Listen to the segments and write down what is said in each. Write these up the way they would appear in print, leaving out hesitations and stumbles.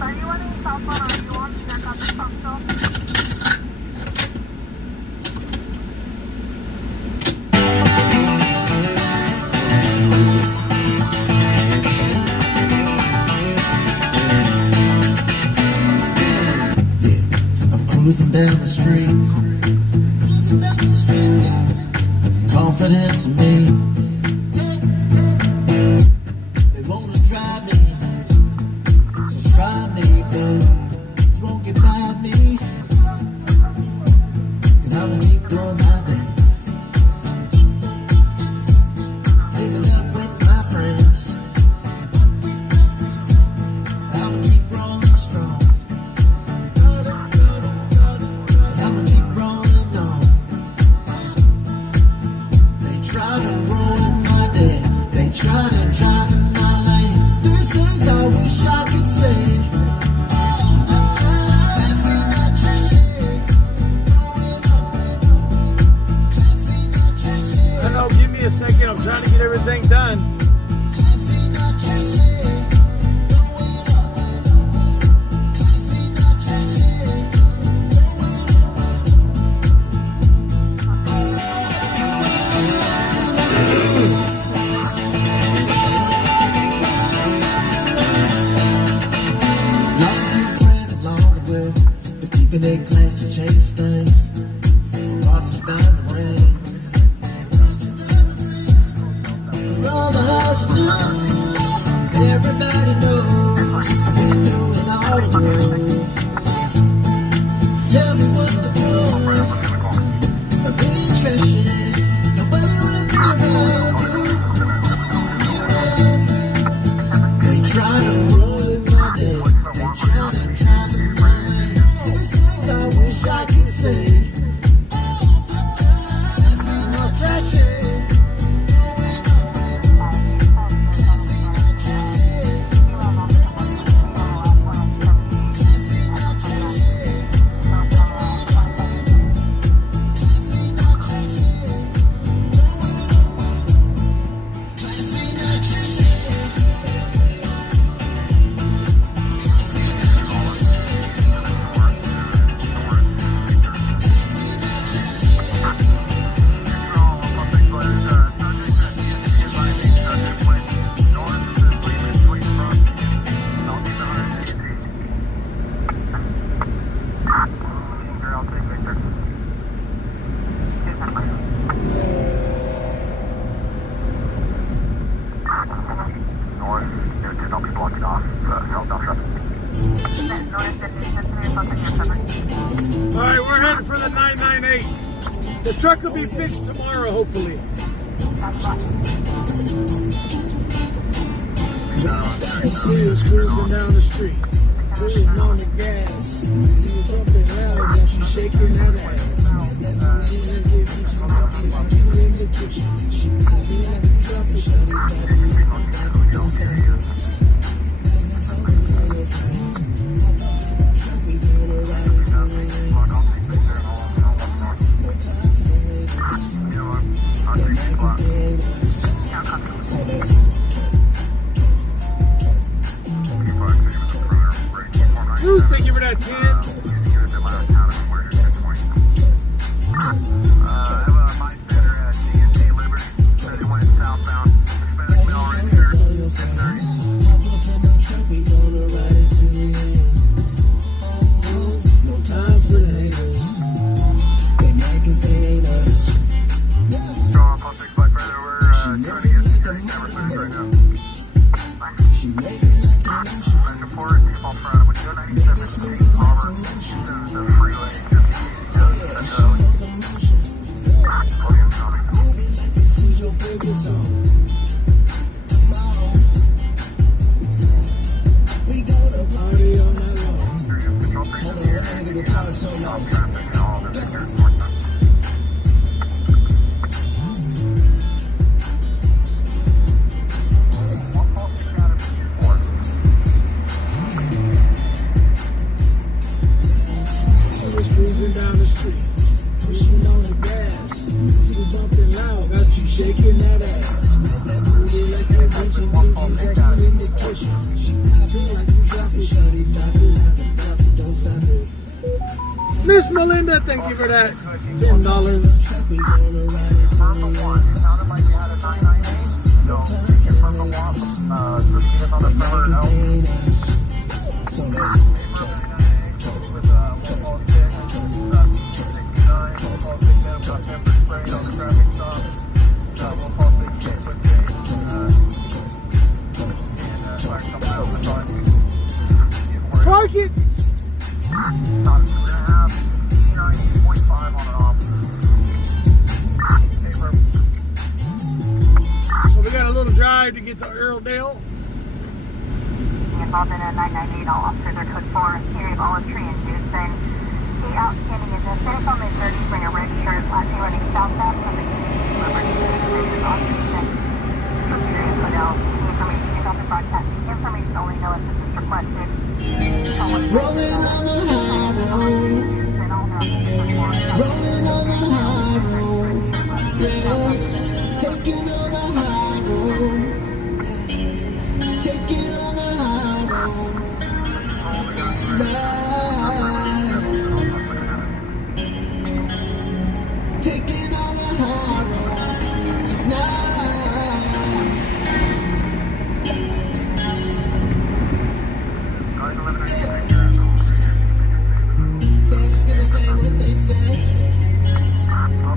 Are you running southbound or are you on your contact pump still? Cruising down the street, confidence in me. They wanna drive me, so try me, but you won't get by me. 'Cause I'ma keep doing my dance, living up with my friends. I'ma keep rolling strong. I'ma keep rolling on. They try to ruin my day. They try to drive in my lane. There's things I wish I could say. Classy, not trashy. Classy, not trashy. I know, give me a second. I'm trying to get everything done. Classy, not trashy. Classy, not trashy. Lost a few friends along the way, but keeping it classy changes things. From Boston's diamond rings, we're all the hustlers. Everybody knows we're doing all the work. Tell me what's the point of being trashy? Nobody wanna be around you. They try to ruin my day. They try to drive in my lane. There's things I wish I could say. Classy, not trashy. Classy, not trashy. Classy, not trashy. Classy, not trashy. Classy, not trashy. All right, we're heading for the 998. The truck will be fixed tomorrow, hopefully. See us cruising down the street, putting on the gas. You bumping loud, got you shaking that ass. That booty in the kitchen, you in the kitchen. She got me like a trucker, shawty, got me like a don't say it. Ooh, thank you for that, 10. shaking that ass. Smack that booty like you're bitching, pinky like you in the kitchen. She pop it like you drop it, shorty pop it like a pop it, don't stop it. Miss Melinda, thank you for that $10. We gonna ride it, Number one, it sounded like you had a 998. So, you're from the walk. Repeat it on the third note. so that With 106, 69, 106 down, got pepper sprayed on the traffic stop. 106 with Jake, and fire coming out with on. Park it! We're gonna have 69.5 on and off. Paper. So we got a little drive to get to Earldale. Involved in a 998, all officers are code 4, area of Olive Tree and Houston. The outstanding is a Standoff on mid-30s, wearing a red shirt, last year running southbound from the emergency off Houston. From here in Fidel, the information is off the broadcasting. Information only, no assistance requested. rolling on the high road, rolling on the high road, yeah, taking on the high road, taking on the high road tonight, taking on the high road tonight. Daddy's gonna say what they say,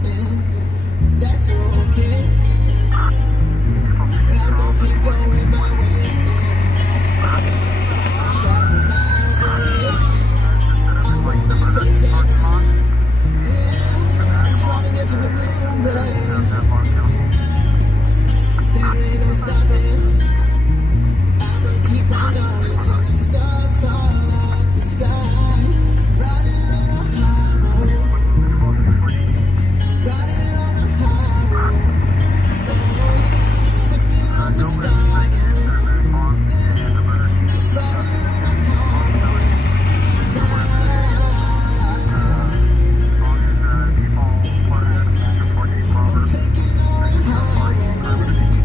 and that's okay. And I'm gonna keep going my way, travel miles away. I'm on that SpaceX, yeah. I'm trying to get to the moon, babe. There ain't no stopping. I'ma keep on going till the stars fall out the sky. Riding on a high road, riding on a high road, oh, sipping on the sky, just riding on a high road tonight. I'm taking on a high road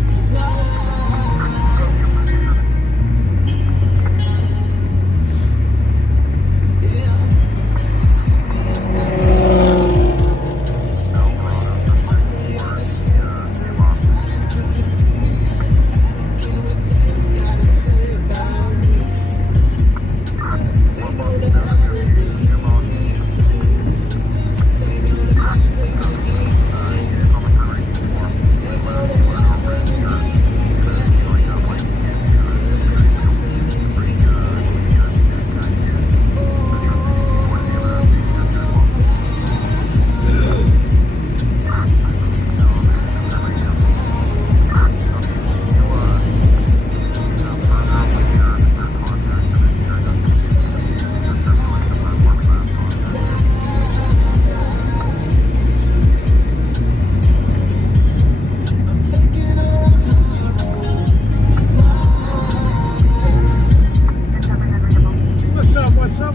tonight.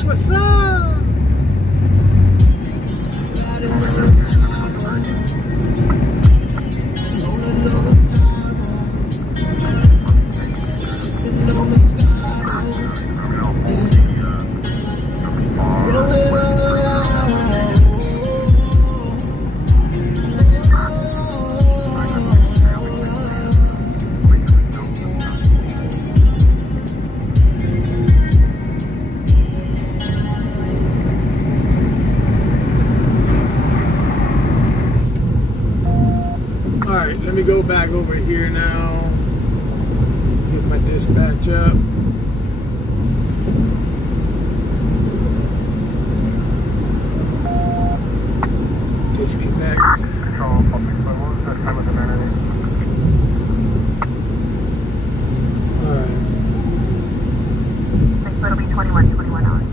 What's up? Let me go back over here now. Get my dispatch up. Disconnect. Control, public level, that's time of the minute. Alright. It'll be 21 hours.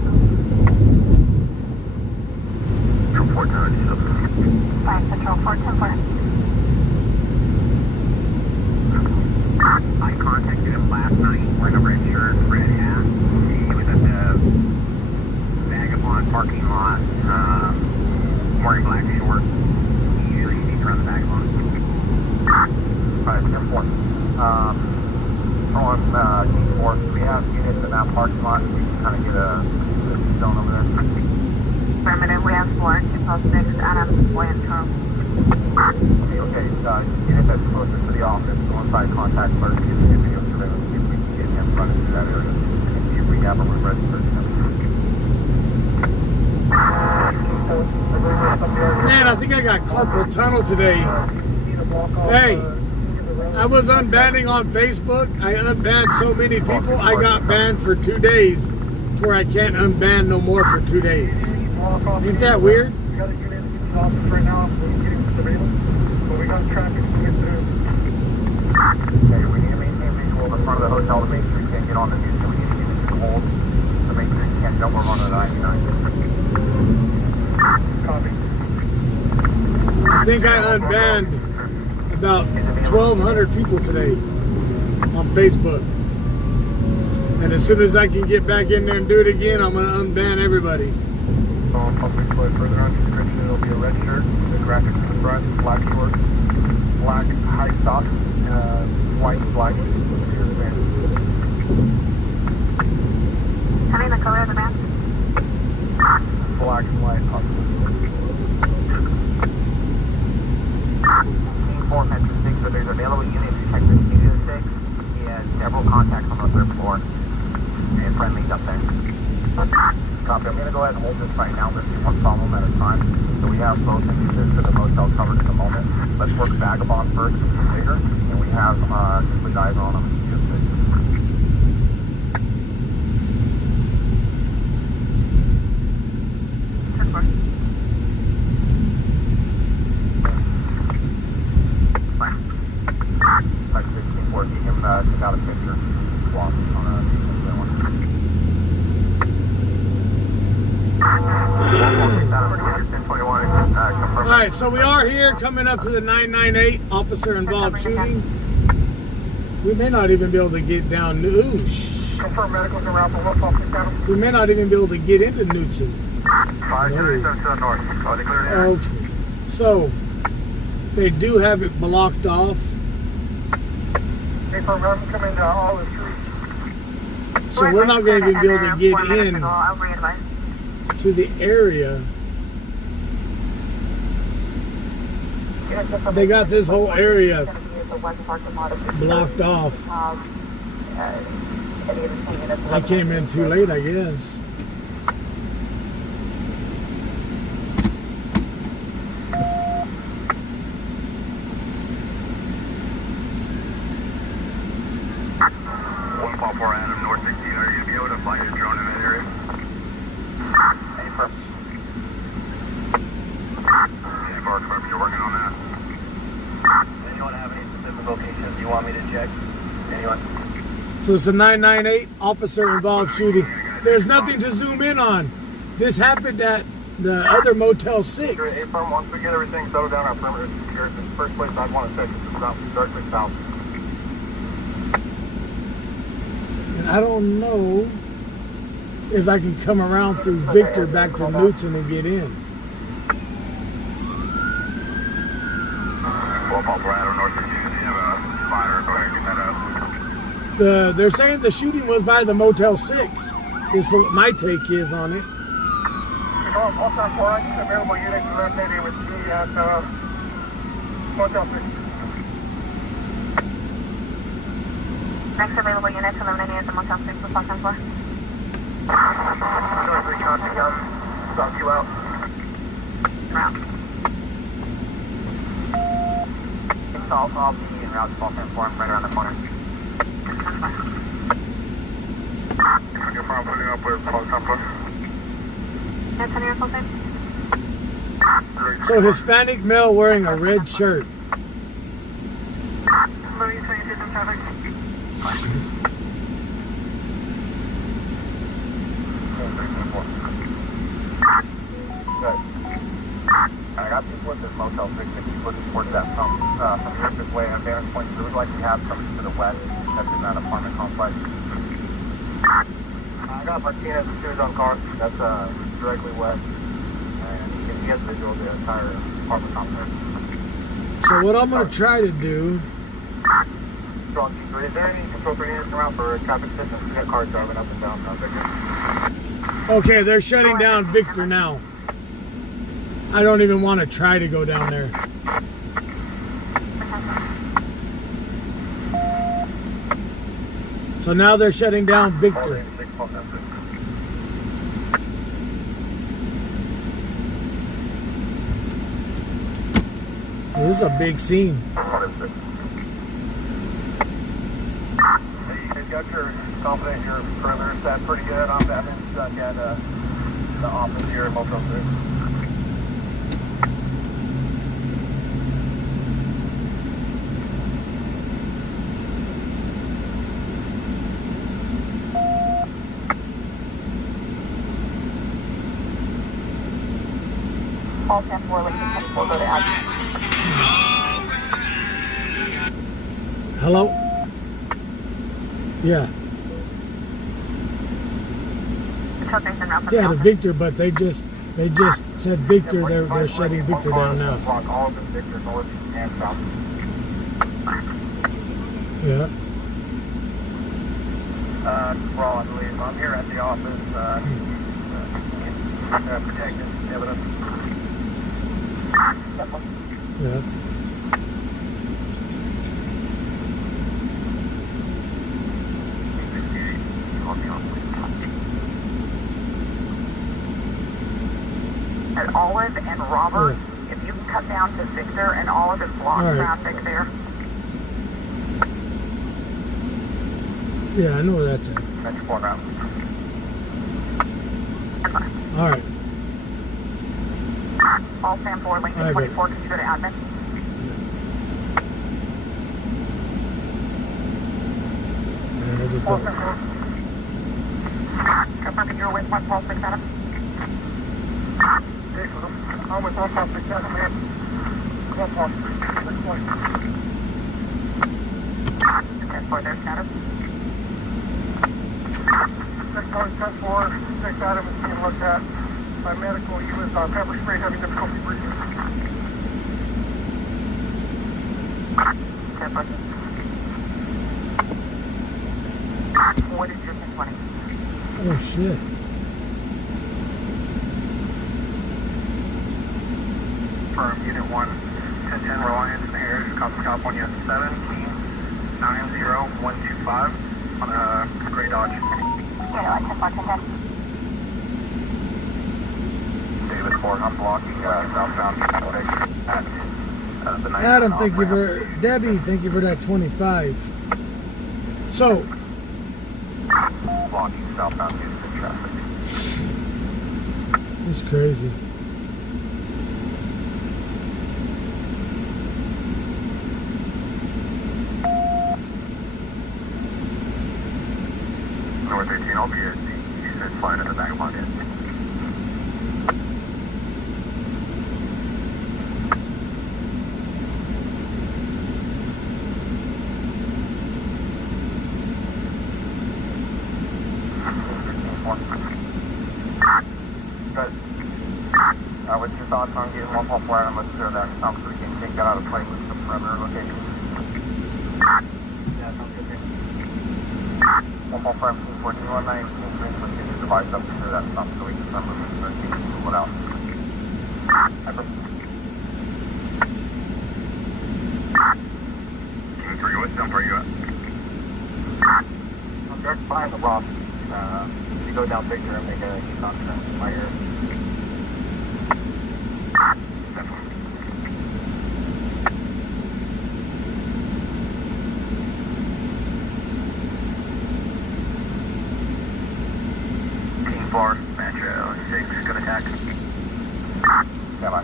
Control 497. 5 Control 410. I contacted him last night, wearing a red shirt, red hat. He was at the Vagabond parking lot, wearing black shorts. He usually speaks around the Vagabond. On King 4, do we have units in that parking lot? We can kind of get a zone over there. Affirmative, we have 4, 206, Adam, Boy, and Charles. Okay, unit that's closest to the office, on-site contact alert, see if we get video surveillance, see if we can get him running through that area, and see if we have a room registered. Man, I think I got carpal tunnel today. Hey, I was unbanning on Facebook. I unbanned so many people, I got banned for 2 days to where I can't unban no more for 2 days. Ain't that weird? We got a unit in the office right now, we're getting surveillance, but we got traffic to get through. Okay, we need to maintain visual in the front of the hotel to make sure you can't get on the news, so we need to get into the hold to make sure you can't jump over onto the 99. Copy. I think I unbanned about 1,200 people today on Facebook. And as soon as I can get back in there and do it again, I'm going to unban everybody. So on public flood further on Discretion, it'll be a red shirt, the graphics in the front, black shorts, black high socks, white slides. Tell me the color of the mask. Black and white. Team 4 Metro 6, so there's available units detected Studio 6. He has several contacts on the third floor and friendlies up there. Copy. I'm going to go ahead and hold this right now. Let's do one problem at a time. So we have both entrances to the motel covered at the moment. Let's work Vagabond first, which is bigger, and we have complete eyes on them. Took out a picture. On Alright, so we are here coming up to the 998 officer involved shooting. We may not even be able to get down. Confirm medicals around for what officer got him? We may not even be able to get into Newton. 537 to the north. Okay. So they do have it blocked off. Hey, from I'm coming to all the streets. So we're not going to even be able to get in to the area. They got this whole area blocked off. I came in too late, I guess. Adam, North 16, are you going to be able to fly your drone in that area? You're working on that. Anyone have any specific locations you want me to check? Anyone? So it's a 998 officer involved shooting. There's nothing to zoom in on. This happened at the other Motel 6. Sure, April, once we get everything settled down, our perimeter is secure. The first place I'd want to check is directly south. And I don't know if I can come around through Victor back to Newton and get in. They're saying the shooting was by the Motel 6. Is what my take is on it. Available units eliminated with me at Motel 6. Next available units eliminated at the Motel 6 with Falcon 4. Stop you out. Route. I'll be en route to Falcon 4. I'm right around the corner. You're fine putting up with Falcon 4. Yes, any Falcon? So Hispanic male wearing a red shirt. Louis 22 in traffic. I got people at this Motel 6 and he's looking towards that from here this way on Vantage Point. So it looks like we have something to the west that's in that apartment complex. I got Martinez and shoes on car. That's directly west. And he has visual of the entire apartment complex. So what I'm going to try to do Strong keeper. Is there any control grenades around for traffic systems? We got cars driving up and down Victor. Okay, they're shutting down Victor now. I don't even want to try to go down there. So now they're shutting down Victor. This is a big scene. You got your confident your perimeter set pretty good. I'm stuck at the office here at Motel 6. All 10-4, like 10-4, go to admin. Hello? Yeah. Yeah, the Victor, but they just said Victor. They're shutting Victor down now. Yeah. Well, I believe I'm here at the office. Protecting evidence. Yeah. At Olive and Robert, if you can cut down to Victor and Olive is block traffic there. Yeah, I know where that's at. That's 4 now. All right. All Sam 4, Lincoln 24, can you go to admin? Man, I just don't. Confirm you're with 126 Adam. I'm with 126 Adam here. 126 point. 10-4, there's status. 6.10-4, 6 Adam is being looked at by medical. He was pepper spray having difficulty breathing. 10-4. What is your 10-20? Oh shit. From Unit 1, 1010 Reliance in the Harris, California 1790125 on a gray Dodge. You know, 10-4, David Ford, I'm blocking southbound at the night. Adam, thank you for Debbie. Thank you for that 25. So. Blocking southbound Houston traffic. It's crazy. North 18, I'll be at the eastern side of the back pocket. Good. What's your thoughts on getting 1.4 and let's clear that so we can take that out of play with some perimeter location? Yeah, sounds good. 1.5, 1419, let's get your device up to clear that stuff so we can start moving to 13 and move it out. King 3, what dump are you at? I'm direct behind the block. You go down Victor and make a U-turn in my ear. King 4, Metro 6, good attack. Stand by.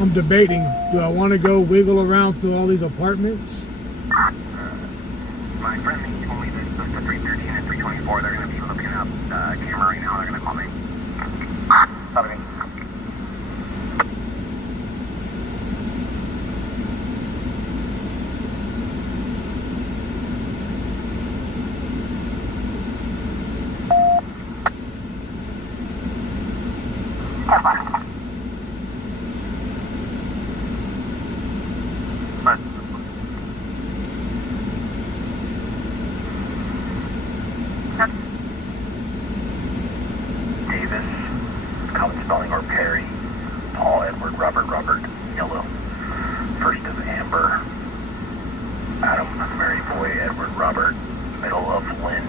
I'm debating. Do I want to go wiggle around through all these apartments? My friendly told me that the 313 and 324, they're going to be looking up the camera right now. They're going to call me. Copy. Paul, Edward, Robert, yellow. First is Amber, Adam, Mary, Boy, Edward, Robert. Middle of Lynn,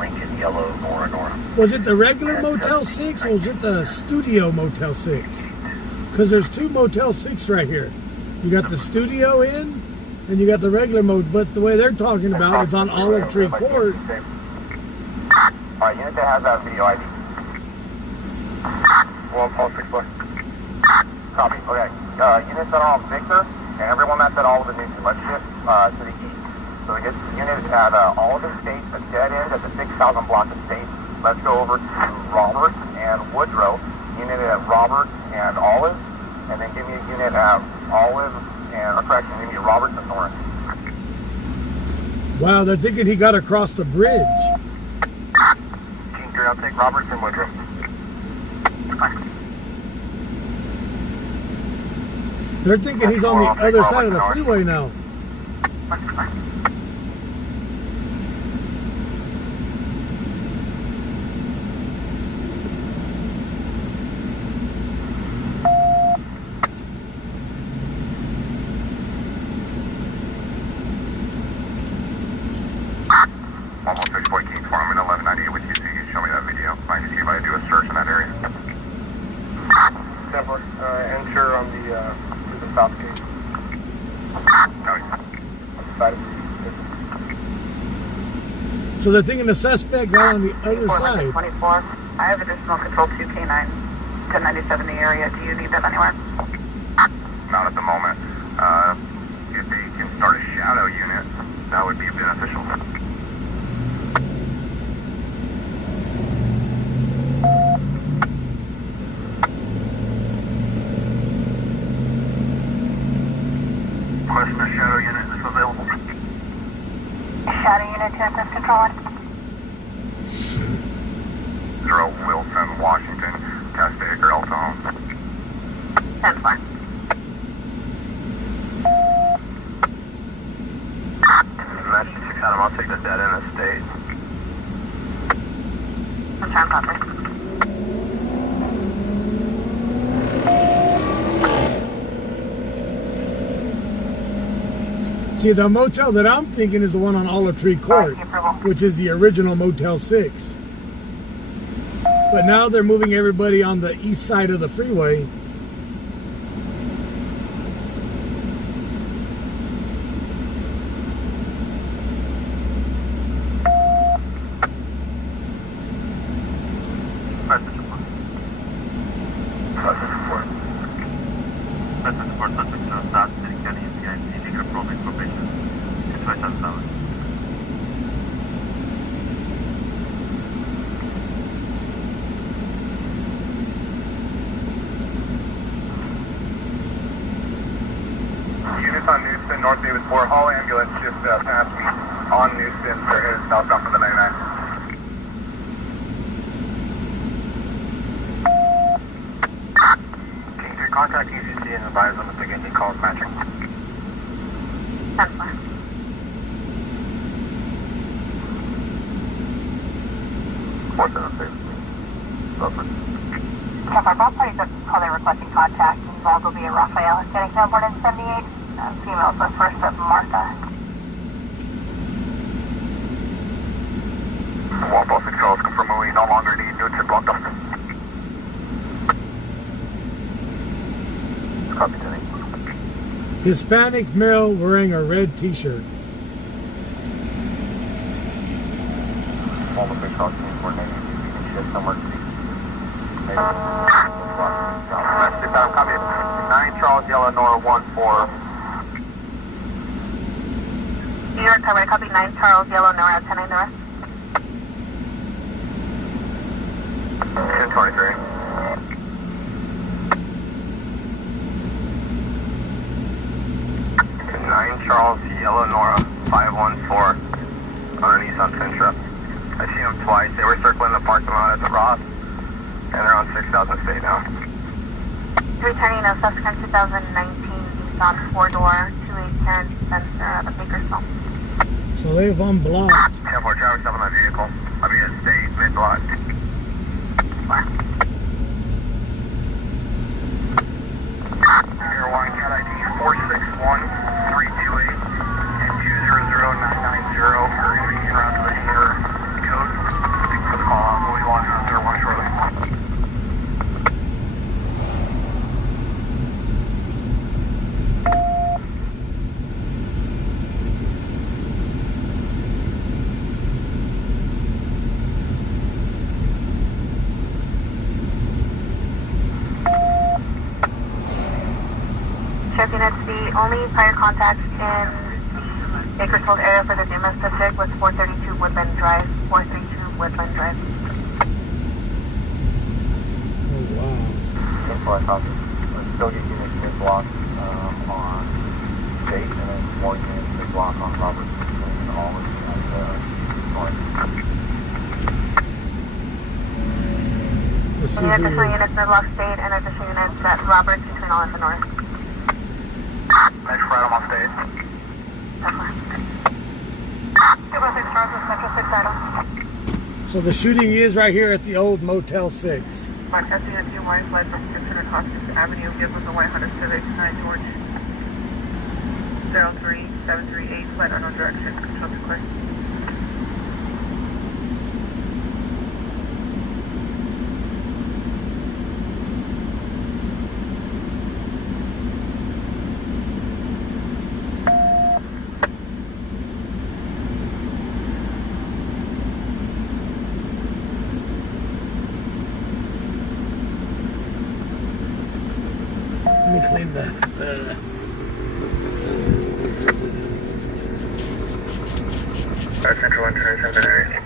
Lincoln, yellow, Nora. Was it the regular Motel 6 or was it the studio Motel 6? Because there's two Motel 6 right here. You got the studio in, and you got the regular mode. But the way they're talking about, it's on Olive Tree Court. Alright, unit that has that video ID. 164. Copy. Okay. Units that are on Victor, and everyone that's at Olive and Newton, let's shift to the east. So we get the unit at Olive Estate, a dead end at the 6,000 block estate. Let's go over to Robert and Woodrow. Unit at Robert and Olive, and then give me a unit at Olive and, correction, give me Robert and Norris. Wow, they're thinking he got across the bridge. King 3, I'll take Robert and Woodrow. They're thinking he's on the other side of the freeway now. Almost 6.4 King 4, I'm in 1198 with you, so you can show me that video. I can see if I do a search in that area. Definitely. Enter on the through the south gate. No. On the side of So they're thinking the suspect got on the other side. 24. I have additional control 2K9 1097 the area. Do you need them anywhere? Not at the moment. If they can start a shadow unit, that would be beneficial. Question, a shadow unit is available. Shadow unit to assist control. 0 Wilson, Washington, Castaker, Alta Home. 10-4. Matching 6 Adam, I'll take the dead end estate. I'm trying to copy. See, the motel that I'm thinking is the one on Olive Tree Court, which is the original Motel 6. But now they're moving everybody on the east side of the freeway. Units on Newston, North Davis 4, Hall ambulance just passed me on Newston. They're headed southbound for the 99. King 3, contact ECC and advise them if they get any calls matching. 10-4. What's in the face? All parties are probably requesting contact. Involved will be a Raphael Hispanic male born in 78. Female is the first of Martha. 146 Charles, confirm we no longer need Newton blocked off. Copy, Jenny. Hispanic male wearing a red t-shirt. 146 Charles, for name, you can shift somewhere to the copy. 9 Charles, Yellow, Nora, 1-4. New York, I'm going to copy 9 Charles, Yellow, Nora, 10-9 North. 1023. Charles, Yellow, Nora, 514 underneath on Centra. I see them twice. They were circling the parking lot at the Ross, and they're on 6,000 State now. Returning of subsequent 2019 Nissan 4-door 2810 Spencer out of Bakersfield. So they've unblocked. 10-4 traffic stop on that vehicle. I'll be at State, mid-block. Sheriff units, the only prior contact in the Bakersfield area for the domestic was 432 Woodland Drive. 432 Woodland Drive. Oh, wow. Info, I copy. We'll still get units mid-block on State, and then more units mid-block on Roberts, and all of North. Let's see And the additional here. units mid-block State and additional units at Roberts between all and the north. Next right, I'm on State. 216 Charles, Metro 6 item. So the shooting is right here at the old Motel 6. Mark SDNT Y flight from 600 Hoskins Avenue, vehicles in white Honda Civic, 9 George 03738, flight unknown direction, control to clear. Let me clean that. Central entrance and area.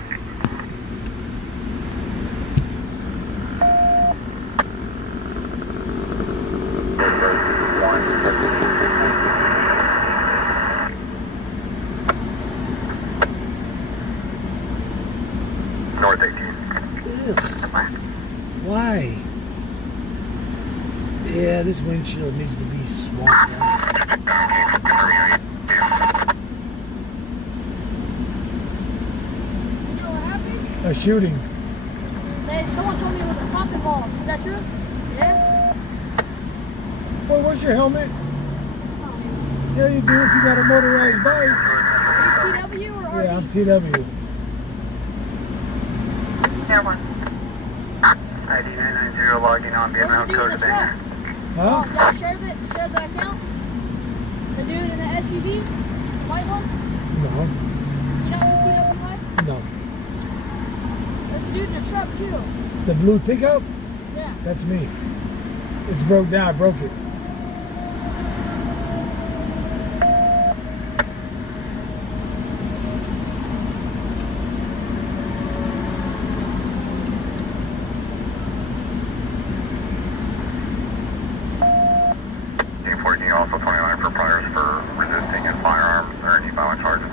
North 18. Ugh. Why? Yeah, this windshield needs to be swapped out. A shooting. Hey, someone told me it was a cop involved. Is that true? Yeah? Well, where's your helmet? Yeah, you do if you got a motorized bike. TW or RV? Yeah, I'm TW. Air 1. ID 990 logging on, being What's the around dude in code the of truck? danger. Huh? Y'all share the account? The dude in the SUV? White one? No, You know who TW was? no. There's a dude in the truck too. The blue pickup? Yeah. That's me. It's broke down. I broke it. Team 14 also 29 for priors for resisting and firearms or any violent charges.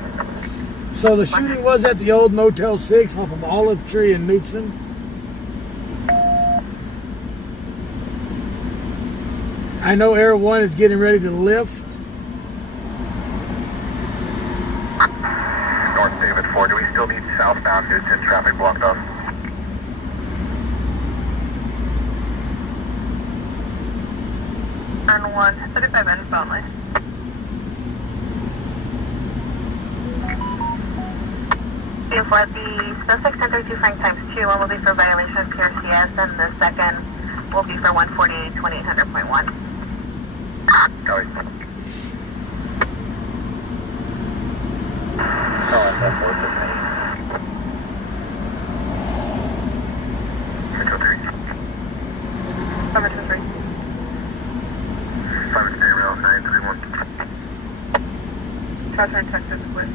So the shooting was at the old Motel 6 off of Olive Tree in Knutson. I know Air 1 is getting ready to lift. North David 4, do we still need southbound due to traffic blocked up? And 1, 35 minutes only. For the suspect 1032 Frank times 2, one will be for violation of PRCS, and the second will be for 148 2800.1. Copy. Central 3. Permission 3. Simon State Rail 931. Charter Texas split.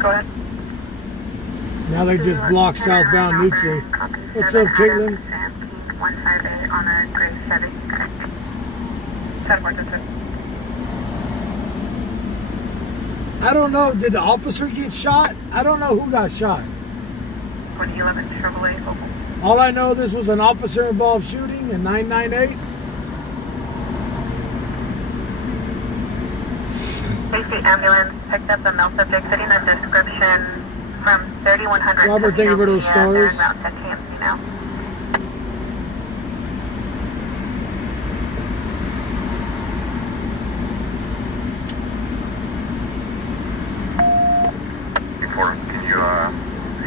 Go ahead. Now they just blocked southbound Knutson. What's up, Caitlin? 158 on a gray Chevy. 10 I don't know. Did the officer get shot? I don't know who got shot. 2011 Chevrolet Opal. All I know, this was an officer-involved shooting in 998. Safety ambulance picked up the male subject sitting in Discretion from 3100. Robert, thank you for those stars. They're en route to KMC now. Before, can you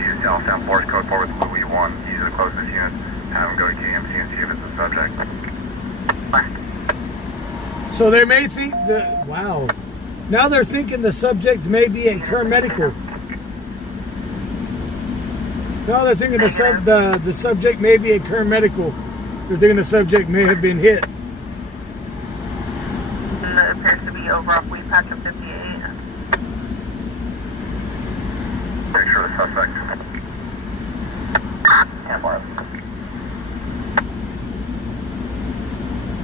use southbound force code 4 with Louis 1, use the closest unit, have them go to KMC and see if it's a subject. So they may think that, wow. Now they're thinking the subject may be a paramedical. Now they're thinking the subject may be a paramedical. They're thinking the subject may have been hit. And it appears to be over off Wheat Patch of 58. Picture of the suspect. 10-4.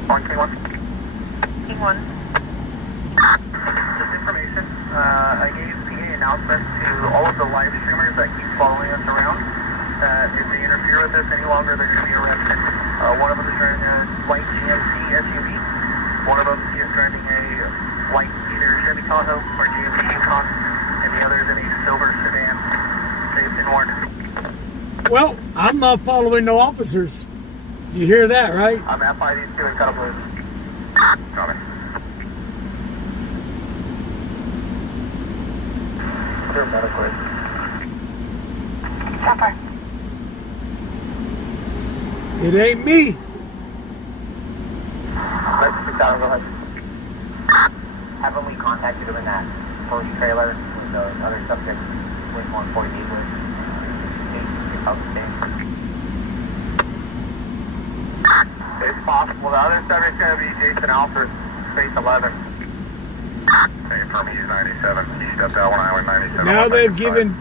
On King 1. King 1. Just information. I gave PA announcement to all of the live streamers that keep following us around. If they interfere with us any longer, they're going to be arrested. One of them is driving a white GMC SUV. One of them is driving a white either Chevy Tahoe or GMC Yukon, and the other is in a silver sedan. They've been warned. Well, I'm not following no officers. You hear that, right? I'm at 582 and cut a blue. Got it. Clear medical. 10-4. It ain't me. Let's speak down, go ahead. Haven't we contacted him in that police trailer with the other subject with 148 with it's possible. The other subject's going to be Jason Alford, space 11. Hey, from he's 97. He stepped out when I went 97. Now they've given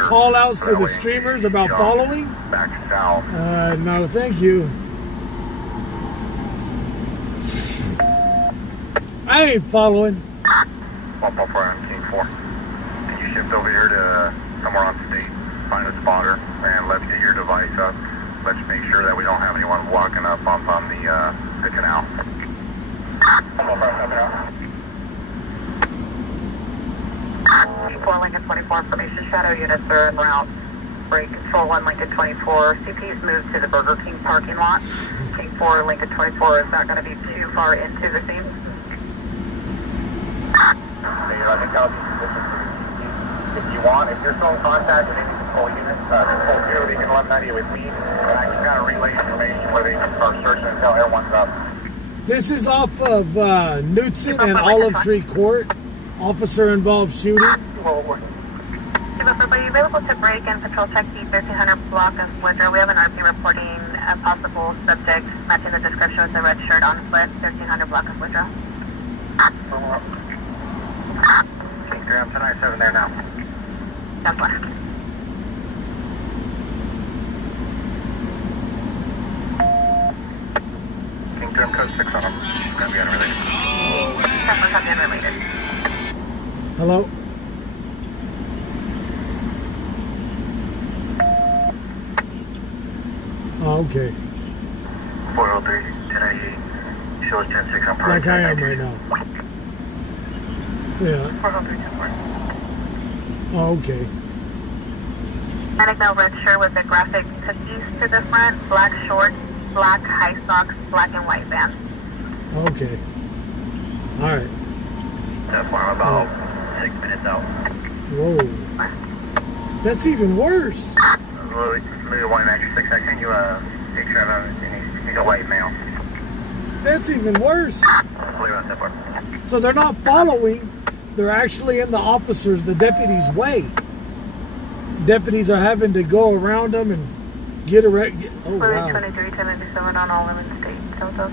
call outs to the way streamers about following. Back south. No, thank you. I ain't following. 144 on King 4. Can you shift over here to somewhere on state, find a spotter, and let's get your device up. Let's make sure that we don't have anyone walking up on the canal. 4 Lincoln 24 information. Shadow units are en route. Break control 1 Lincoln 24. CP's moved to the Burger King parking lot. King 4 Lincoln 24 is not going to be too far into the scene. If you want, if you're still in contact with any control units, control 0, they can 1190 with me, and I can kind of relay information where they can start searching until everyone's up. This is off of Knutson and Olive Tree Court. Officer involved shooting. Are you available to break and patrol check the 1300 block of Woodrow? We have an RP reporting a possible subject matching the description with the red shirt on foot, 1300 block of Woodrow. King 3, I'm 1097 there now. That's one. King 3, I'm code 6 on him. Gonna be unrelated. That's one, something unrelated. Hello? Oh, okay. 403, 1088, shows 106 on Like I am right now. Yeah. 403, 10 Oh, okay. Medic no red shirt with the graphic cookies to the front, black shorts, black high socks, black and white band. Okay. All right. That's why I'm about 6 minutes out. Whoa. That's even worse. Maybe 196, I sent you a picture of him, and he's a white male. That's even worse. Believe on that part. So they're not following. They're actually in the officers, the deputies' way. Deputies are having to go around them and get around. Oh, wow. 23, 1097 on all women state. So those.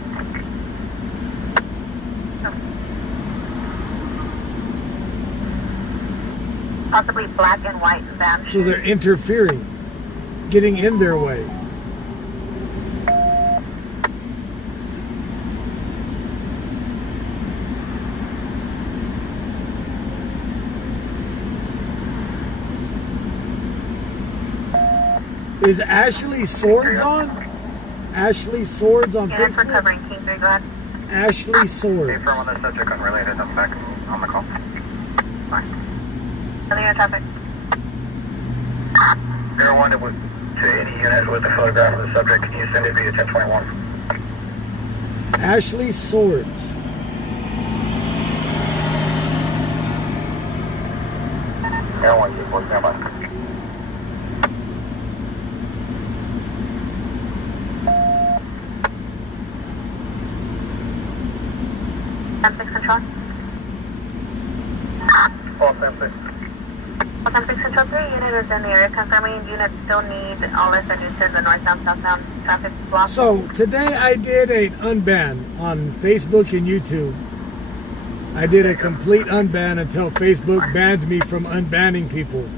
Possibly black and white van. So they're interfering, getting in their way. Is Ashley Swords on? Ashley Swords on Units Facebook? recovering. King 3, go ahead. Ashley Swords. Hey, from on the subject unrelated, I'm back on the call. Fine. Any other traffic? Everyone to any unit with a photograph of the subject, can you send it via 1021? Ashley Swords. Everyone, keep working stand by. M6 control. 10-6. 10-6 Control 3, unit is in the area. Confirming unit still need all this adjusted the northbound, southbound traffic block. So today I did an unban on Facebook and YouTube. I did a complete unban until Facebook banned me from unbanning people.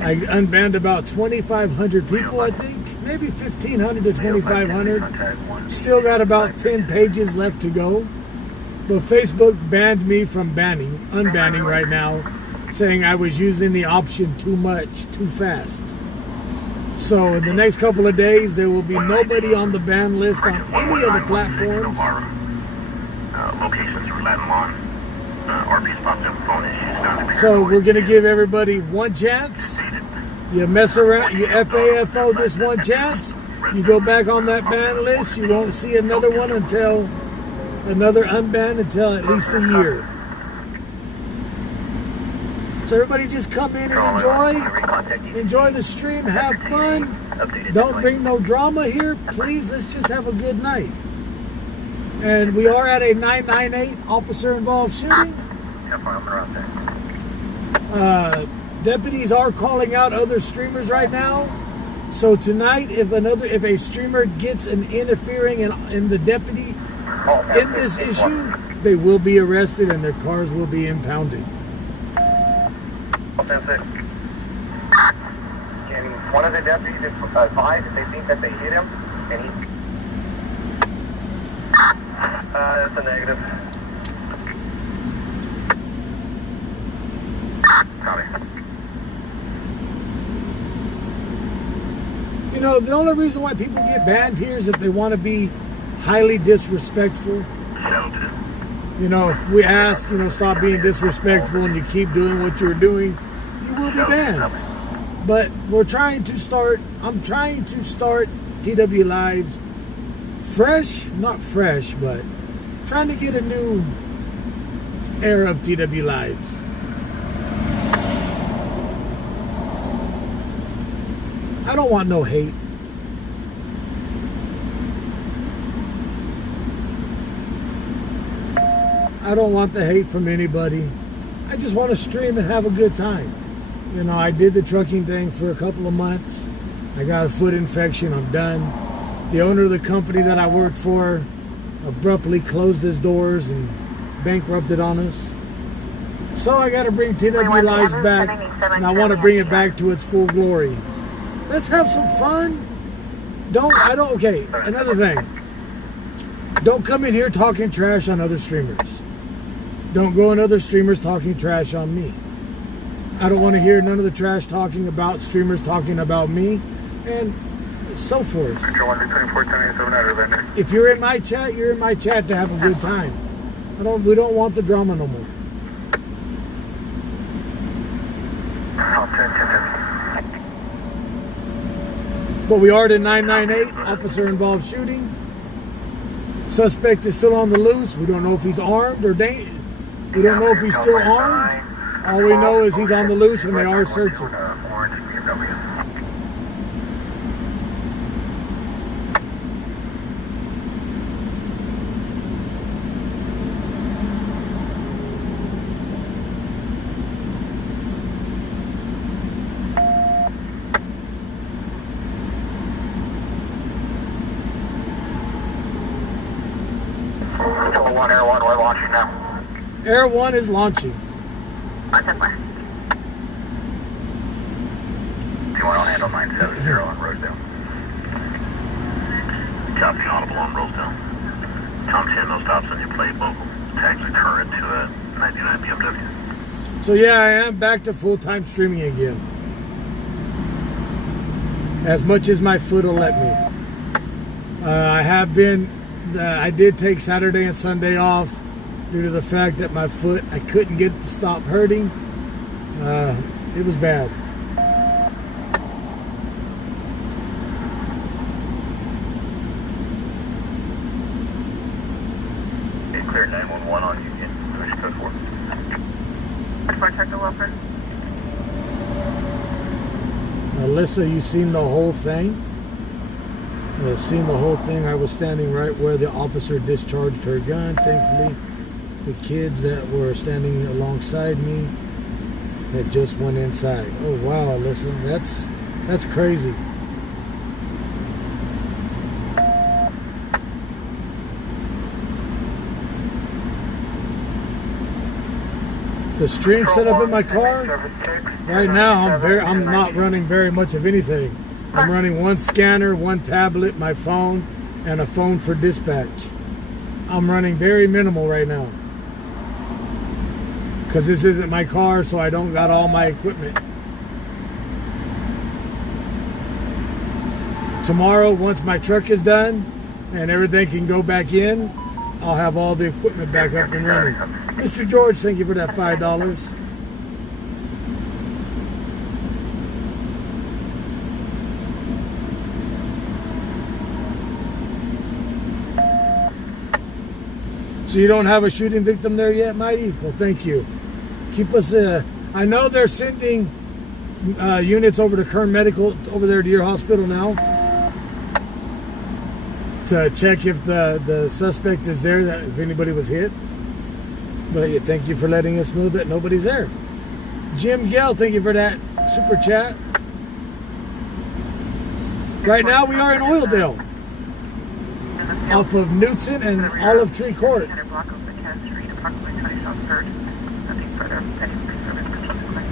I unbanned about 2,500 people, I think. Maybe 1,500 to 2,500. Still got about 10 pages left to go. But Facebook banned me from unbanning right now, saying I was using the option too much, too fast. So in the next couple of days, there will be nobody on the ban list on any of the platforms. Locations for Latin Lawn. RP spots and phone issues. So we're going to give everybody one chance. You mess around, you FAFO this one chance, you go back on that ban list, you won't see another one until, another unban until at least a year. So everybody just come in and enjoy the stream, have fun. Don't bring no drama here, please. Let's just have a good night. And we are at a 998 officer involved shooting. Deputies are calling out other streamers right now. So tonight, if a streamer gets an interfering in the deputy in this issue, they will be arrested and their cars will be impounded. Can one of the deputies advise if they think that they hit him? And he... That's a negative. Copy. You know, the only reason why people get banned here is if they want to be highly disrespectful. You know, if we ask, stop being disrespectful and you keep doing what you're doing, you will be banned. But I'm trying to start TW Lives fresh, not fresh, but trying to get a new era of TW Lives. I don't want no hate. I don't want the hate from anybody. I just want to stream and have a good time. I did the trucking thing for a couple of months. I got a foot infection. I'm done. The owner of the company that I worked for abruptly closed his doors and bankrupted on us. So I got to bring TW Lives back, and I want to bring it back to its full glory. Let's have some fun. Okay, another thing. Don't come in here talking trash on other streamers. Don't go in other streamers talking trash on me. I don't want to hear none of the trash talking about streamers talking about me, and so forth. If you're in my chat, you're in my chat to have a good time. We don't want the drama no more. But we are at a 998 officer involved shooting. Suspect is still on the loose. We don't know if he's armed or we don't know if he's still armed. All we know is he's on the loose and they are searching. Air 1, we're launching now. Air 1 is launching. Do you want to handle 970 on Rosedale? Copy audible on Rosedale. Tom 10, no stops on your plate, local. Tags are current to a 99 BMW. So yeah, I am back to full-time streaming again. As much as my foot will let me. I did take Saturday and Sunday off due to the fact that my foot, I couldn't get it to stop hurting. It was bad. Okay, clear 911 on Union. Finish code 4. Check the welfare. Alyssa, you seen the whole thing? Seen the whole thing. I was standing right where the officer discharged her gun. Thankfully, the kids that were standing alongside me that just went inside. Oh wow, listen, that's crazy. The stream set up in my car right now. I'm not running very much of anything. I'm running one scanner, one tablet, my phone, and a phone for dispatch. I'm running very minimal right now because this isn't my car, so I don't got all my equipment. Tomorrow, once my truck is done and everything can go back in, I'll have all the equipment back up and running. Mr. George, thank you for that $5. So you don't have a shooting victim there yet, Mighty? Well, thank you. Keep us, I know they're sending units over to Kern Medical, over there to your hospital now, to check if the suspect is there, that if anybody was hit. But yeah, thank you for letting us know that nobody's there. Jim Gale, thank you for that super chat. Right now we are in Oildale, off of Knutson and Olive Tree Court.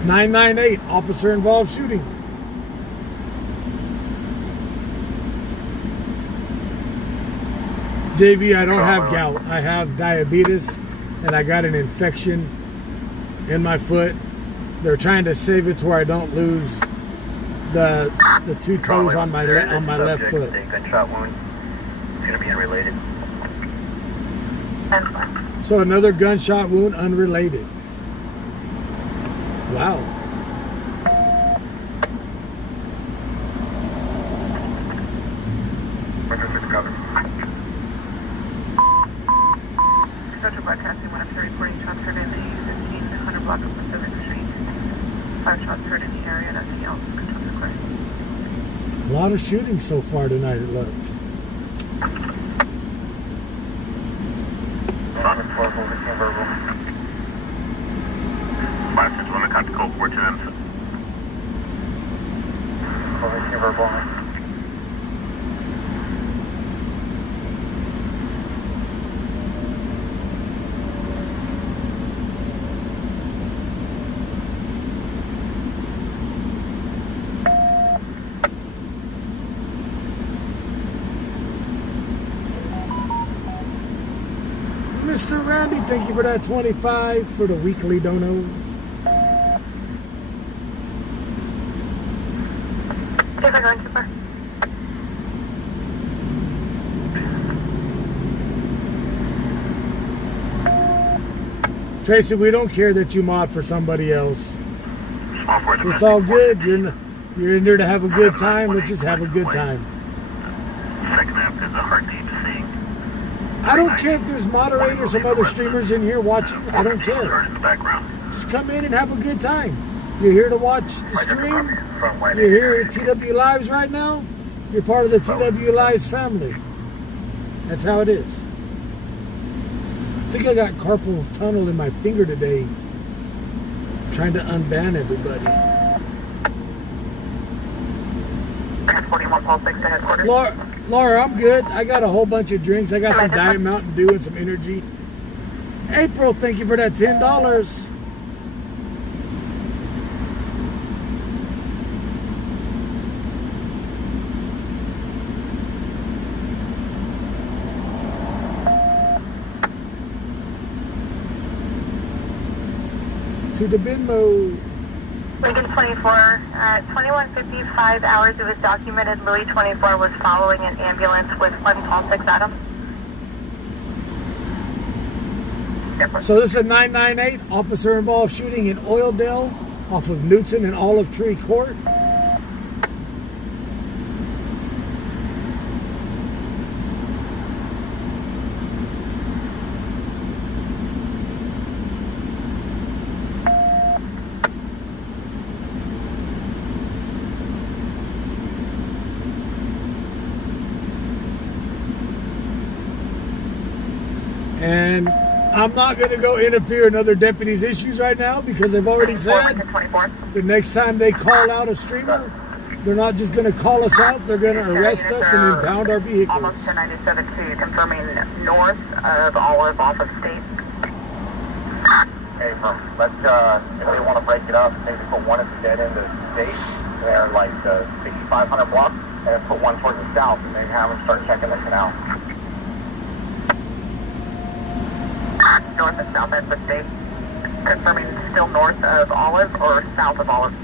998, officer involved shooting. JV, I don't have gout. I have diabetes, and I got an infection in my foot. They're trying to save it to where I don't lose the two toes on my left foot. Gunshot wound. It's gonna be unrelated. So another gunshot wound, unrelated. Wow. Social broadcasting 103 reporting shots heard in the 1500 block of Pacific Street. 5 shots heard in the area. Nothing else. Control the course. A lot of shooting so far tonight, it looks. Simon 12 over to verbal. 561 to contact code 410. Over to verbal. Mr. Randy, thank you for that 25 for the weekly dono. Take going super. Tracy, we don't care that you mod for somebody else. It's all good. You're in there to have a good time. Let's just have a good time. Second half is a heartbeat seeing. I don't care if there's moderators from other streamers in here watching. I don't care. In the background. Just come in and have a good time. You're here to watch the stream. You're here at TW Lives right now. You're part of the TW Lives family. That's how it is. I think I got carpal tunnel in my finger today, trying to unban everybody. 41 Pulse 6 to headquarters. Laura, I'm good. I got a whole bunch of drinks. I got some Diet Mountain Dew and some energy. April, thank you for that $10. To the Venmo. Lincoln 24, at 21:55 hours, it was documented Louis 24 was following an ambulance with 1 Pulse 6 Adam. So this is a 998, officer involved shooting in Oildale off of Knutson and Olive Tree Court. And I'm not going to go interfere in other deputies' issues right now because they've already said 24. the next time they call out a streamer, they're not just going to call us out, they're going to arrest us and impound our vehicles. Almost to 97-2, confirming north of Olive off of State. Okay, let's, if they want to break it up, maybe put one at the dead end of State, there like 6,500 block, and then put one towards the south, and then have them start checking the canal. North and south end of State. Confirming still north of Olive or south of Olive.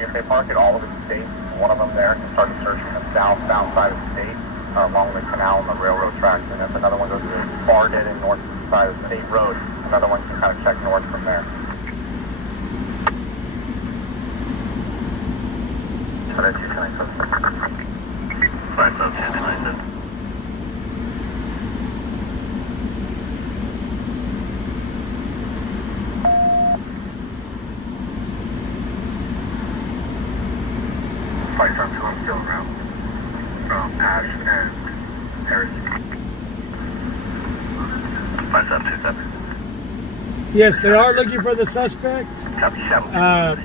If they park at all of the State, one of them there can start searching the south side of the State, along the canal and the railroad tracks, and if another one goes to the far dead end north side of the State Road, another one can kind of check north from there. Sorry, 227. Flight from 2, I'm still around. From Ash and Harris. 5727. Yes, they are looking for the suspect. Copy 7.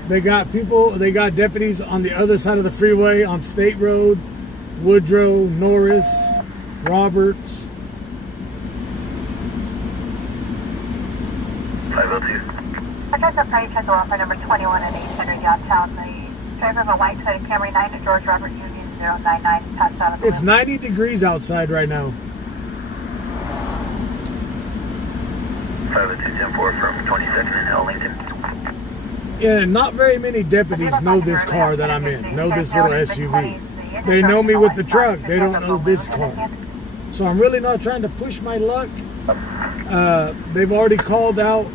They got deputies on the other side of the freeway on State Road, Woodrow, Norris, Roberts. 502. I tried to pray check off by number 21 at 800 Youngstown. The driver of a white hooded Camry 9 at George Robert Union 099 passed out of the It's 90 degrees outside right now. 502-10-4 from 22nd and Ellington. Yeah, not very many deputies know this car that I'm in, know this little SUV. They know me with the truck. They don't know this car. So I'm really not trying to push my luck. They've already called out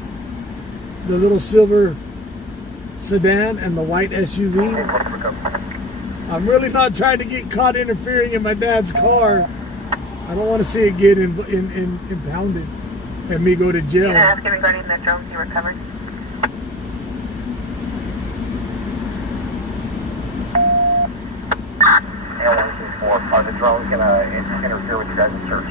the little silver sedan and the white SUV. I'm really not trying to get caught interfering in my dad's car. I don't want to see it get impounded and me go to jail. Can I ask you regarding the drones you recovered? Are the drones going to interfere with your guys' search?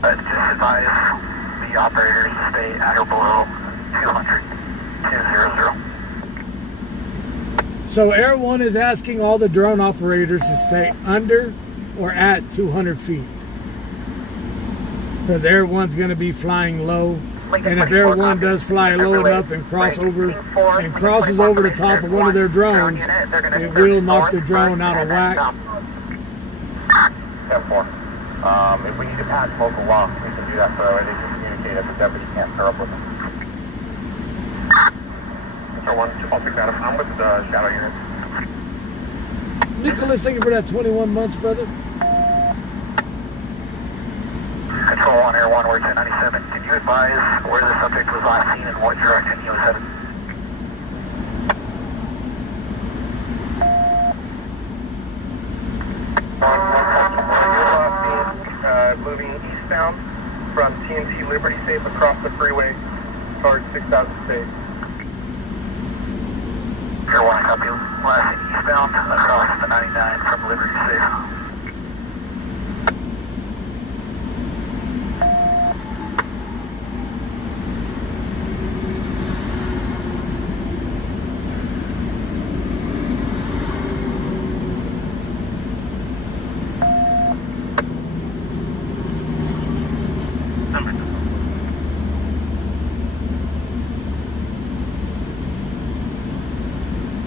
Just advise the operators to stay at or below 200. So Air One is asking all the drone operators to stay under or at 200 feet. Because Air One's going to be flying low. And if Air One does fly low enough and crosses over the top of one of their drones, it will knock the drone out of whack. 10-4. If we need to pass local law, we can do that, so they can communicate if the deputy can't pair up with them. Control 1, I'll pick that up. I'm with the shadow unit. Nicholas, thank you for that 21 months, brother. Control 1, Air 1, we're at 97. Can you advise where the subject was last seen and what direction he was headed? Moving eastbound from TNT Liberty Safe across the freeway towards 6000 State. Air 1, copy. Last seen eastbound across the 99 from Liberty Safe.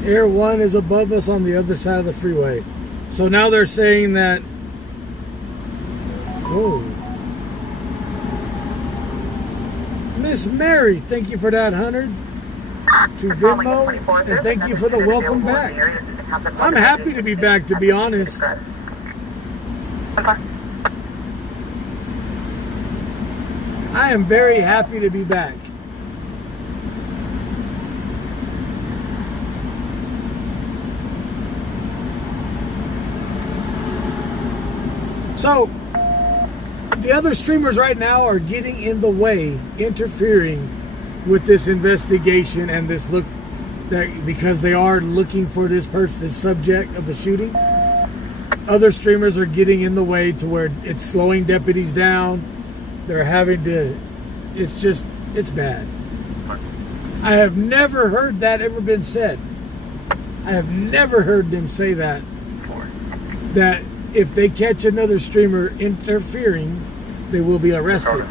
Air One is above us on the other side of the freeway. So now they're saying that... Oh. Miss Mary, thank you for that 100 to Venmo, and thank you for the welcome back. I'm happy to be back, to be honest. I am very happy to be back. So, the other streamers right now are getting in the way, interfering with this investigation and this that because they are looking for this person, this subject of the shooting, other streamers are getting in the way to where it's slowing deputies down. They're having to, it's bad. I have never heard that ever been said. I have never heard them say that. That if they catch another streamer interfering, they will be arrested.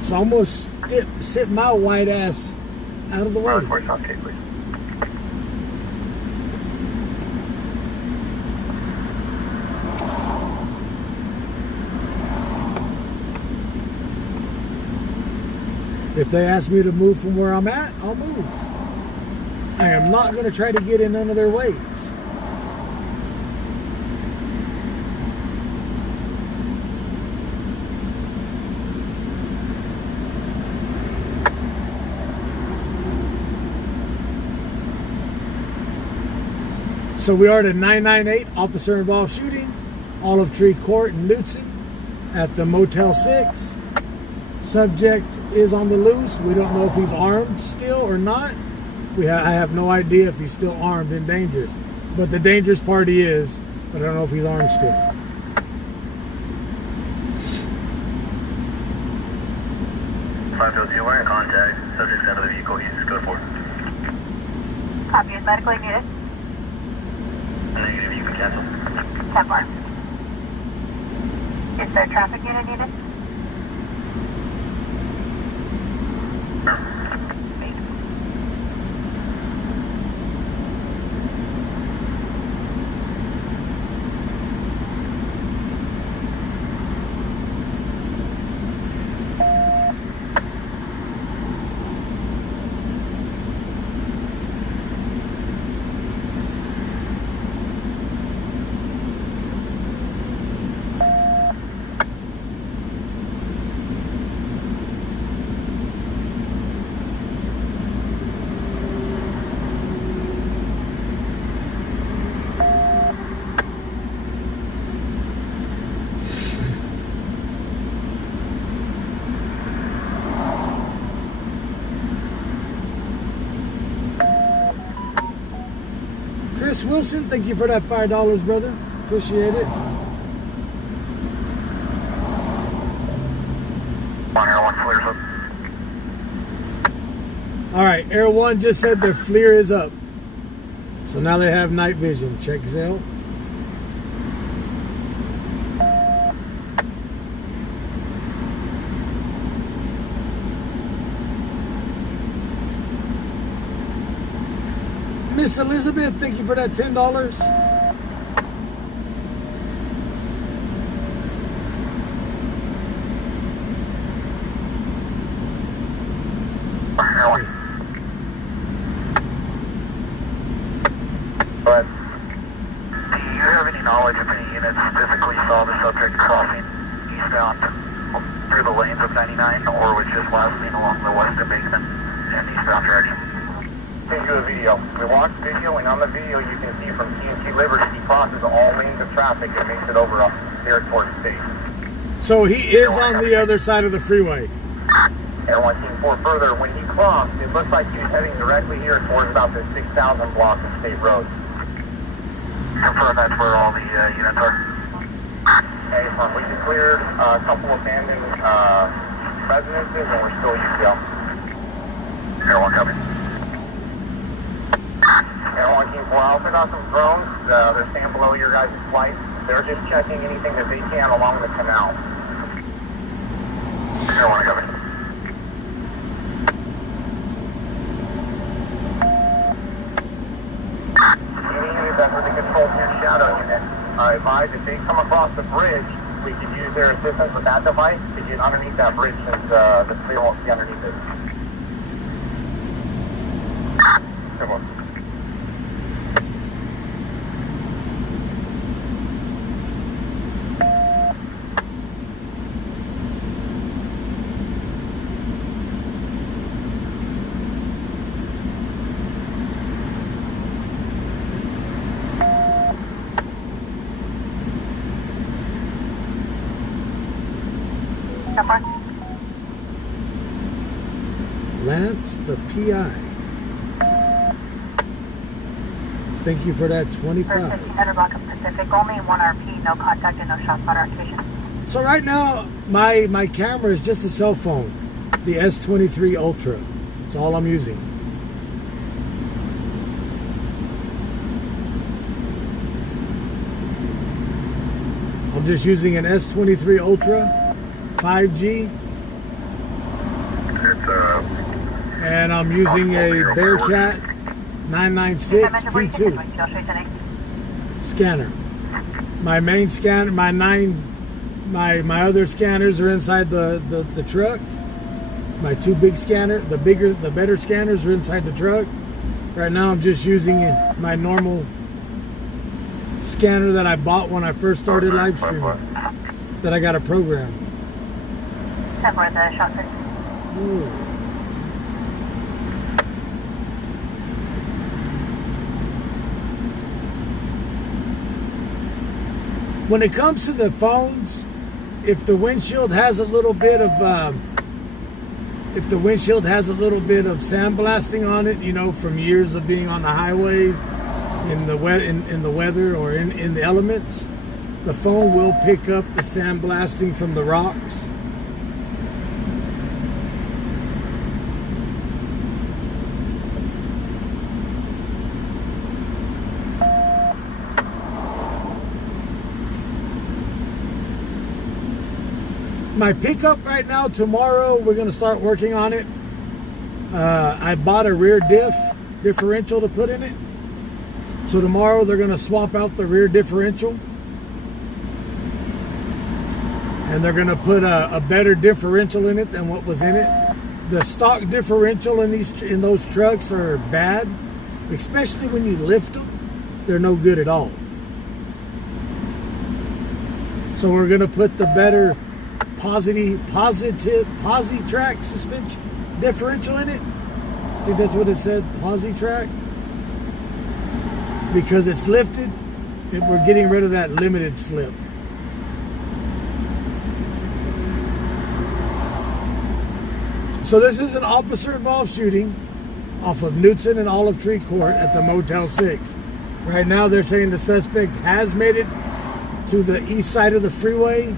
So almost sit my white ass out of the way. If they ask me to move from where I'm at, I'll move. I am not going to try to get in none of their ways. So we are at a 998 officer involved shooting, Olive Tree Court in Hudson at the Motel 6. Subject is on the loose. We don't know if he's armed still or not. I have no idea if he's still armed and dangerous. But the dangerous part he is, but I don't know if he's armed still. We're in contact. Subject's out of the vehicle. He's good for it. Copy is medically needed. Negative, you can cancel. 10-4. Is there traffic unit needed? Chris Wilson, thank you for that $5, brother. Appreciate it. Air 1 clears up. All right, Air 1 just said their FLIR is up. So now they have night vision. Check Zell. Miss Elizabeth, thank you for that $10. But do you have any knowledge if any units physically saw the subject crossing eastbound through the lanes of 99, or was just last seen along the western basement and eastbound direction? Take you a video. We watched video, and on the video you can see from TNT Liberty he crosses all lanes of traffic and makes it over up here towards state. So he is on the other side of the freeway. Air 1 Team 4 further, when he crossed, it looks like he was heading directly here towards about the 6,000 block of State Road. Confirm that's where all the units are. Hey, we just cleared a couple abandoned residences, and we're still UCL. Air 1 coming. Air 1 Team 4 Alpha got some drones. They're staying below your guys' flight. They're just checking anything that they can along the canal. Air 1 coming. Any unit that's really controlled your shadow unit, advise if they come across the bridge, we could use their assistance with that device to get underneath that bridge since the clear won't be underneath it. Come on. Chance, the PI. Thank you for that 25. 1500 block of Pacific, only 1 RP, no contact and no shot spotter activation. So right now, my camera is just a cell phone, the S23 Ultra. That's all I'm using. I'm just using an S23 Ultra 5G. And I'm using a Bearcat 996 P2 scanner. My main scanner, my other scanners are inside the truck. My two big scanner, the better scanners are inside the truck. Right now I'm just using my normal scanner that I bought when I first started live streaming, that I got a program. Ooh. When it comes to the phones, if the windshield has a little bit of sandblasting on it, you know, from years of being on the highways, in the weather or in the elements, the phone will pick up the sandblasting from the rocks. My pickup right now, tomorrow we're going to start working on it. I bought a rear differential to put in it. So tomorrow they're going to swap out the rear differential. And they're going to put a better differential in it than what was in it. The stock differential in those trucks are bad, especially when you lift them. They're no good at all. So we're going to put the better Posi-Track suspension differential in it. I think that's what it said, Posi-Track. Because it's lifted, we're getting rid of that limited slip. So this is an officer-involved shooting off of Knutson and Olive Tree Court at the Motel 6. Right now they're saying the suspect has made it to the east side of the freeway,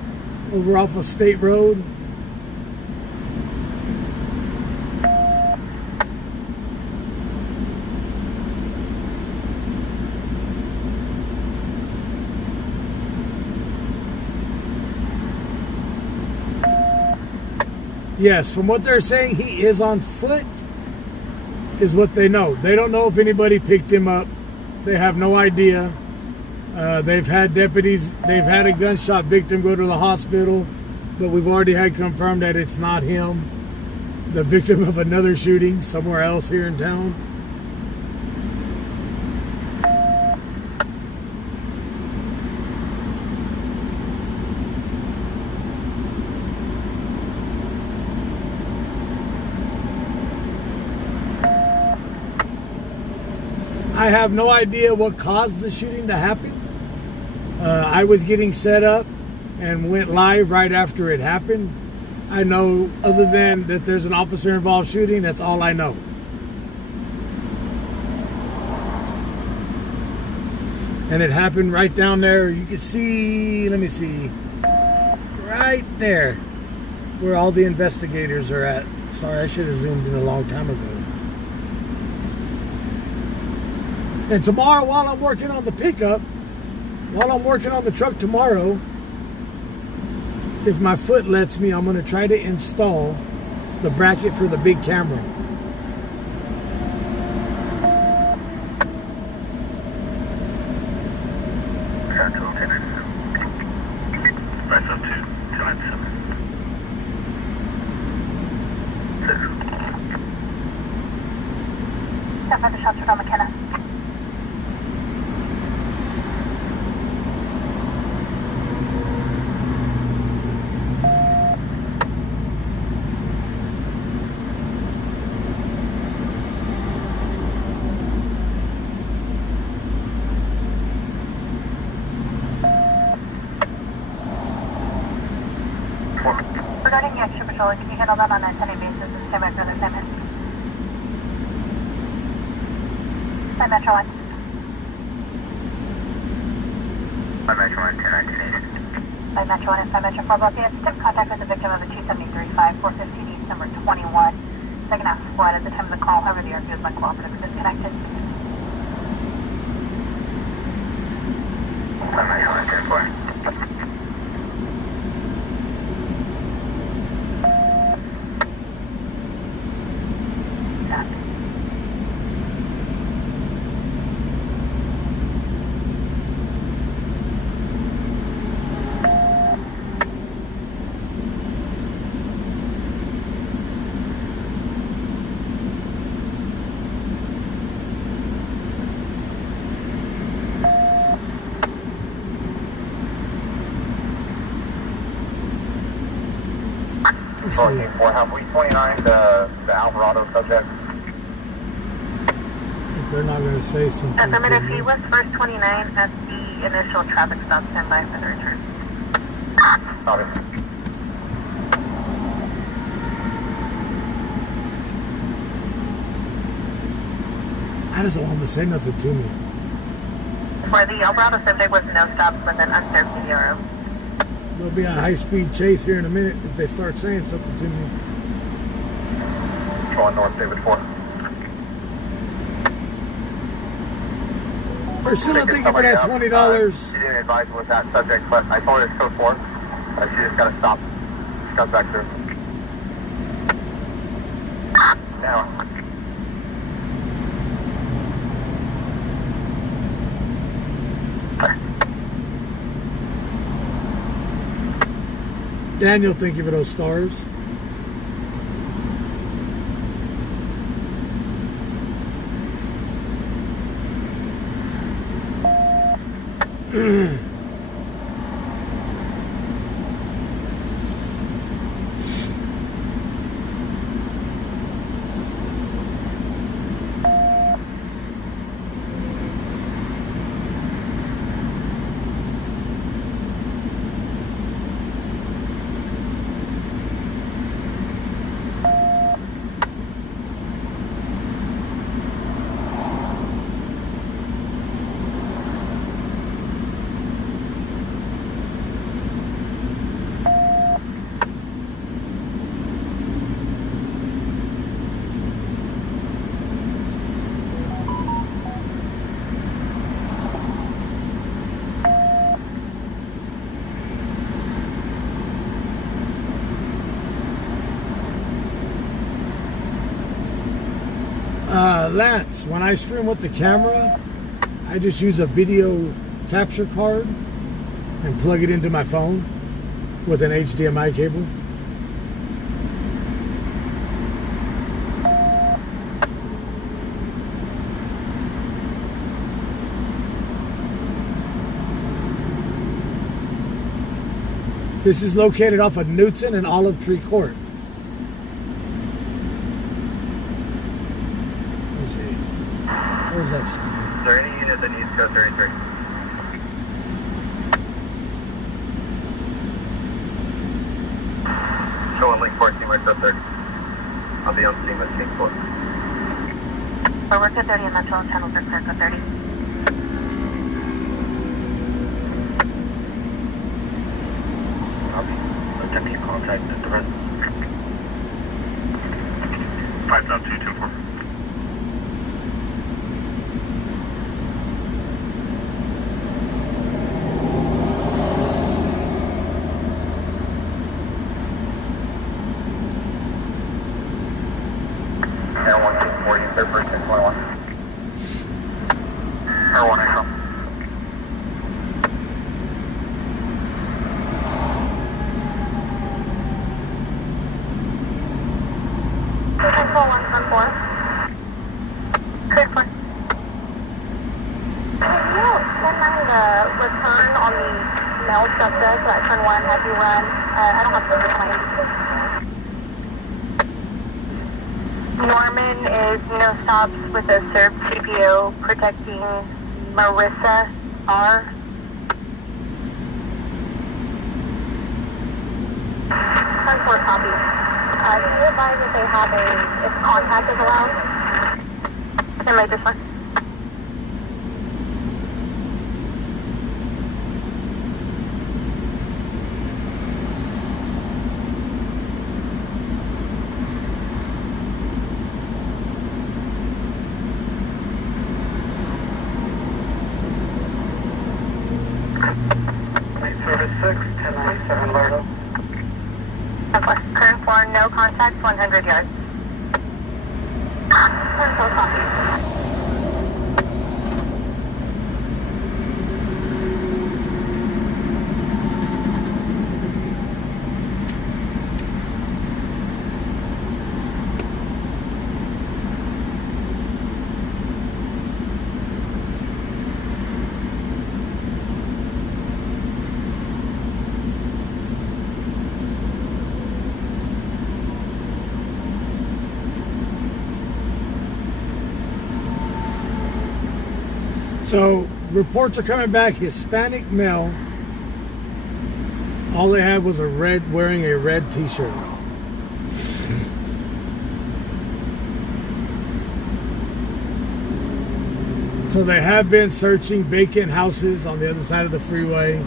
over off of State Road. Yes, from what they're saying, he is on foot, is what they know. They don't know if anybody picked him up. They have no idea. They've had deputies, they've had a gunshot victim go to the hospital, but we've already had confirmed that it's not him, the victim of another shooting somewhere else here in town. I have no idea what caused the shooting to happen. I was getting set up and went live right after it happened. I know, other than that there's an officer-involved shooting, that's all I know. And it happened right down there. You can see, let me see, right there, where all the investigators are at. Sorry, I should have zoomed in a long time ago. And tomorrow, while I'm working on the pickup, while I'm working on the truck tomorrow, if my foot lets me, I'm going to try to install the bracket for the big camera. The shots are on McKenna. Regarding the extra patrol, can you handle that on a 10-day basis and stand by for the assignment? By Metro 1. By Metro 1, 1019. By Metro 1 and by Metro 4, both units attempt contact with the victim of a 273-5415 East, number 21. Second half split at the time of the call, however the RP is uncooperative and disconnected. By Metro 1, 10-4. Okay, 4, have we 29 the Alvarado subject? If they're not going to say something. Affirmative, to he me. was first 29 at the initial traffic stop. Stand by for the return. Copy. I just don't want him to say nothing to me. For the Alvarado subject was no stops with an unserved CDRO. There'll be a high-speed chase here in a minute if they start saying something to me. Control North David 4. Priscilla, thank you for that $20. She didn't advise me with that subject, but I told her it's code 4. She just got to stop. She comes back through. Now. Daniel, thank you for those stars. Lance, when I stream with the camera, I just use a video capture card and plug it into my phone with an HDMI cable. This is located off of Knutson and Olive Tree Court. Let's see. Where's that sign? Is there any unit that needs code 33? Show on link 14, where's code 30? I'll be on scene with King 4. Forward to 30 and Metro channel for circle 30. Attempting contact at the residence. 5.224. Air 124, you clear for 621. Air 1 Echo. Control 114. Clear for. Can you send me the return on the male subject at turn 1 have you run? I don't have to return my Norman is no stops with a served CPO protecting Marissa R. 10-4 copy. Can you advise if they have if contact is allowed? Can I just one? Service 6, 1097 Largo. Current floor, no contact, 100 yards. 1-4 copy. So reports are coming back, Hispanic male. All they had was wearing a red t-shirt. So they have been searching vacant houses on the other side of the freeway.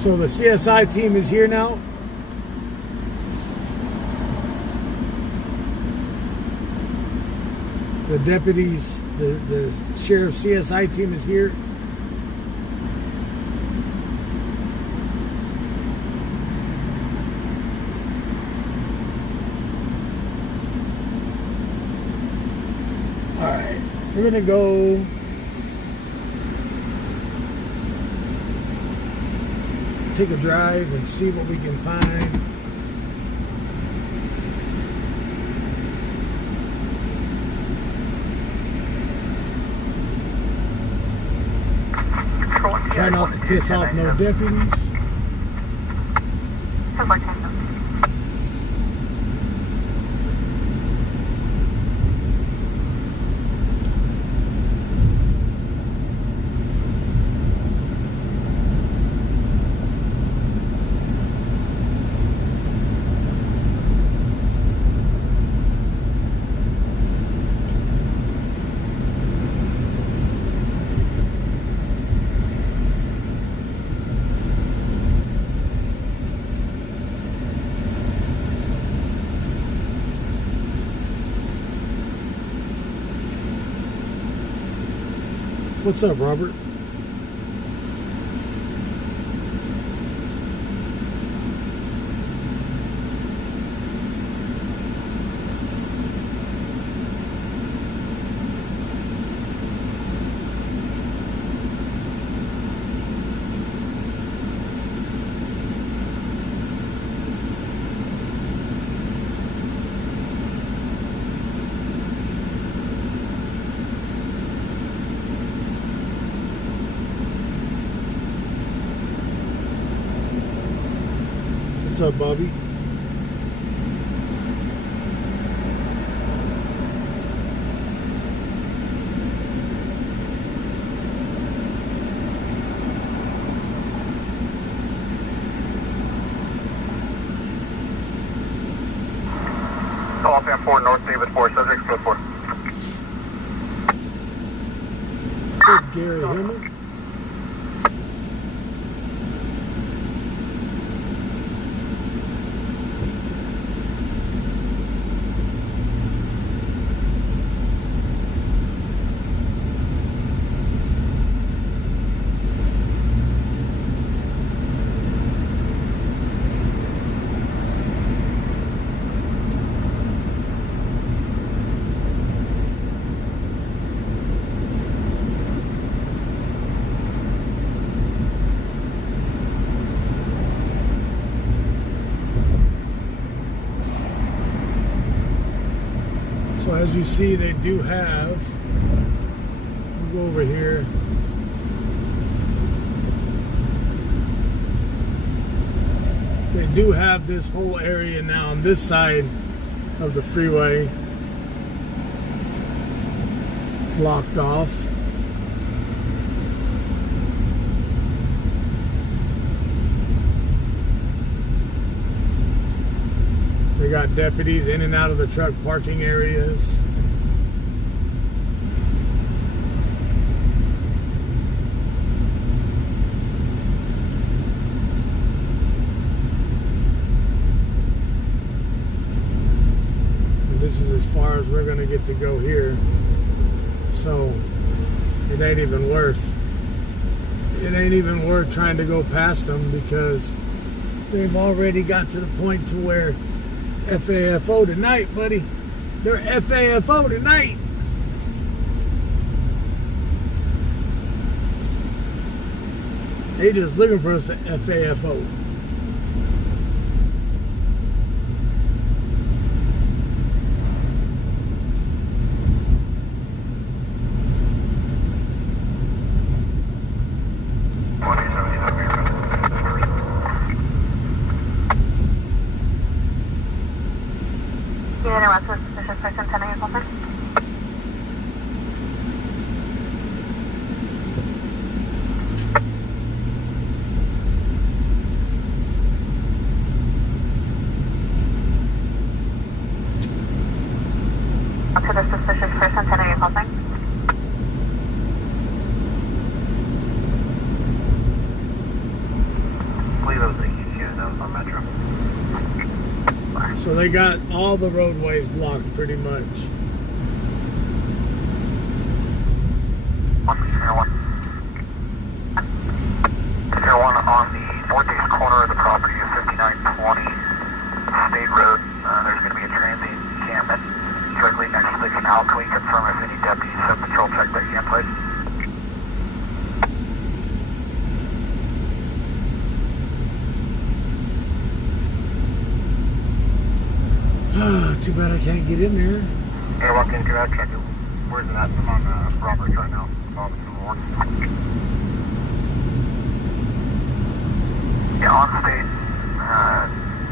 So the CSI team is here now. The deputies, the sheriff CSI team is here. All right, we're gonna go. Take a drive and see what we can find. Try not to piss off no deputies. What's up, Robert? What's up, Bobby? Off M4, North David 4, subject code 4. What's up, Gary Hillman? As you see, they do have, we'll go over here. They do have this whole area now on this side of the freeway blocked off. They got deputies in and out of the truck parking areas. And this is as far as we're going to get to go here. So it ain't even worth trying to go past them, because they've already got to the point to where FAFO tonight, buddy. They're FAFO tonight. They just looking for us to FAFO. To the suspicious person, 10 a.m. something. I believe it was a unit that was on Metro. So they got all the roadways blocked pretty much. Zero one on the northeast corner of the property of 5920 State Road. There's going to be a transient encampment directly next to the canal. Can we confirm if any deputies have patrol check that campsite? Too bad I can't get in there. Hey, walk into that check. Where's that? I'm on Roberts right now. Yeah, on state,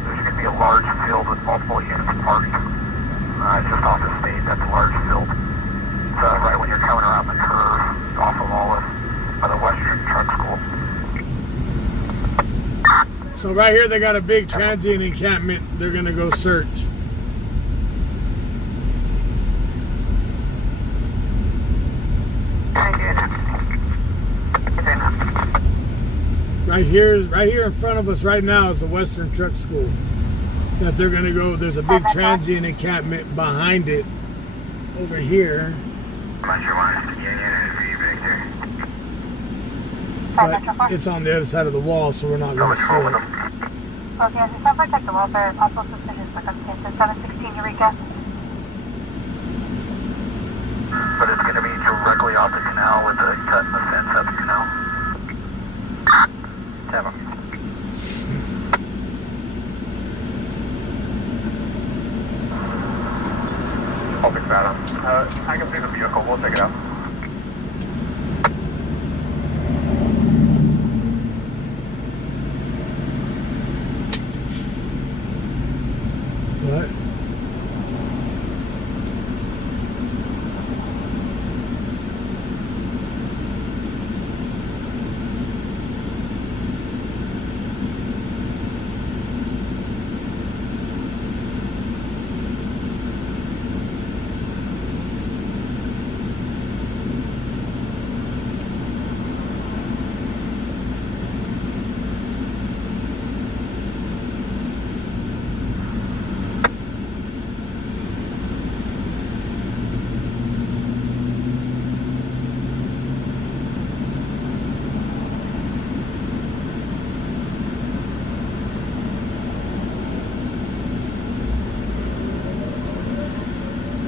there's going to be a large field with multiple units parked. Just off the state, that's a large field. It's right when you're coming around the curve off of Olive by the Western Truck School. So right here they got a big transient encampment. They're going to go search. Right here in front of us right now is the Western Truck School that they're going to go. There's a big transient encampment behind it over here. I'm sure why it's But it's on the other side of the wall, so we're not going to see it. Well, yes, it's not protected welfare. Possible suspicious circumstances. 716 Eureka. But it's going to be directly off the canal with the cut in the fence at the canal. 7. I'll pick that up. I can see the vehicle. We'll take it out. What?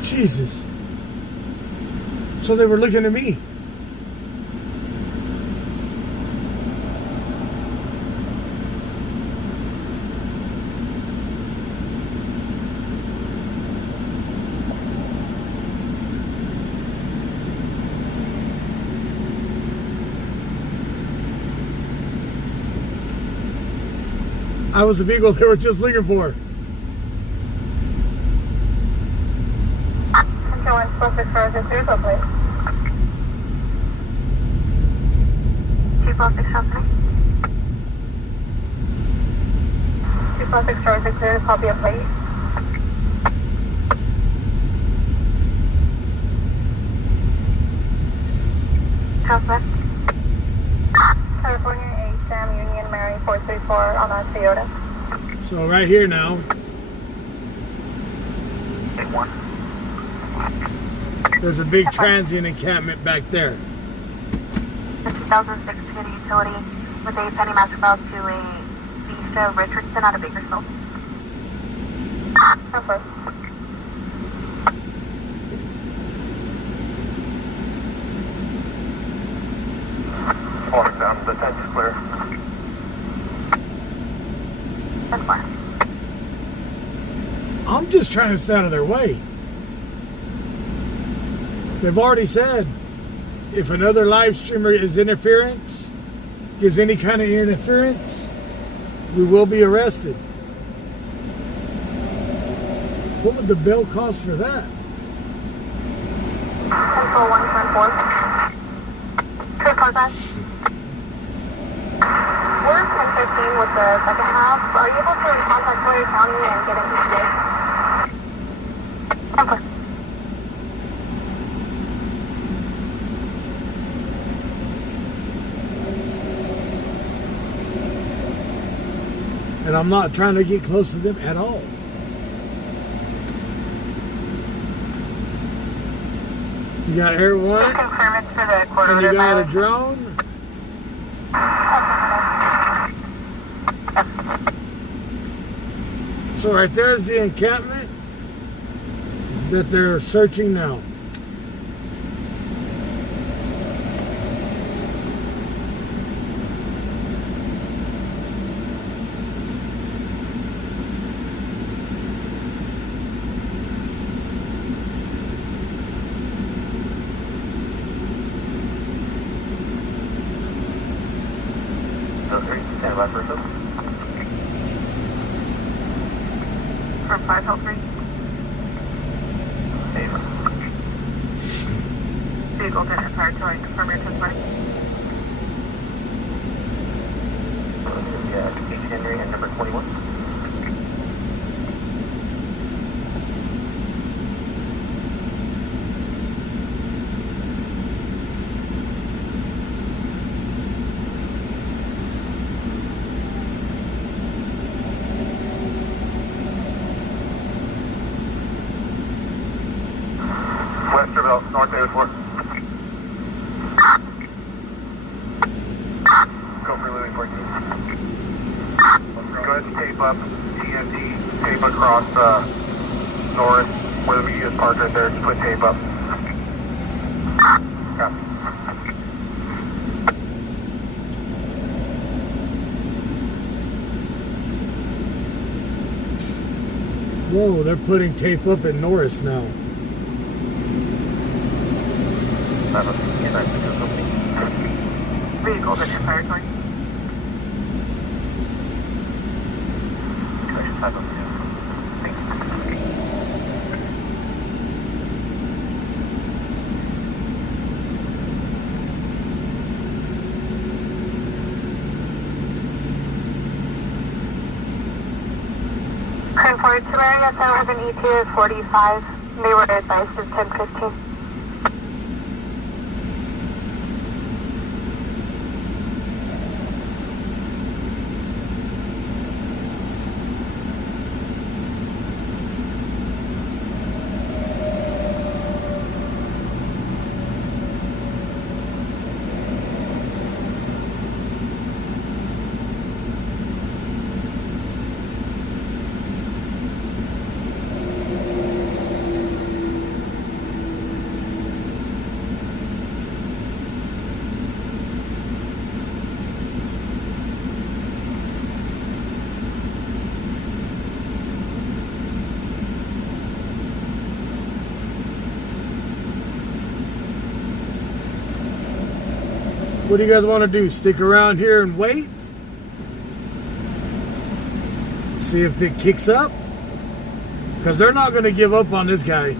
Jesus. So they were looking at me. I was the vehicle they were just looking for. Control 146 please. 246 company. 246 clear to copy a plate. Southwest. California 8 Sam Union Mary 434 on that Toyota. So right here now, there's a big transient encampment back there. The 2006 Toyota utility with a Penny Master File to a Vista Richardson out of Bakersfield. Southwest. Falling down, the 10's clear. That's fine. I'm just trying to stay out of their way. They've already said if another live streamer is interference, gives any kind of interference, we will be arrested. What would the bill cost for that? Control 114. True contact. We're 1015 with the second half. Are you able to contact Collier County and get an ETA? Okay. And I'm not trying to get close to them at all. You got air one, Confirm it's for the quarter and you order got a violation. drone. So right there's the encampment that they're searching now. Stand by for us. For 503. Vehicle didn't fire till I confirm your testimony. Yeah, H. Henry and number 21. Westerville, North 84. Go for Louis 14. Go ahead and tape up TMD, tape across north where the media is parked right there. Just put tape up. Copy. Whoa, they're putting tape up in Norris now. Vehicle didn't fire till I. Conform to Marietta has an ETA of 45. They were advised of 1015. What do you guys want to do? Stick around here and wait? See if it kicks up. Because they're not going to give up on this guy.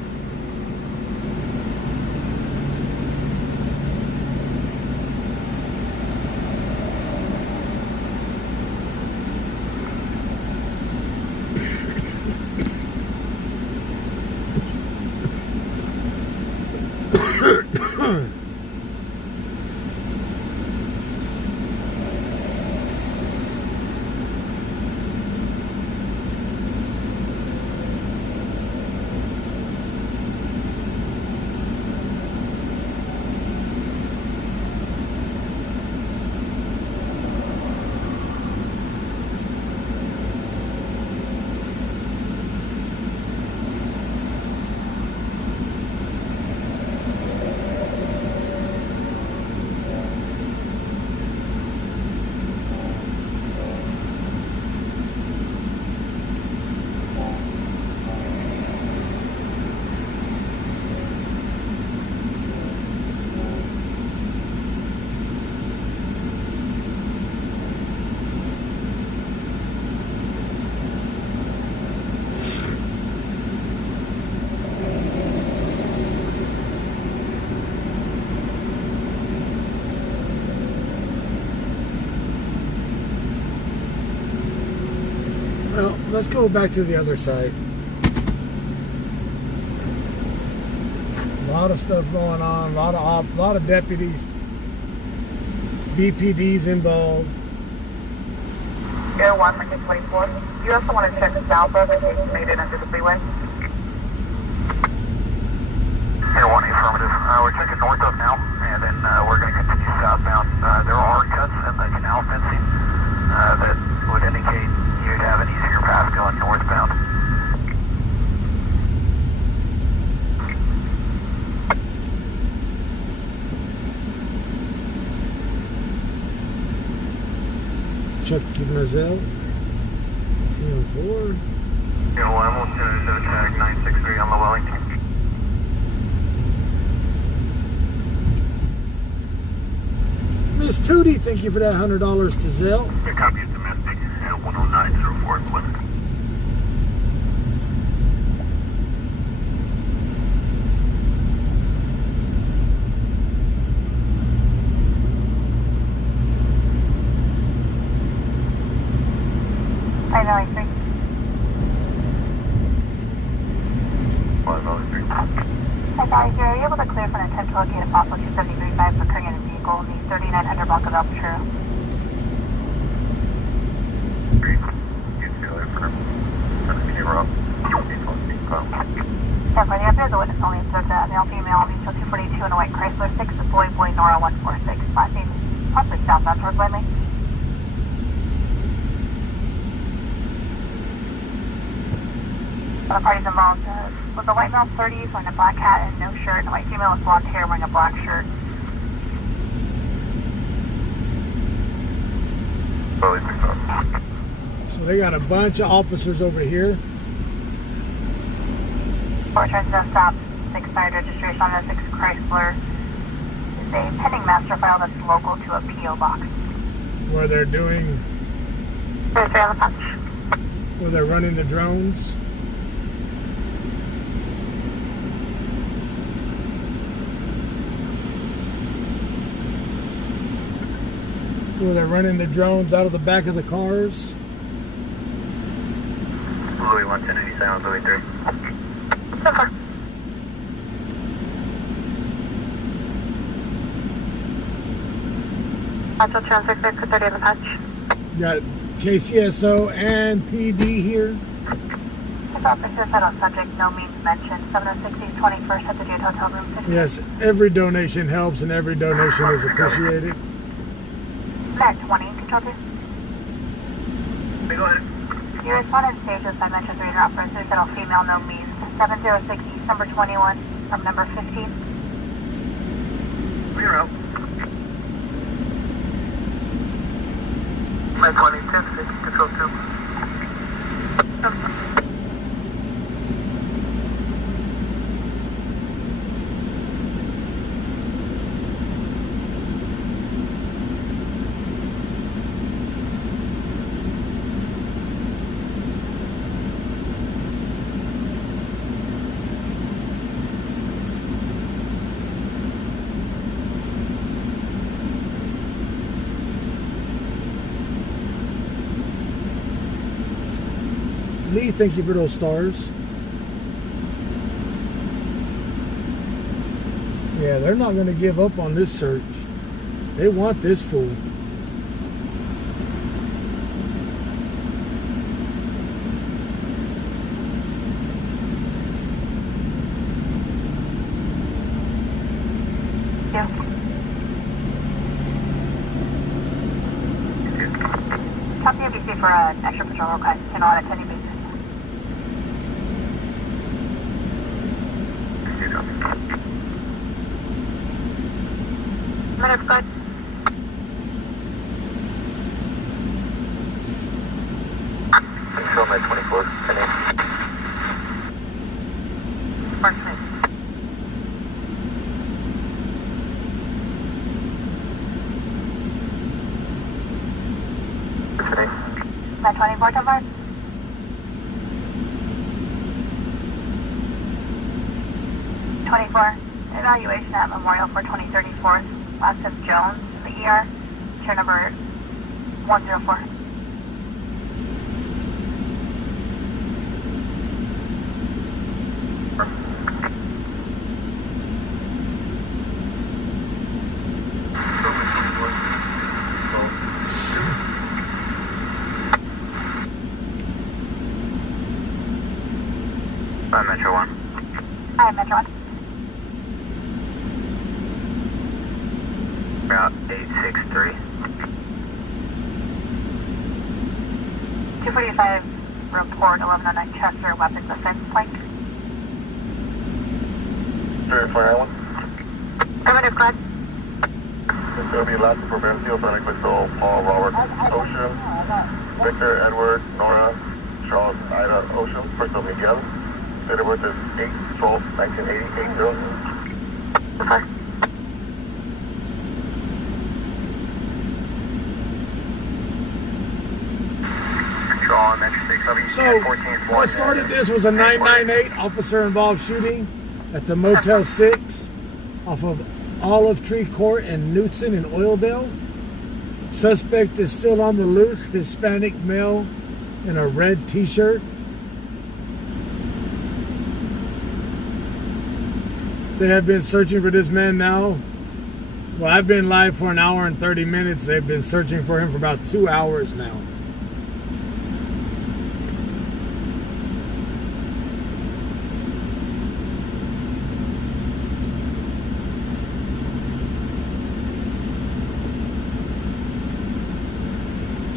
Well, let's go back to the other side. A lot of stuff going on, a lot of deputies, BPDs involved. Air 1, Lincoln 24. You also want to check southbound in case you made it under the freeway? Air 1, affirmative. We're checking north of now, and then we're going to continue southbound. There are cuts in the canal fencing that would indicate you'd have an easier path going northbound. Chuck Mazel, TM4. Air 1, we'll send a tag 963 on the Wellington. Miss Tootie, thank you for that $100 to Zell. Your copy is domestic at 10904 Plymouth. I know, I think. 103. Hi guys, are you able to clear for an intent to locate a possible 273.5 occurring in a vehicle in the 3900 block of Elmshire? Definitely, after the witness only observed a male female on the 242 in a white Chrysler 6, boy Nora 146, last name possibly southbound towards Limley. The parties involved was a white male 30s wearing a black hat and no shirt, and a white female with blonde hair wearing a black shirt. So they got a bunch of officers over here. Four turns no stop, 6 side registration on the 6 Chrysler is a pending master file that's local to a P.O. box. Where they're doing, Register on the punch. where they're running the drones. Where they're running the drones out of the back of the cars. Louis 11087, Louis 3. Actual transfer for 30 on the punch. Got KCSO and PD here. This officer said on subject, no means mentioned. 706 East 21st at the Jade Hotel Room 50. Yes, every donation helps and every donation is appreciated. Mac 20, control 2. Go ahead. You responded stages I mentioned 3 route for a suicidal female, no means. 706 East, number 21, from number 15. Clear out. Mac 20, 10, control 2. Lee, thank you for those stars. Yeah, they're not going to give up on this search. They want this fool. Yeah. Copy ABC for an extra patrol request. 10 out of 10 basis. Minutes good. Control my 24. First minute. Today. My 24 number. Evaluation at Memorial for 2034. Last of Jones, the ER. Chair number 104. Metro 1. Hi, Metro 1. Route 863. 245 report 1109 Chester weapons offense plank. 3491. Affirmative, go ahead. It's going to be last for Bakersfield, Sonic Missile, Paul, Robert, Ocean, Victor, Edward, Nora, Charles, Ida, Ocean. First of Miguel. Date of birth is 8/12/1980. Okay. Control on Metro 6. So, what started this was a 998 officer-involved shooting at the Motel 6 off of Olive Tree Court in Knutson in Oildale. Suspect is still on the loose, Hispanic male in a red t-shirt. They have been searching for this man now. Well, I've been live for an hour and 30 minutes. They've been searching for him for about 2 hours now.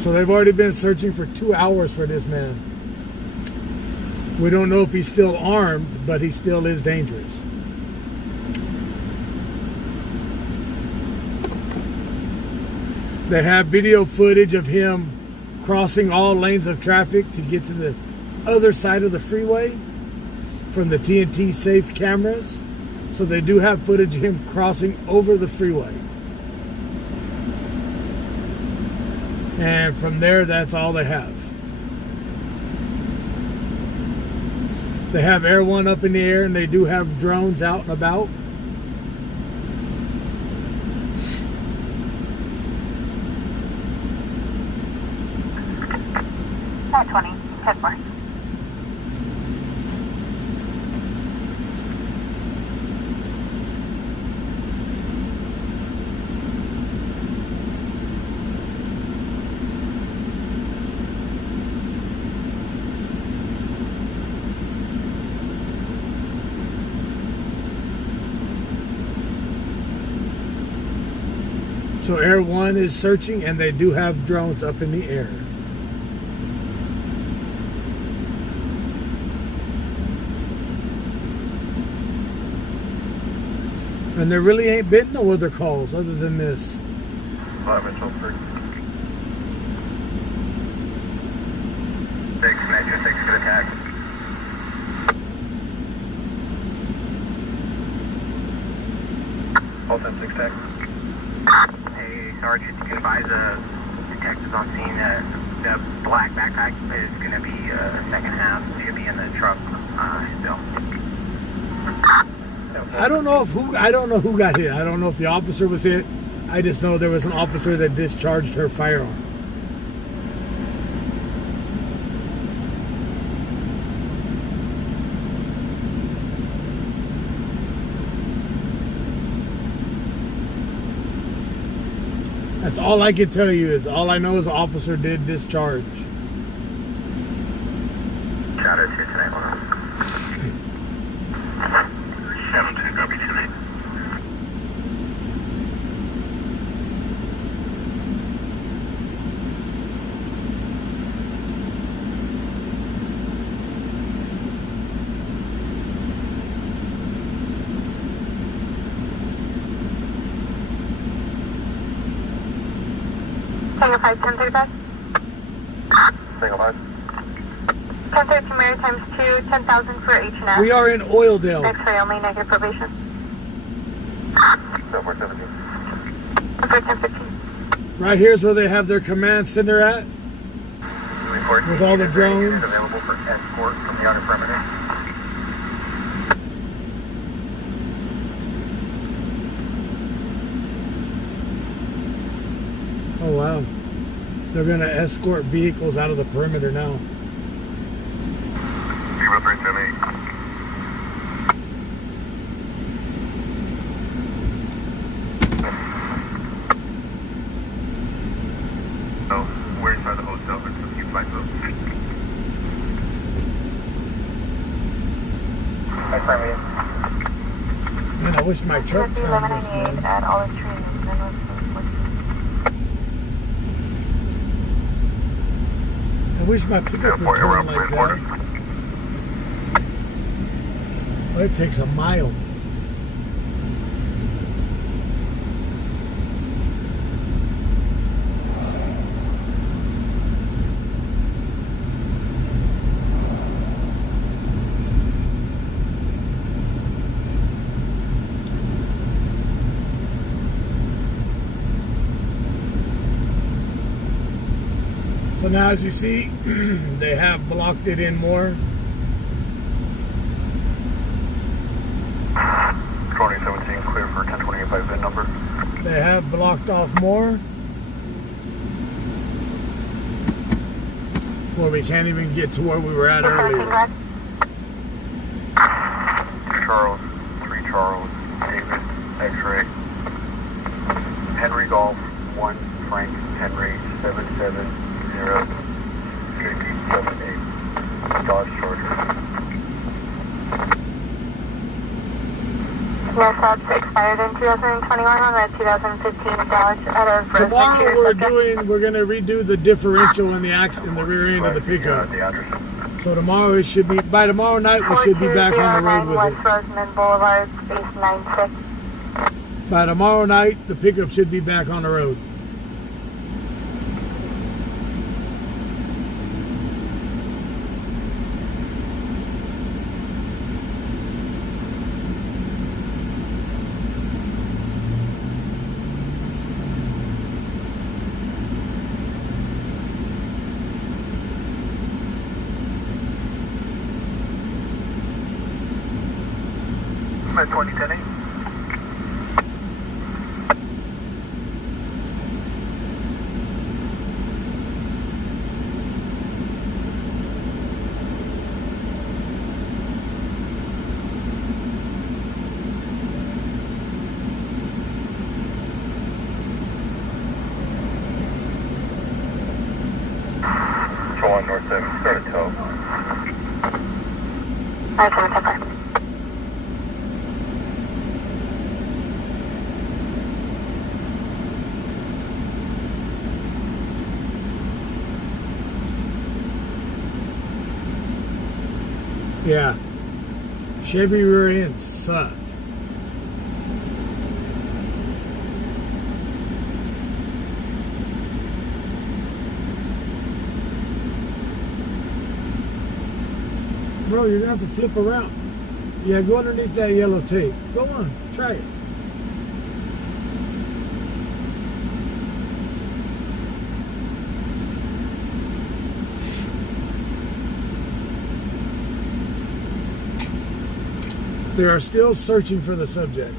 So they've already been searching for 2 hours for this man. We don't know if he's still armed, but he still is dangerous. They have video footage of him crossing all lanes of traffic to get to the other side of the freeway from the TNT safe cameras. So they do have footage of him crossing over the freeway. And from there, that's all they have. They have Air One up in the air, and they do have drones out and about. At 20, 10-4. So Air One is searching, and they do have drones up in the air. And there really ain't been no other calls other than this. 5/3. 6, Metro 6, good attack. Also 6 tech. Hey, Sergeant, you can advise detectives on scene. The black backpack is going to be second half. Should be in the truck still. I don't know who got hit. I don't know if the officer was hit. I just know there was an officer that discharged her firearm. That's all I can tell you. Is all I know is the officer did discharge. Shadows here tonight, hold on. 7-2, copy 2-8. Tango 5, 1035. Single 5. 1032 Maritimes 2, 10,000 for H&S. We are in Oildale. X-ray only, negative probation. So 417. For 1015. Right here's where they have their command center at. Report With all the unit drones. available for escort from the outer perimeter. Oh wow. They're gonna escort vehicles out of the perimeter now. 0378. Oh, we're inside the hotel. There's a few flights up. Hi, Simon. Man, I wish my truck turned this 1198 good. at Olive Tree and Midwest 14. I wish my pickup would turn like that. Well, it takes a mile. So now, as you see, they have blocked it in more. 2017 clear for 1028 by VIN number. They have blocked off more. Well, we can't even get to where we were at earlier. Charles, 3 Charles, David, X-ray. Henry Golf, 1 Frank Henry, 770, J.P. 78, Dodge Charger. No stops expired in 2021 on the 2015 Dodge out of Tomorrow we're gonna redo the differential in the rear end of the pickup. The address. So tomorrow it should be, by tomorrow night we should be back on the road with West it. Roseman Boulevard, space 96. By tomorrow night the pickup should be back on the road. Met 2010. Control on North 7, start at 12. Alright, 775. Yeah. Chevy rear ends suck. Bro, you're gonna have to flip around. Yeah, go underneath that yellow tape. Go on, try it. They are still searching for the subject.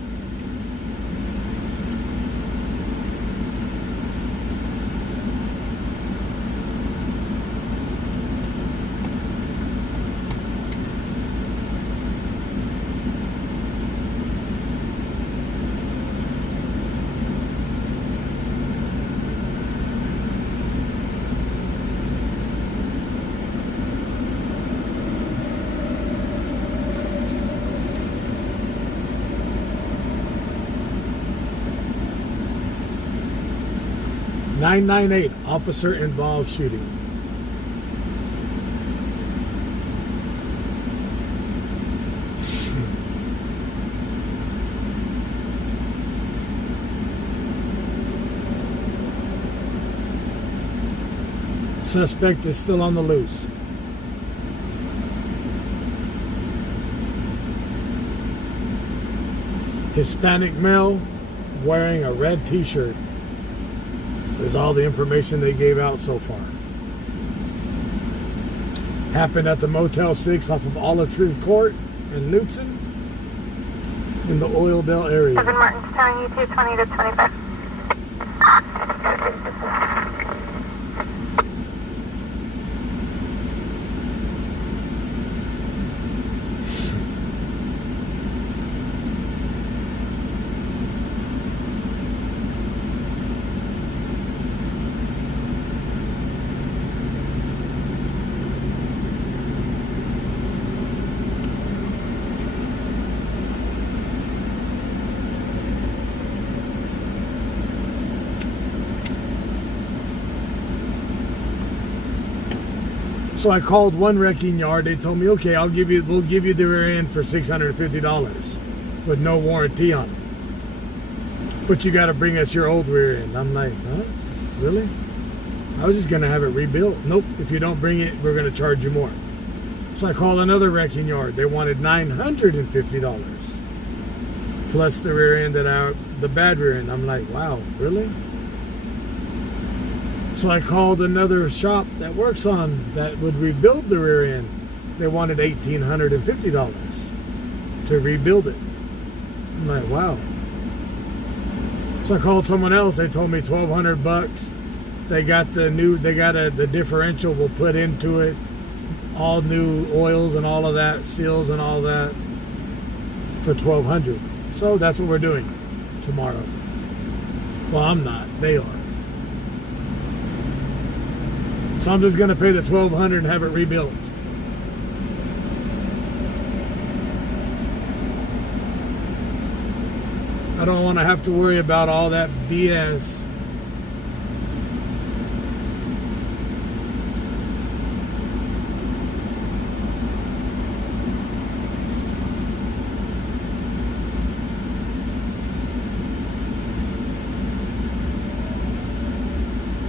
998, officer involved shooting. Suspect is still on the loose. Hispanic male wearing a red t-shirt is all the information they gave out so far. Happened at the Motel 6 off of Olive Tree Court in Hudson in the Oildale area. Kevin Martin's telling you 220 to 25. So I called one wrecking yard. They told me, okay, we'll give you the rear end for $650 with no warranty on it. But you got to bring us your old rear end. I'm like, huh? Really? I was just going to have it rebuilt. Nope. If you don't bring it, we're going to charge you more. So I called another wrecking yard. They wanted $950 plus the rear end the bad rear end. I'm like, wow, really? So I called another shop that works on that would rebuild the rear end. They wanted $1,850 to rebuild it. I'm like, wow. So I called someone else. They told me $1,200. They got the differential we'll put into it, all new oils and all of that, seals and all that for $1,200. So that's what we're doing tomorrow. Well, I'm not. They are. So I'm just going to pay the $1,200 and have it rebuilt. I don't want to have to worry about all that BS.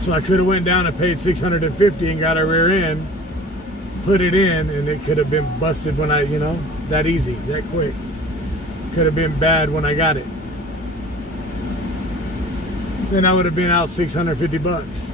So I could have went down and paid $650 and got a rear end, put it in, and it could have been busted when I, that easy, that quick. Could have been bad when I got it. Then I would have been out $650.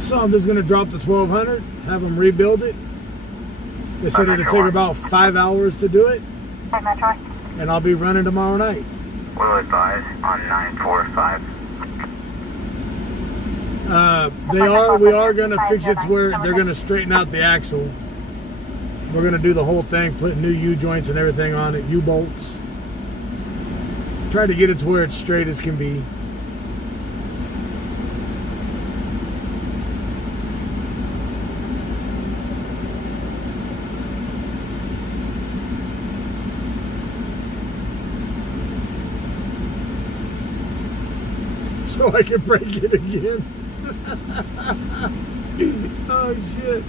So I'm just going to drop the $1,200, have them rebuild it. They said it'll take about 5 hours to do it. And I'll be running tomorrow night. We'll advise on 945. We are going to fix it to where they're going to straighten out the axle. We're going to do the whole thing, put new U-joints and everything on it, U-bolts. Try to get it to where it's straight as can be. So I can break it again. Oh shit.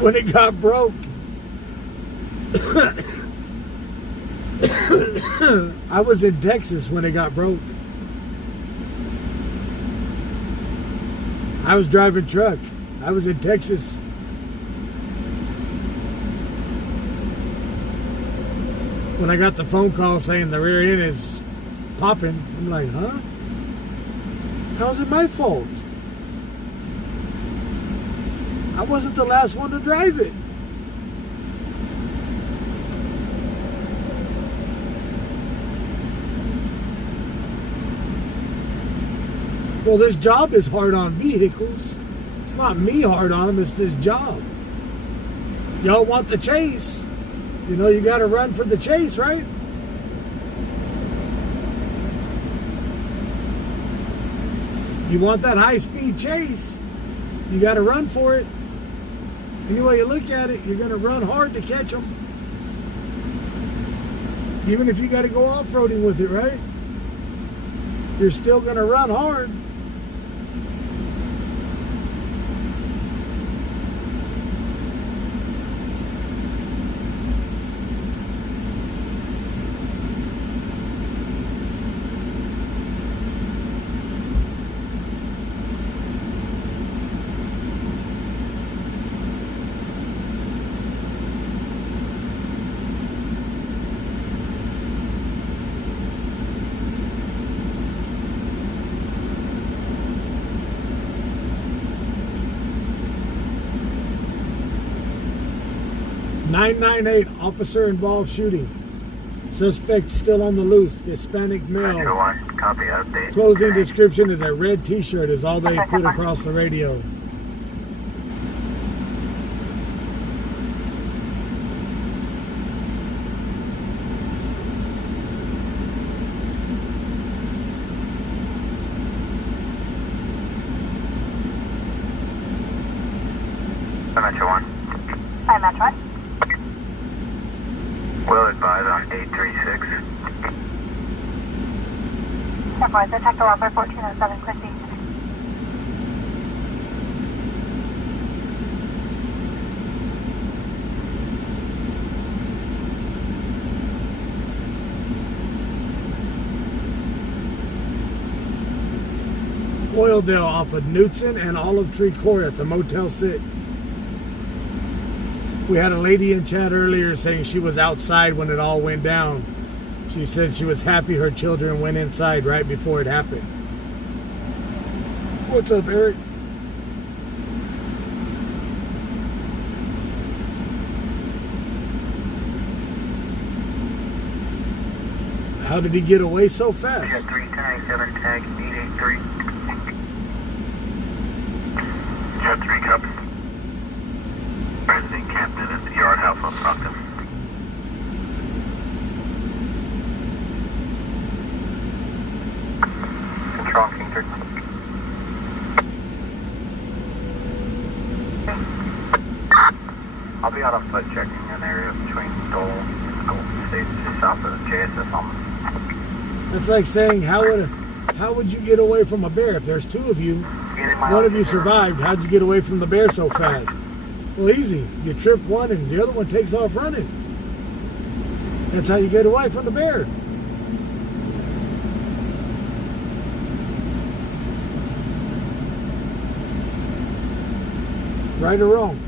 When it got broke, I was in Texas when it got broke. I was driving truck. I was in Texas. When I got the phone call saying the rear end is popping, I'm like, huh? How's it my fault? I wasn't the last one to drive it. Well, this job is hard on vehicles. It's not me hard on them, it's this job. Y'all want the chase. You know, you got to run for the chase, right? You want that high-speed chase. You got to run for it. Any way you look at it, you're going to run hard to catch them. Even if you got to go off-roading with it, right? You're still going to run hard. .998 officer involved shooting. Suspect still on the loose. Hispanic male. Copy, update. Closing description is a red t-shirt is all they put across the radio. Metro 1. Hi, Metro 1. Will advise on 836. Advise Detective Officer 1407, Christie. Oildale off of Knutson and Olive Tree Court at the Motel 6. We had a lady in chat earlier saying she was outside when it all went down. She said she was happy her children went inside right before it happened. What's up, Eric? How did he get away so fast? 397 tag 883. Jet 3 copy. President Captain at the yard house on Stockton. Control King. I'll be out on foot checking an area between Dole and Golden State, just south of the JSS on. That's like saying, how would you get away from a bear? If there's two of you, one of you survived, how'd you get away from the bear so fast? Well, easy. You trip one and the other one takes off running. That's how you get away from the bear. Right or wrong?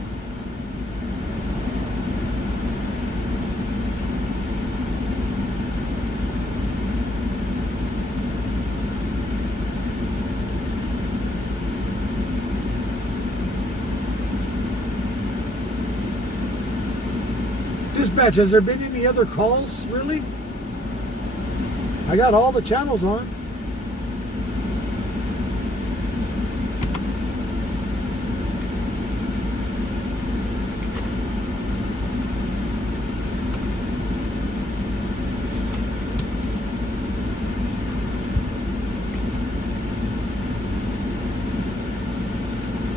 Dispatch, has there been any other calls, really? I got all the channels on.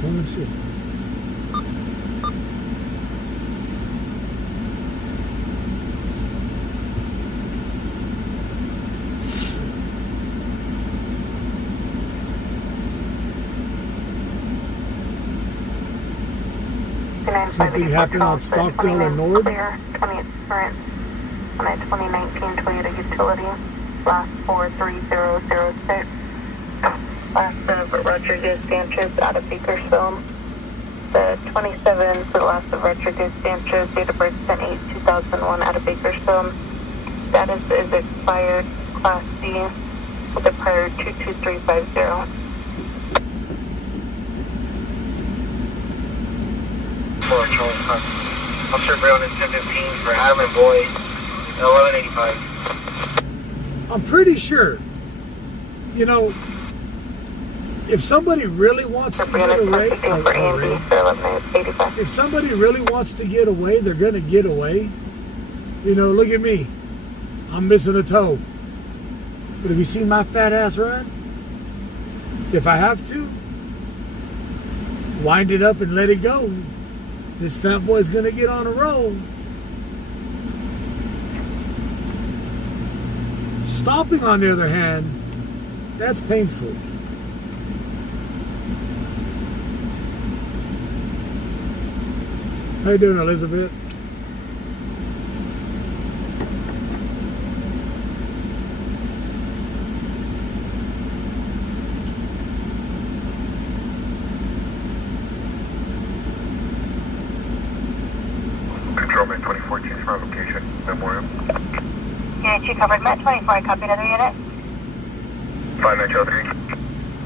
Let me see. Something happened on Stockdale and Nord. Clear 20th current on a 2019 Toyota Utility, last 43006. Last of Rodriguez Sanchez out of Bakersfield. The 27 for the last of Rodriguez Sanchez, date of birth 10/8/2001 out of Bakersfield. Status is expired, Class C, with a prior 22350. Officer Brown in 1015 for Adam and Boyd at 1185. I'm pretty sure, you know, If somebody really wants to get away, if somebody really wants to get away, they're going to get away. You know, look at me. I'm missing a toe. But have you seen my fat ass run? If I have to, wind it up and let it go. This fat boy's going to get on a roll. Stopping, on the other hand, that's painful. How you doing, Elizabeth? Controlman 2014 from location, Memorial. Unit 2 covered, Met 24, copy another unit. 5 Metro 3.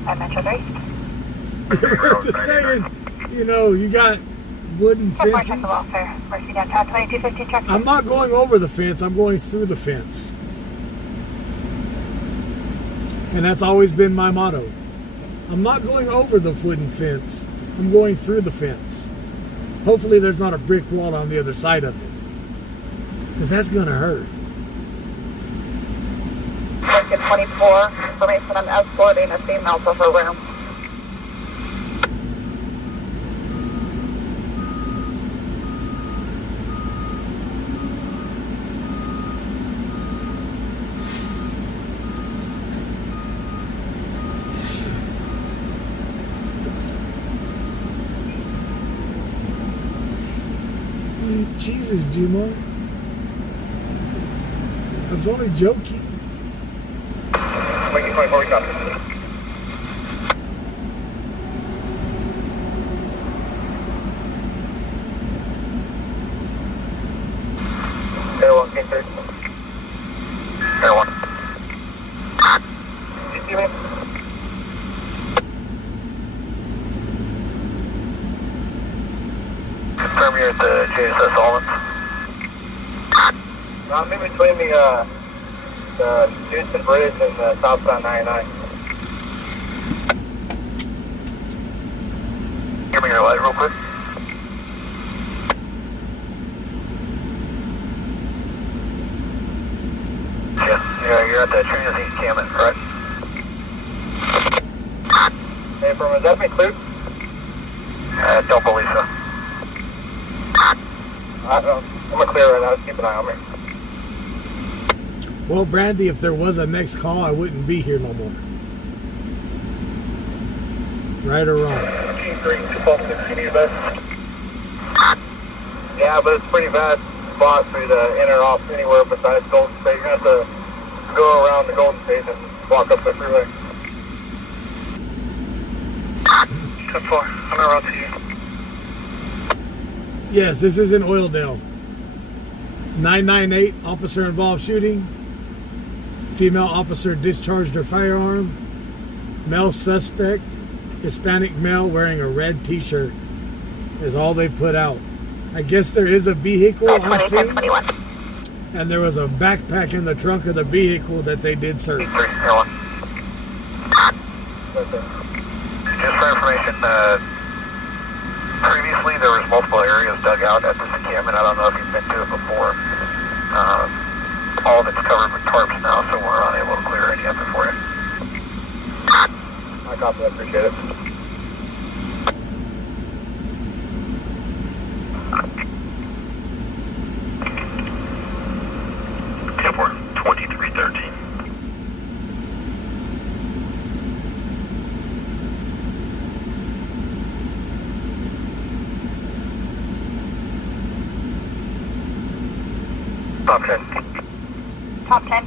5 Metro 3. Just saying, you know, you got wooden fences. Mercy downtown 2215 truck. I'm not going over the fence, I'm going through the fence. And that's always been my motto. I'm not going over the wooden fence, I'm going through the fence. Hopefully there's not a brick wall on the other side of it, because that's going to hurt. Circuit 24, information I'm escorting a female to her room. Jesus, Jimo. I was only joking. Wait, 24, we copy. Air 1, King 3. Air 1. Confirm you're at the JSS Allens. I'm in between the Houston Bridge and the southbound 99. Give me your light real quick. Yeah, you're at the Transient encampment, correct? Hey, from is that me cleared? Don't believe so. I'm gonna clear right now. Just keep an eye on me. Well, Brandy, if there was a next call, I wouldn't be here no more. Right or wrong? Team 3, 246, you need a best? Yeah, but it's a pretty bad spot for you to enter off anywhere besides Golden State. You're going to have to go around the Golden State and walk up the freeway. 10-4, I'm going to route to you. Yes, this is in Oildale. 998, officer involved shooting. Female officer discharged her firearm. Male suspect, Hispanic male wearing a red t-shirt is all they put out. I guess there is a vehicle on scene. And there was a backpack in the trunk of the vehicle that they did search. Just for information, previously there was multiple areas dug out at this encampment. I don't know if you've been to it before. All of it's covered with tarps now, so we're unable to clear any of it for you. I copy, I appreciate it. Airport 2313. Top 10. Top 10.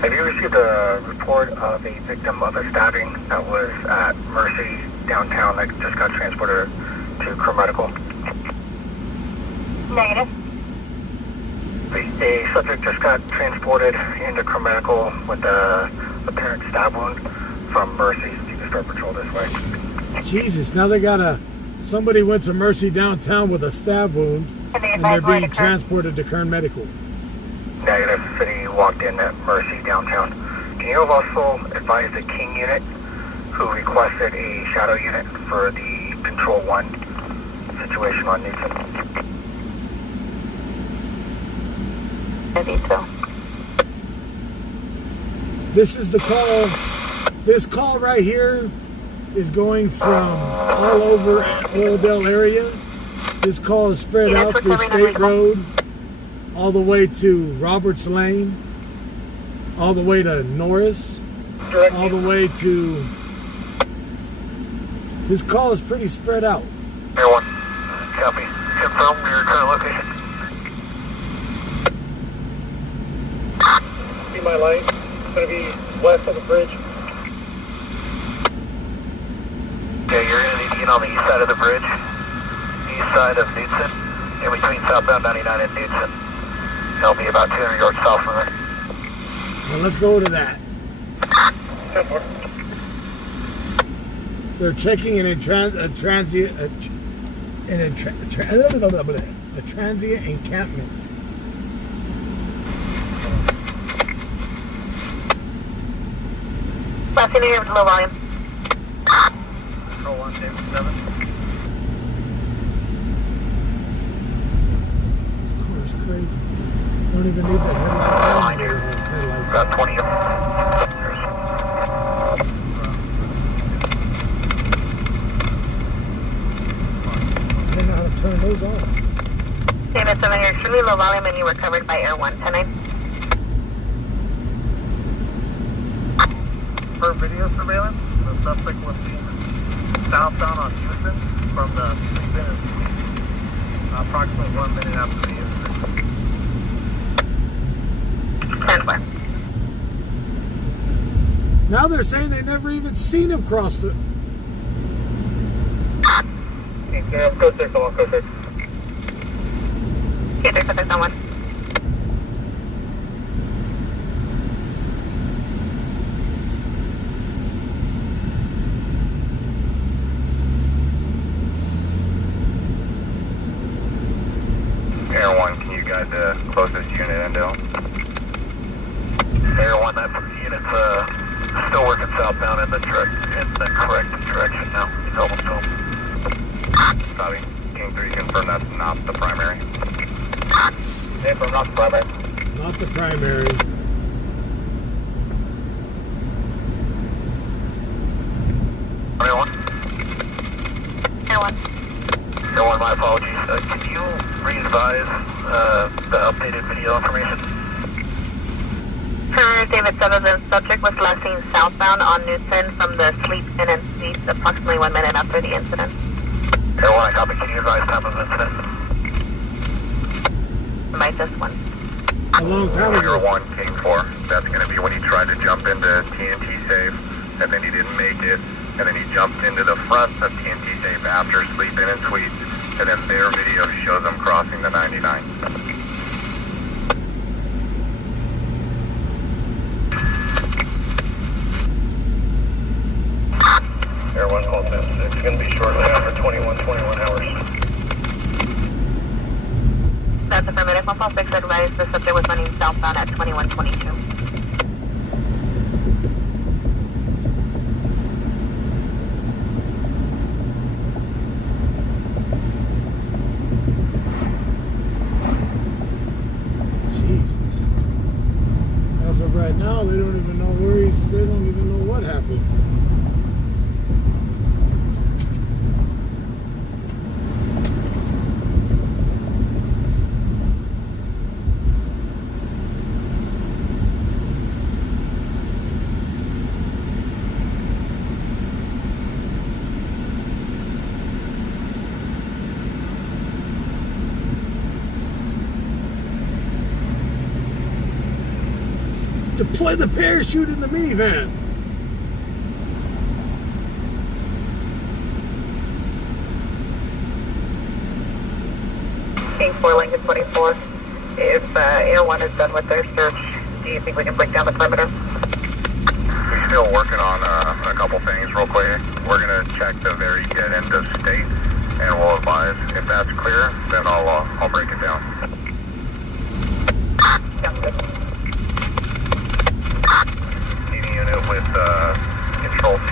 Have you received a report of a victim of a stabbing that was at Mercy downtown that just got transported to Medical? Negative. A subject just got transported into Medical with a apparent stab wound from Mercy. You can start patrol this way. Jesus, now they got somebody went to Mercy downtown with a stab wound, and they're being transported to Kern Medical. Negative. City walked in at Mercy downtown. Can you also advise the King unit who requested a shadow unit for the Control 1 situation on Newton. I think so. This is the call. This call right here is going from all over Oildale area. This call is spread out through State Road, all the way to Roberts Lane, all the way to Norris, all the way to... This call is pretty spread out. Air 1, copy. Confirm your current location. See my light? It's going to be west of the bridge. Okay, you're going to need to get on the east side of the bridge, east side of Knudsen, in between southbound 99 and Knudsen. It'll be about 200 yards south from there. Well, let's go to that. 10-4. They're checking a transient encampment. Last in here with low volume. Control 1, David 7. Of course, crazy. Don't even need the headlights. About 20 of I don't know how to turn those off. David 7 here, extremely low volume, and you were covered by Air 1, 10-9. For video surveillance, the suspect was seen southbound on Houston from the sleep-in and suite, approximately 1 minute after the incident. 10-4. Now they're saying they never even seen him cross the... Yeah, go 6, go 6. Okay, there's something someone. Air 1, can you guide the closest unit into him? Air 1, that unit's still working southbound in the correct direction now. You told them to him. Copy. Team 3, confirm that's not the primary. Confirm not the primary. Not the primary. Air 1? Air 1. Air 1, my apologies. Can you re-advise the updated video information? For David 7, the subject was last seen southbound on Newton from the sleep-in and suite approximately 1 minute after the incident. Air 1, I copy. Can you advise time of incident? By just one. A long time Air ago. 1 came for. That's going to be when he tried to jump into TNT safe, and then he didn't make it, and then he jumped into the front of TNT safe after sleep-in and suite, and then their video shows him crossing the 99. Air 1 call 10. It's going to be shortly after 21 hours. That's affirmative. 146 advised the subject was running southbound at 2122. Jesus. As of right now, they don't even know where he's... They don't even know what happened. Deploy the parachute in the minivan. King 4, Lincoln 24. If Air 1 is done with their search, do you think we can break down the perimeter? We're still working on a couple things real quick. We're going to check the very dead end of state, and we'll advise. If that's clear, then I'll break it down. Sounds good. TV unit with control to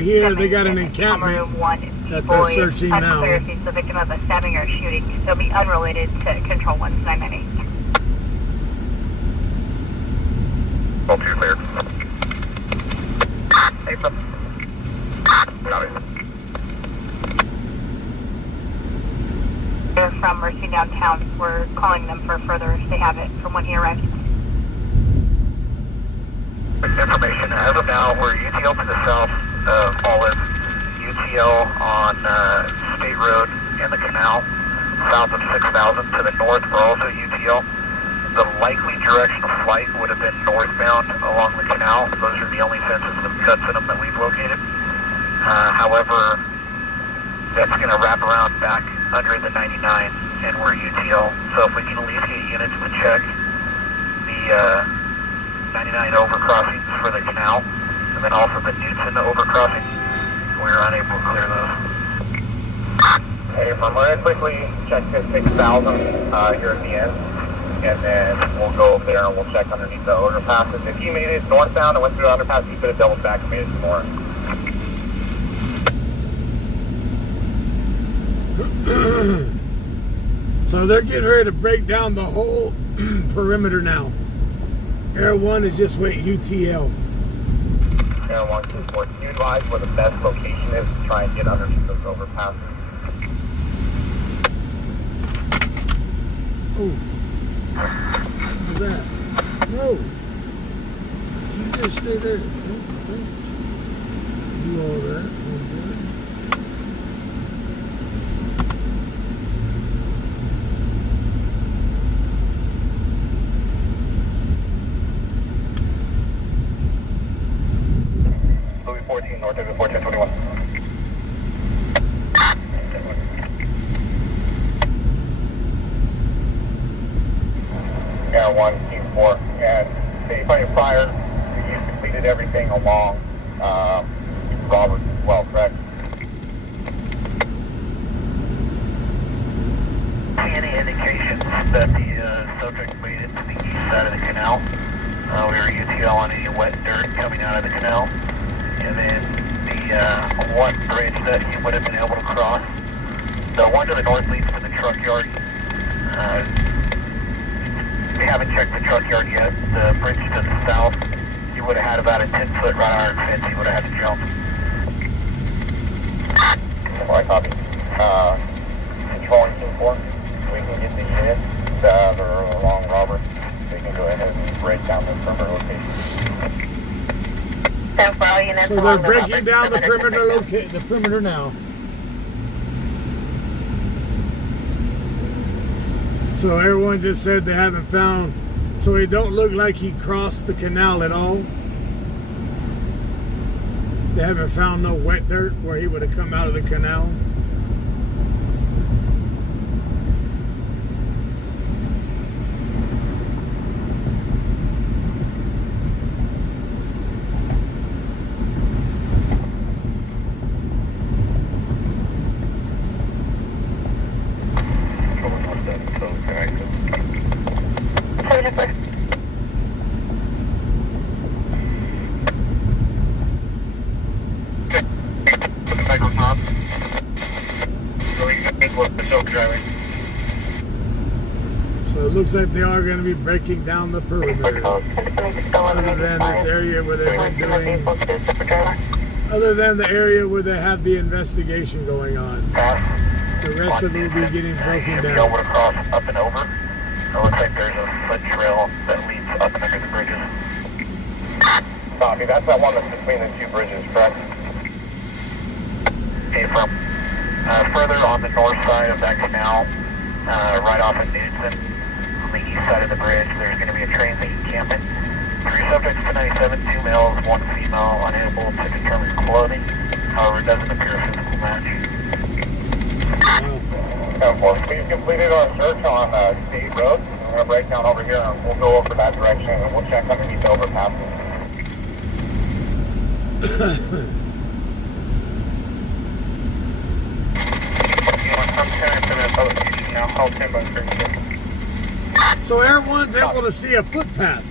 right here, they got an encampment Room 1 that they're boy. searching now. Unclear if he's the victim of a stabbing or shooting. It'll be unrelated to Control 1's 998. All two cleared. Hey, stop. Got it. They're from Mercy downtown. We're calling them for further if they have it from when he arrived. Information. As of now, we're UTL to the south of Olive, UTL on State Road and the canal, south of 6000 to the north. We're also UTL. The likely direction of flight would have been northbound along the canal. Those are the only fences with cuts in them that we've located. However, that's going to wrap around back under the 99, and we're UTL. So if we can at least get units to check the 99 overcrossings for the canal, and then also the Newton overcrossing, we're unable to clear those. Hey, I'm going to quickly check this 6000 here at the end, and then we'll go over there and we'll check underneath the overpasses. If he made it northbound and went through the underpass, he could have doubled back and made it some more. So they're getting ready to break down the whole perimeter now. Air 1 is just wait UTL. Air 1, 2, 4, can you advise where the best location is to try and get underneath those overpasses? Oh, what was that? No. You just stay there. Don't do all that. Louis 14, north of 1421. Air 1, Team 4, and City Fire Fire, you've completed everything along Roberts as well, correct? See any indications that the subject made it to the east side of the canal? We were UTL on any wet dirt coming out of the canal, and then the one bridge that he would have been able to cross, the one to the north leads to the truck yard. We haven't checked the truck yard yet. The bridge to the south, he would have had about a 10-foot wrought iron fence he would have had to jump. I copy. Controlling Team 4, we can get the units that are along Robert. They can go ahead and break down the perimeter location. So they're breaking down the perimeter now. So everyone just said they haven't found, so it don't look like he crossed the canal at all. They haven't found no wet dirt where he would have come out of the canal. So it looks like they are going to be breaking down the perimeter. Other than this area where they've been doing, other than the area where they have the investigation going on. The rest of it will be getting broken down. Would cross up and over. It looks like there's a foot trail that leads up and under the bridges. Copy, that's that one that's between the two bridges, correct? Okay, from further on the north side of that canal, right off of Newton, on the east side of the bridge, there's going to be a transient encampment. 3 subjects to 97, 2 males, 1 female, unable to determine clothing. However, it doesn't appear a physical match. We've completed our search on State Road. We're going to break down over here and we'll go over that direction and we'll check underneath the overpasses. So Air 1's able to see a footpath.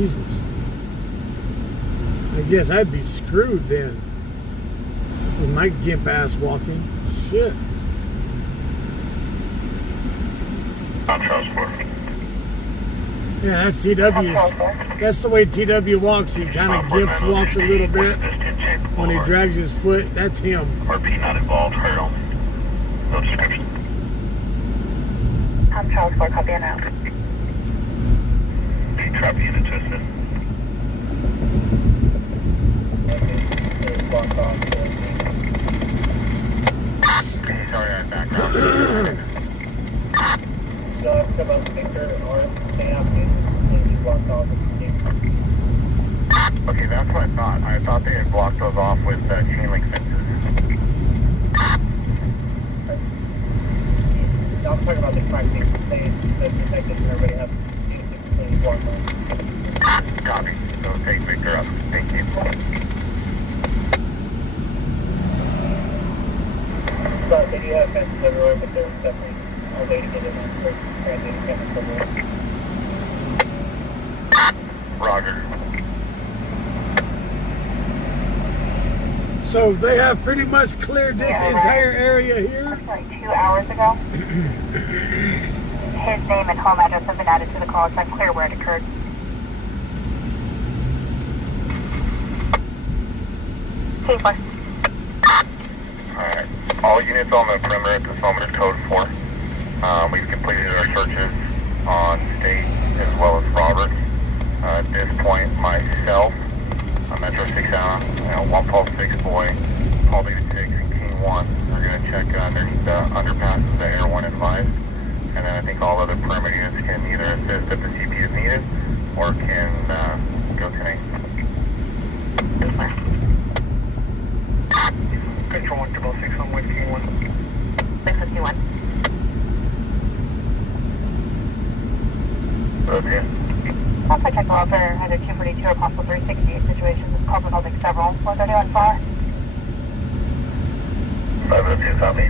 Jesus. I guess I'd be screwed then. With my gimp ass walking. Shit. On transport. Yeah, that's TW's. That's the way TW walks. He kind of gimps walks a little bit when he drags his foot. That's him. RP not involved. Hurdle. No description. I'm transport, copy now. Trap unit twisted. Sorry, I'm back now. Okay, that's what I thought. I thought they had blocked those off with chain link fences. I'm talking about the crack things. They detected and everybody have blocked off. Copy. So take Victor up. Thank you. But they do have fences everywhere, but there's definitely a way to get in there for transit fences everywhere. Roger. So they have pretty much cleared this entire area here. Like 2 hours ago. His name and home address have been added to the call, so I'm clear where it occurred. T4. Alright. All units on the perimeter at this moment are code 4. We've completed our searches on State as well as Roberts. At this point, myself, Metro 6 Anna, 126 boy, Paul David 6, and King 1 are going to check underneath the underpasses that Air 1 advised. And then I think all other perimeter units can either assist if the CP is needed or can go tonight. Control 1, 6 on with King 1. 651. Okay. Also check the welfare either 242 or possible 368 situations. This call involving several. What they're doing far? 502, copy.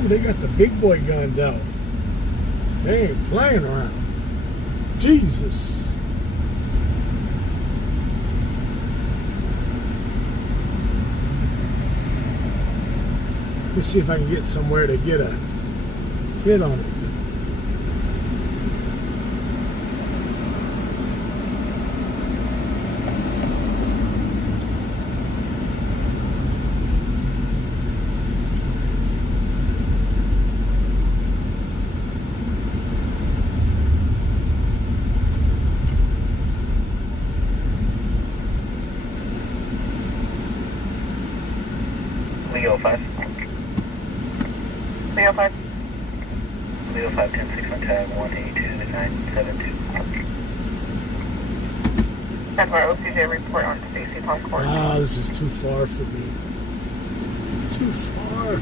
Ooh, they got the big boy guns out. They ain't playing around. Jesus. Let me see if I can get somewhere to get a hit on it. Leo 5. Leo 5. Leo 5, 10, 6 on tag, 182-972. That's where OCJ report on Stacy Concord. Ah, this is too far for me. Too far.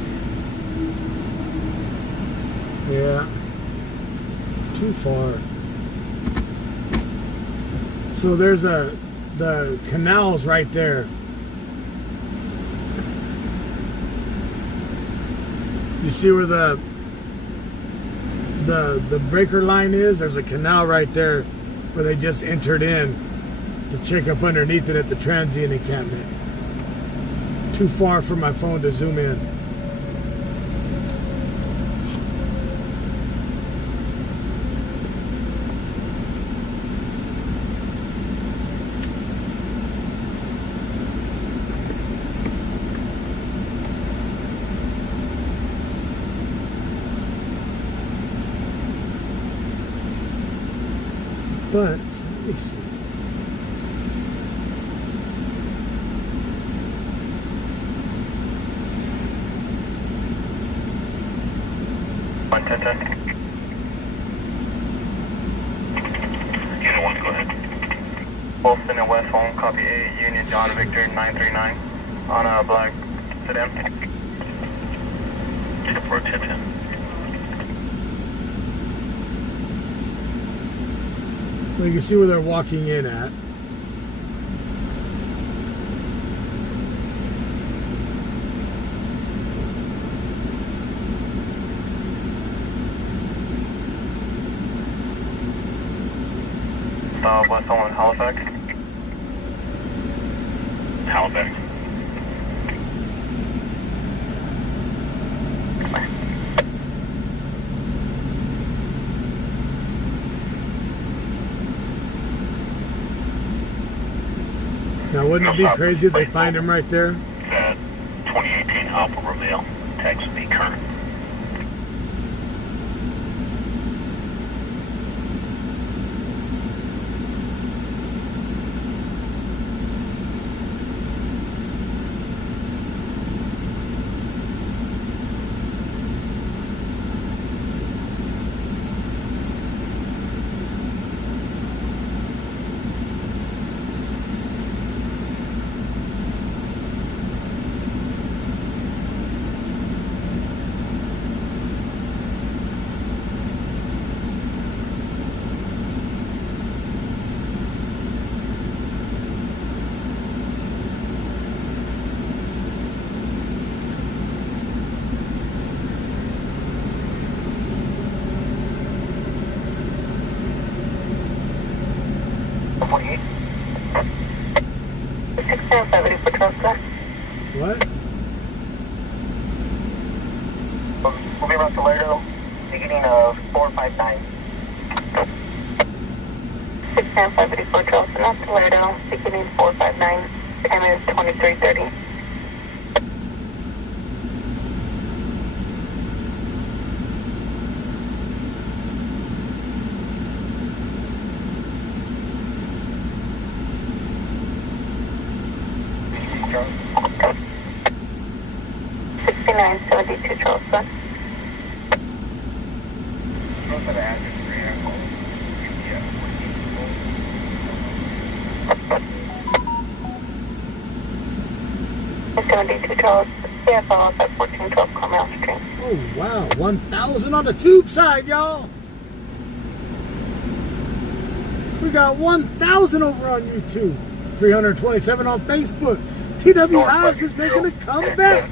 Yeah. Too far. So there's the canal's right there. You see where the breaker line is? There's a canal right there where they just entered in to check up underneath it at the transient encampment. Too far for my phone to zoom in. But, let me see. Unit 1, go ahead. Wilson and West Home, copy A, Union John Victor 939 on a black sedan. 10-4, 10-10. Well, you can see where they're walking in at. West on Halifax. Halifax. Now, wouldn't it be crazy if they find him right there? 2018 Alpha Romeo. Text me current. What? We'll be around Toledo, beginning of 459. 69584 Charleston, off Toledo, beginning 459, time is 2330. Charles. 6972 Charleston. Most of the address for your home. Yeah, 72 Charleston. Yeah, follow up at 1412 Carmel Street. Oh, wow. 1,000 on the tube side, y'all. We got 1,000 over on YouTube. 327 on Facebook. TW Hives is making a comeback.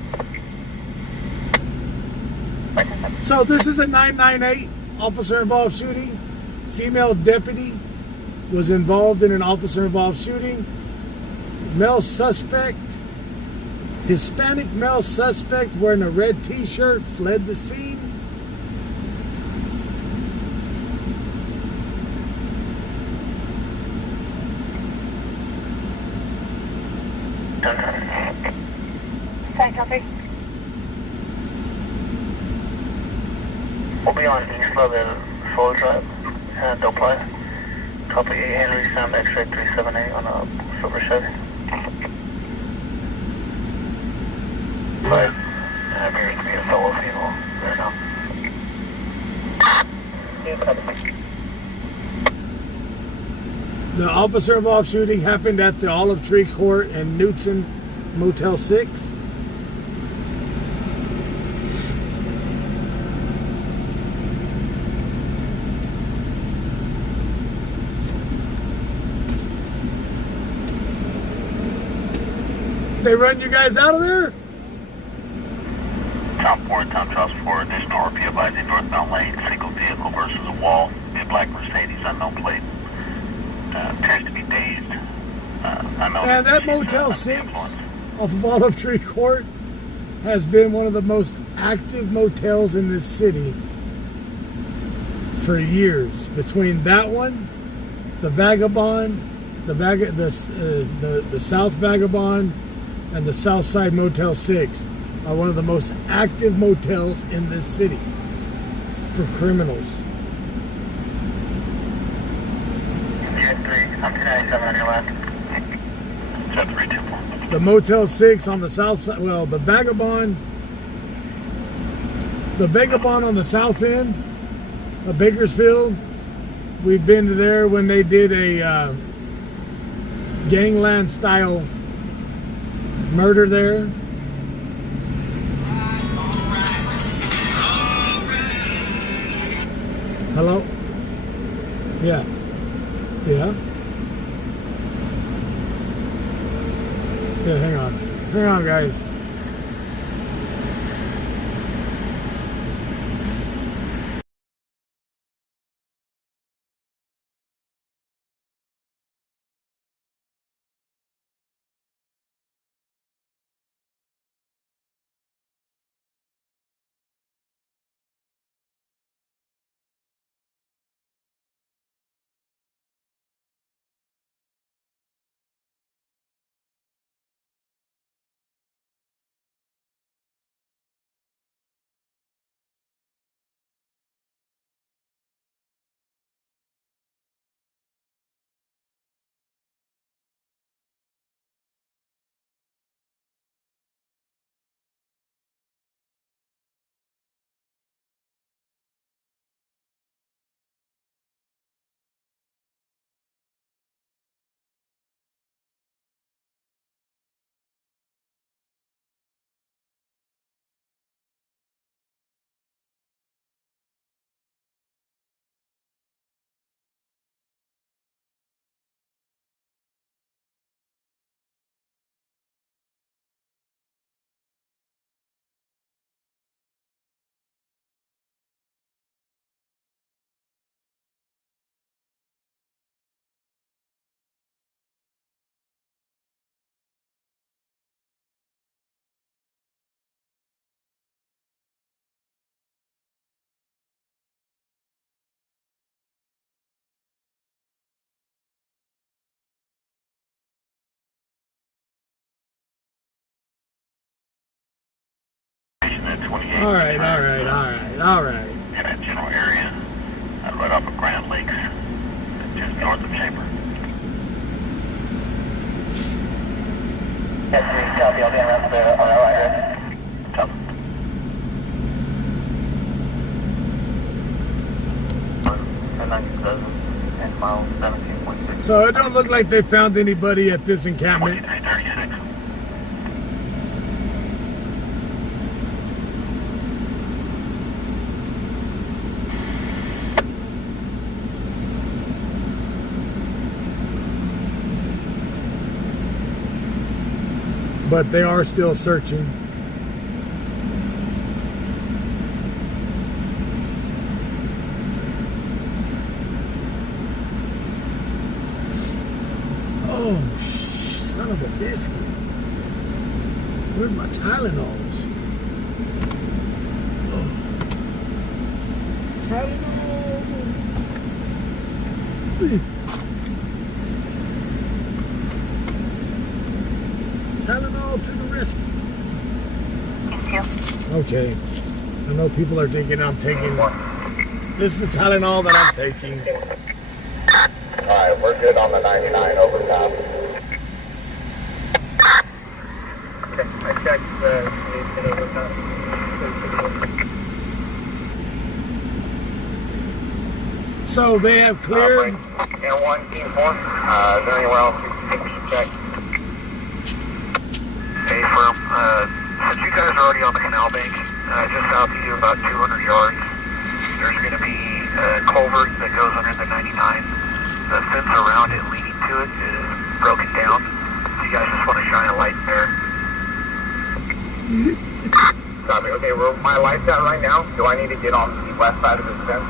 So this is a 998 officer involved shooting. Female deputy was involved in an officer involved shooting. Male suspect, Hispanic male suspect wearing a red t-shirt fled the scene. Sorry, copy. We'll be on Eastland and Fuller Drive, and Del Playa. Copy 8 Henry, Sam X-ray 378 on a silver Chevy. But there appears to be a fellow female there now. The officer involved shooting happened at the Olive Tree Court and Knutson Motel 6. They run you guys out of there? Top 4, Tom Charles 4, additional RP advising northbound lane, single vehicle versus a wall, a black Mercedes, unknown plate. Appears to be dazed. Unknown. And that Motel 6 off of Olive Tree Court has been one of the most active motels in this city for years. Between that one, the Vagabond, the South Vagabond, and the Southside Motel 6 are one of the most active motels in this city for criminals. I'm 297 on your left. Set 324. The Motel 6 on the south side, well, the Vagabond on the south end of Bakersfield, we've been to there when they did a gangland style murder there. Hello? Yeah. Yeah. Yeah, hang on. Hang on, guys. All right. In that general area, right off of Grand Lakes, just north of Chamber. Yes, copy. I'll be around the RL address. Top. 10 miles, 17.6. So it don't look like they found anybody at this encampment. 2336. But they are still searching. Oh, son of a biscuit. Where's my Tylenols? Oh. Tylenol. Tylenol to the rescue. Okay. I know people are thinking I'm taking... This is the Tylenol that I'm taking. Alright, we're good on the 99 over top. Okay, I checked the over top. So they have cleared... And 1, Team 4, is there anywhere else you think we should check? Hey, firm, since you guys are already on the canal bank, just south of you about 200 yards, there's going to be a culvert that goes under the 99. The fence around it leading to it is broken down. So you guys just want to shine a light there. Copy. Okay, where my light's at right now, do I need to get on the west side of this fence?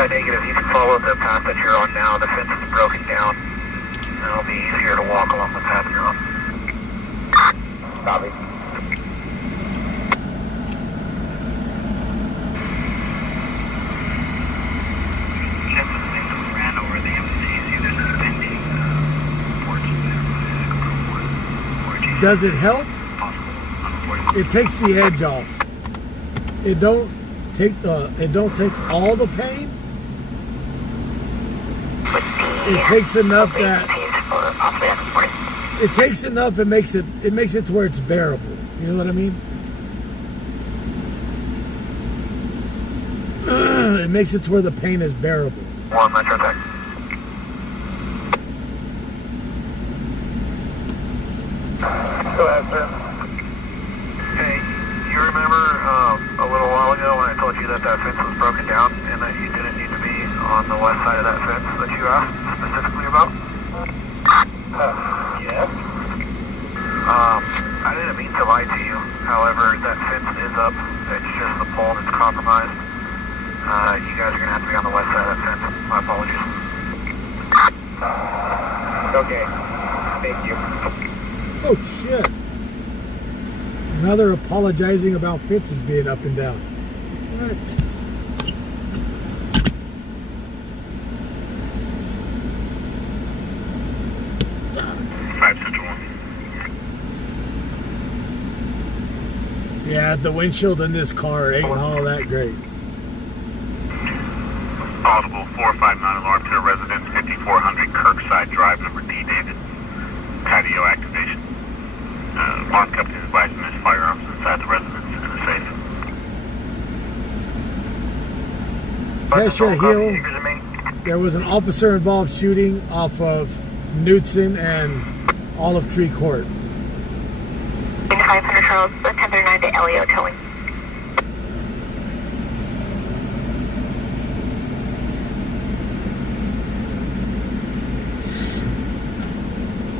Negative, you can follow the path that you're on now. The fence is broken down. It'll be easier to walk along the path you're on. Copy. Ran over the MCC. There's a pending porch there. Does it help? It takes the edge off. It don't take all the pain. It takes enough that it takes enough. It makes it to where it's bearable. You know what I mean? It makes it to where the pain is bearable. 1 Metro Tech. Go ahead, sir. Hey, you remember a little while ago when I told you that fence was broken down and that you didn't need to be on the west side of that fence that you asked specifically about? Yes. I didn't mean to lie to you. However, that fence is up. It's just the pole that's compromised. You guys are going to have to be on the west side of that fence. My apologies. Okay. Thank you. Oh shit! Now they're apologizing about fences being up and down. What? 5 Central 1. Yeah, the windshield in this car ain't all that great. Audible 459 alarm to the residence, 5400 Kirkside Drive, number D, David. Patio activation. Alarm company advised to miss firearms inside the residence in the safe. Tesha Hill, there was an officer involved shooting off of Knudsen and Olive Tree Court. 500 Charles, 1039 to LEO towing.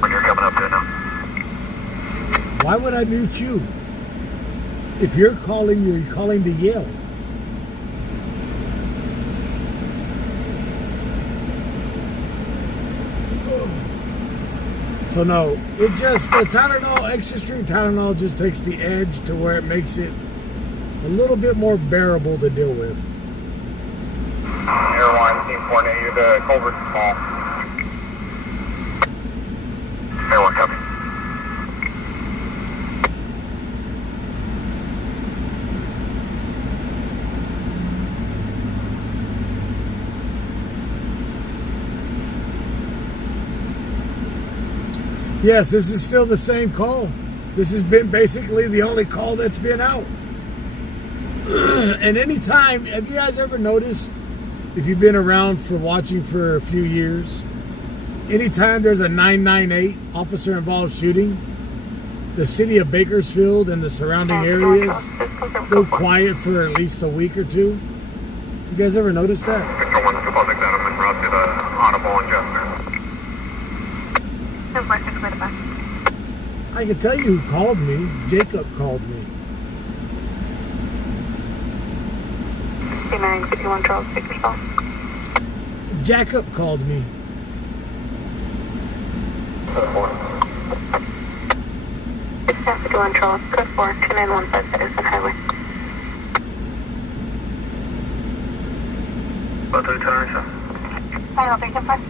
You're coming up to it now. Why would I mute you? If you're calling to Yale. So no, it just, the Tylenol, extra strength Tylenol just takes the edge to where it makes it a little bit more bearable to deal with. Air 1, Team 4 negative, the culvert's small. Air 1 copy. Yes, this is still the same call. This has been basically the only call that's been out. And anytime, have you guys ever noticed, if you've been around for watching for a few years, anytime there's a 998 officer involved shooting, the city of Bakersfield and the surrounding areas go quiet for at least a week or two? You guys ever notice that? I can tell you who called me. Jacob called me. 5951 Charles, take yourself. Jacob called me. It's 51 Charles, code 4, 2915 Citizen Highway. Hi, I'll take the flight.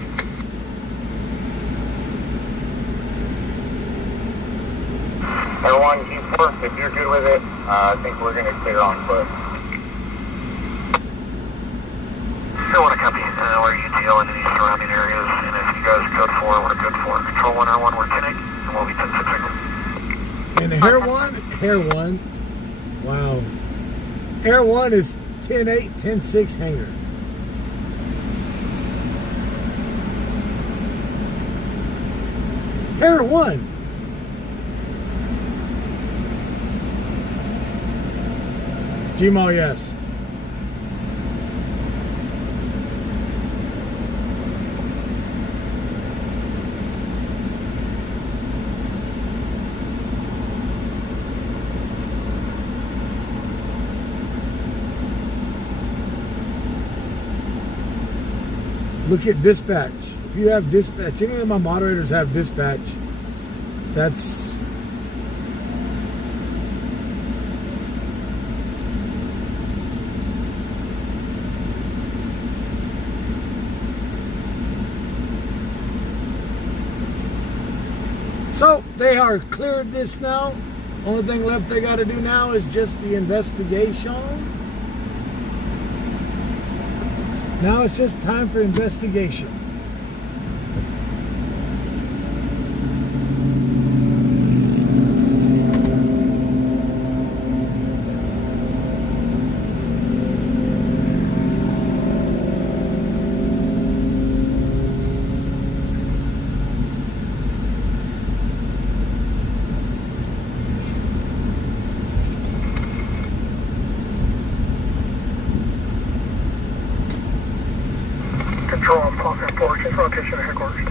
Everyone, G4, if you're good with it, I think we're going to clear on foot. I want to copy. We're UTL in any surrounding areas, and if you guys code 4, we're code 4. Control 101, we're 10-8, and we'll be 10-6. And Hair 1, wow. Air 1 is 10-8, 10-6 hangar. Hair 1. Gmo, yes. Look at dispatch. If you have dispatch, any of my moderators have dispatch, that's... So, they are cleared this now. Only thing left they got to do now is just the investigation. Now it's just time for investigation. Control on Park and Porch, it's rotation to headquarters.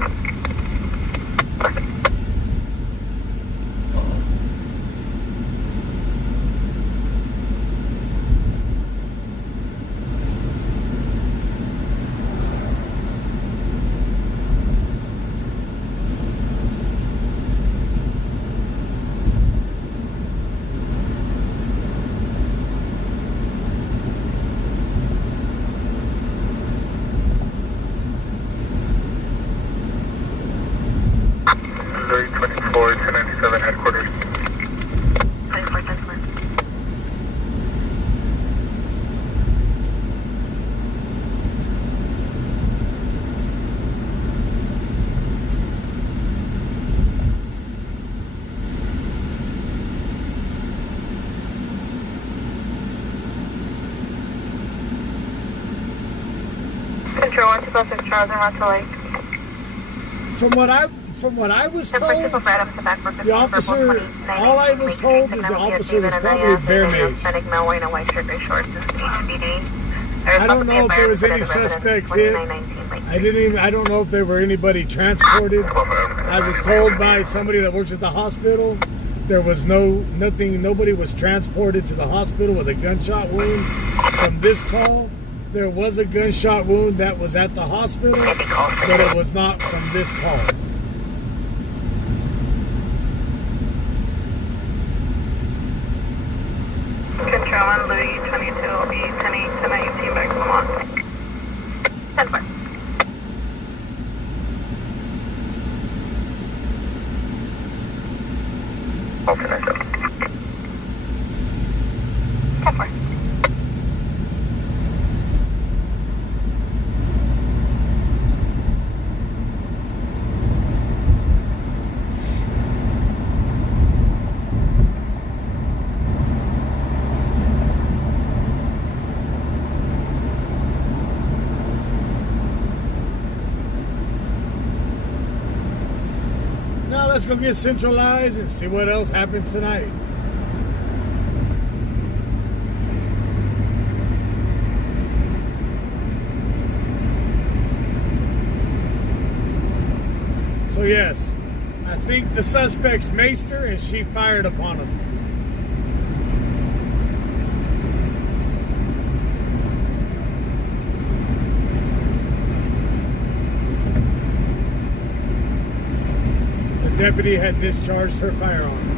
Headquarters. Control 126 Charles and Hudson Lake. From what I was told, the officer, all I was told is the officer was probably bear mace. I don't know if there was any suspect hit. I don't know if there were anybody transported. I was told by somebody that works at the hospital there was nobody was transported to the hospital with a gunshot wound. From this call, there was a gunshot wound that was at the hospital, but it was not from this call. Control on Louis 22 will be 10-8 to 19 back to Lamont. 10-4. Okay, nice. 10-4. let's go get centralized and see what else happens tonight. So yes, I think the suspect's maced her and she fired upon him. The deputy had discharged her firearm.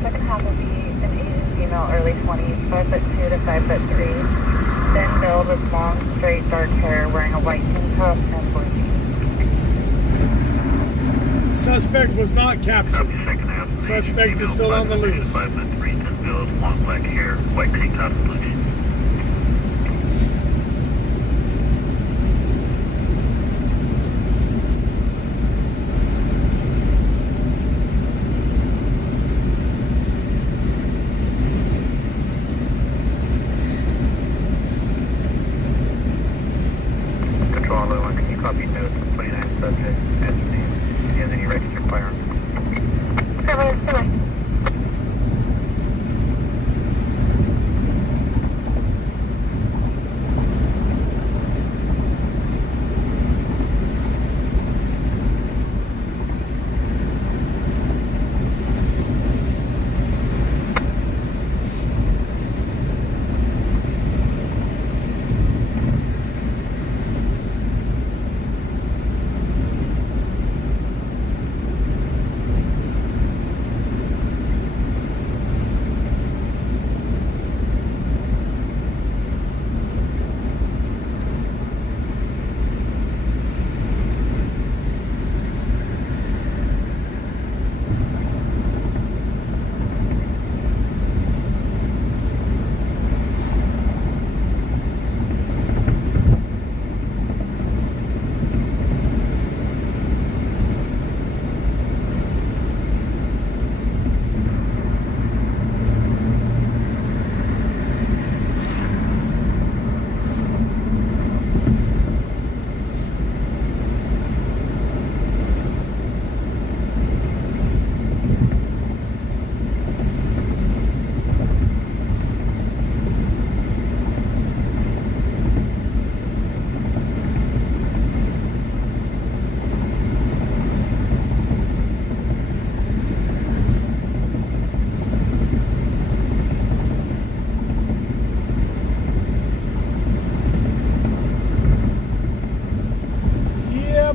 Second half will be an Asian female, early 20s, 5'2" to 5'3", thin build with long, straight, dark hair, wearing a white tank top and blue jeans. Suspect was not captured. Suspect is still on the loose. 5'3", thin build, long black hair, white tank top, blue jeans. Copy note 29 subject, as your name. Do you have any registered firearms?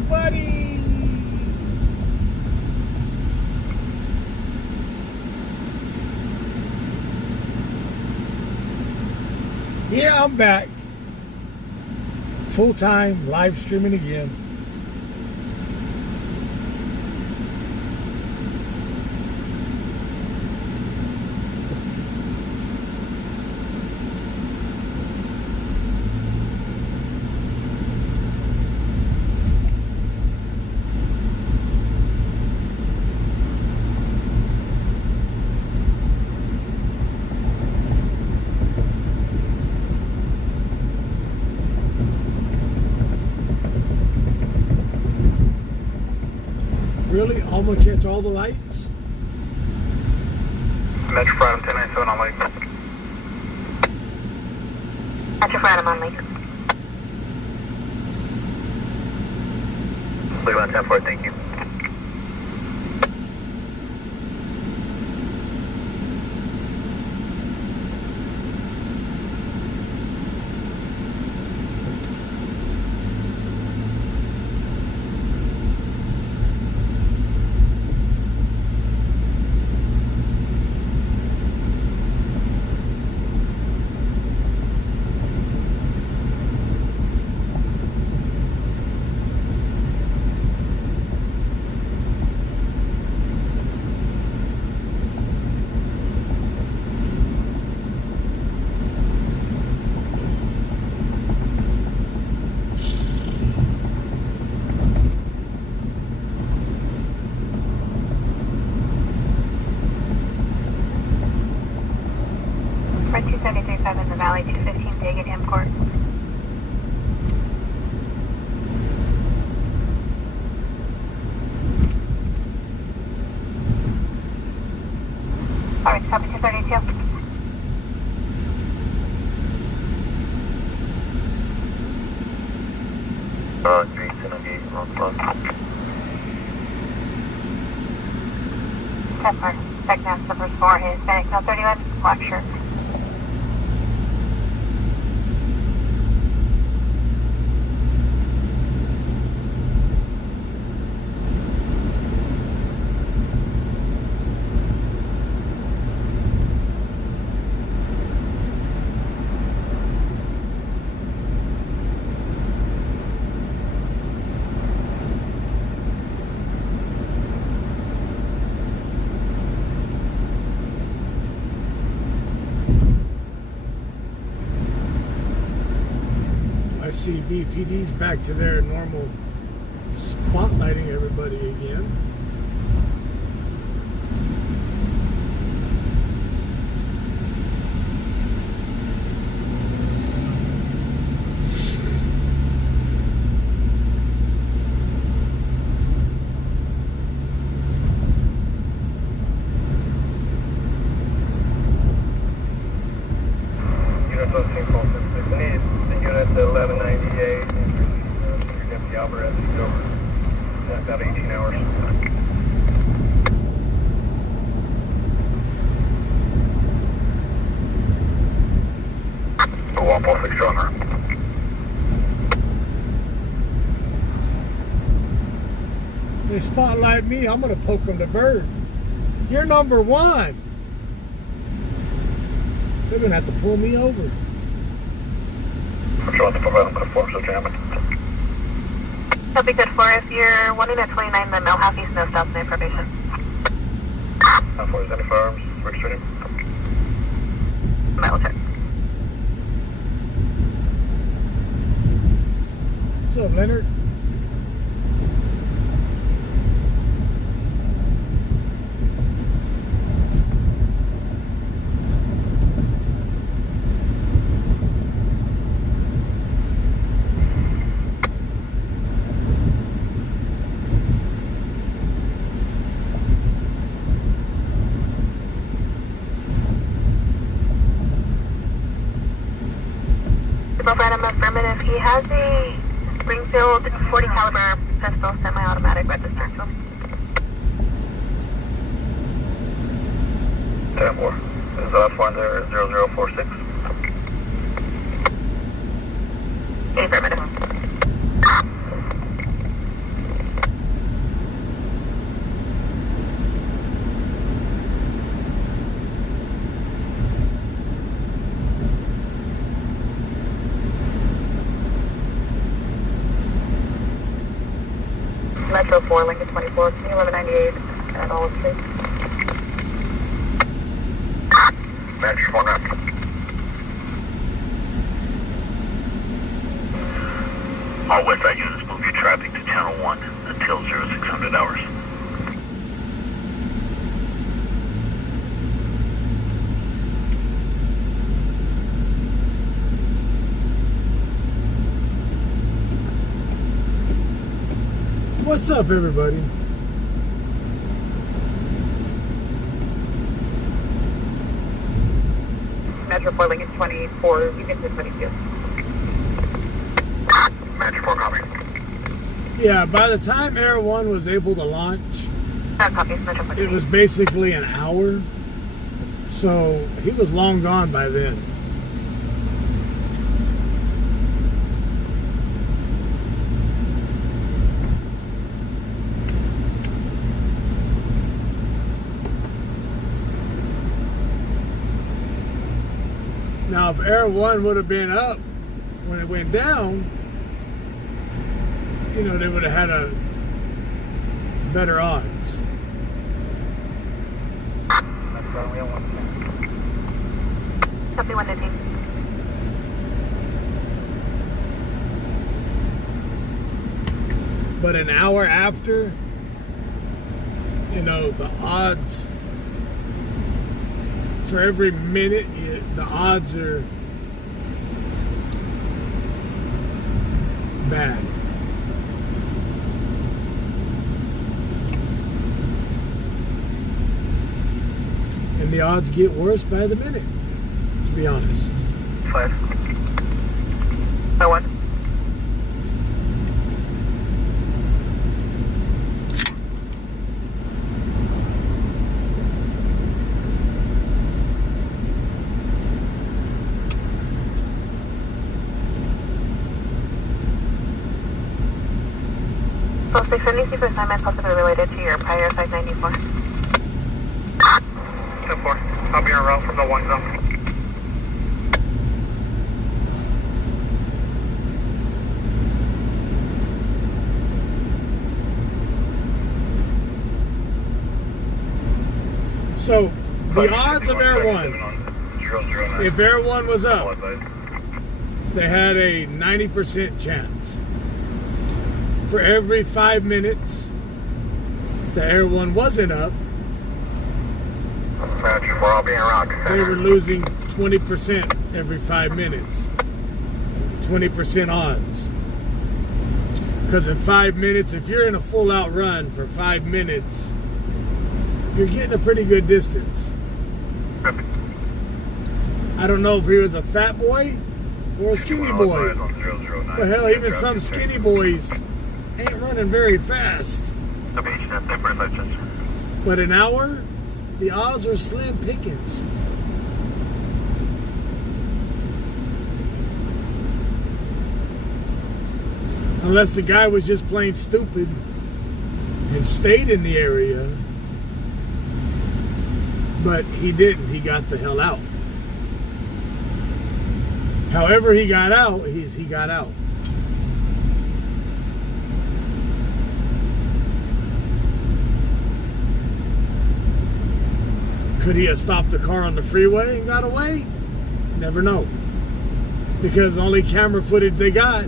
Buddy. Yeah, I'm back. Full-time live streaming again. Really? I'm gonna catch all the lights? Metro Pride 1097 on Lake. Metro Pride, I'm on Lake. Lake 110-4, thank you. runway 215 to get import. Alright, copy 232. Jason, engage on front. 10-4. Technast number 4 is Hispanic Male 31, black shirt. I see BPD's back to their normal spotlighting everybody again. Unit 13, call 66. I need the unit 1198. Deputy Alvarez, he's over. About 18 hours. The 146 drummer. They spotlight me, I'm gonna poke them to bird. You're number one. They're gonna have to pull me over. Patrol to provide them conform, so jamming. Copy good 4. If you're wanting at 29, then no half east, no south, no probation. How far is any firearms? Registered? Metal check. What's up, Leonard? Random affirmative. He has a Springfield 40 caliber pistol, semi-automatic registered to him. 10-4. Is that flying there 0046? Affirmative. Metro 4, Lincoln 24, 1198 at all streets. Match 4 now. All Westside units move your traffic to Channel 1 until 0600 hours. What's up, everybody? Metro 4, Lincoln 24, you can do 22. Match 4 copy. Yeah, by the time Air One was able to launch, Copies, Metro 4. it was basically an hour. So he was long gone by then. Now, if Air One would have been up when it went down, you know, they would have had a better odds. That's runway 110. Copy 119. But an hour after, you know, the odds for every minute, the odds are bad. And the odds get worse by the minute, to be honest. 5. No one. So 676 assignment possibly related to your prior 594. 10-4. I'll be en route from the 1 zone. So the odds of Air One, if Air One was up, they had a 90% chance. For every 5 minutes the Air One wasn't up, I'll be en route. they were losing 20% every 5 minutes. 20% odds. Because in 5 minutes, if you're in a full out run for 5 minutes, you're getting a pretty good distance. I don't know if he was a fat boy or a skinny boy. But hell, even some skinny boys ain't running very fast. But an hour, the odds are slim pickings. Unless the guy was just plain stupid and stayed in the area. But he didn't. He got the hell out. However he got out, he got out. Could he have stopped the car on the freeway and got away? Never know. Because the only camera footage they got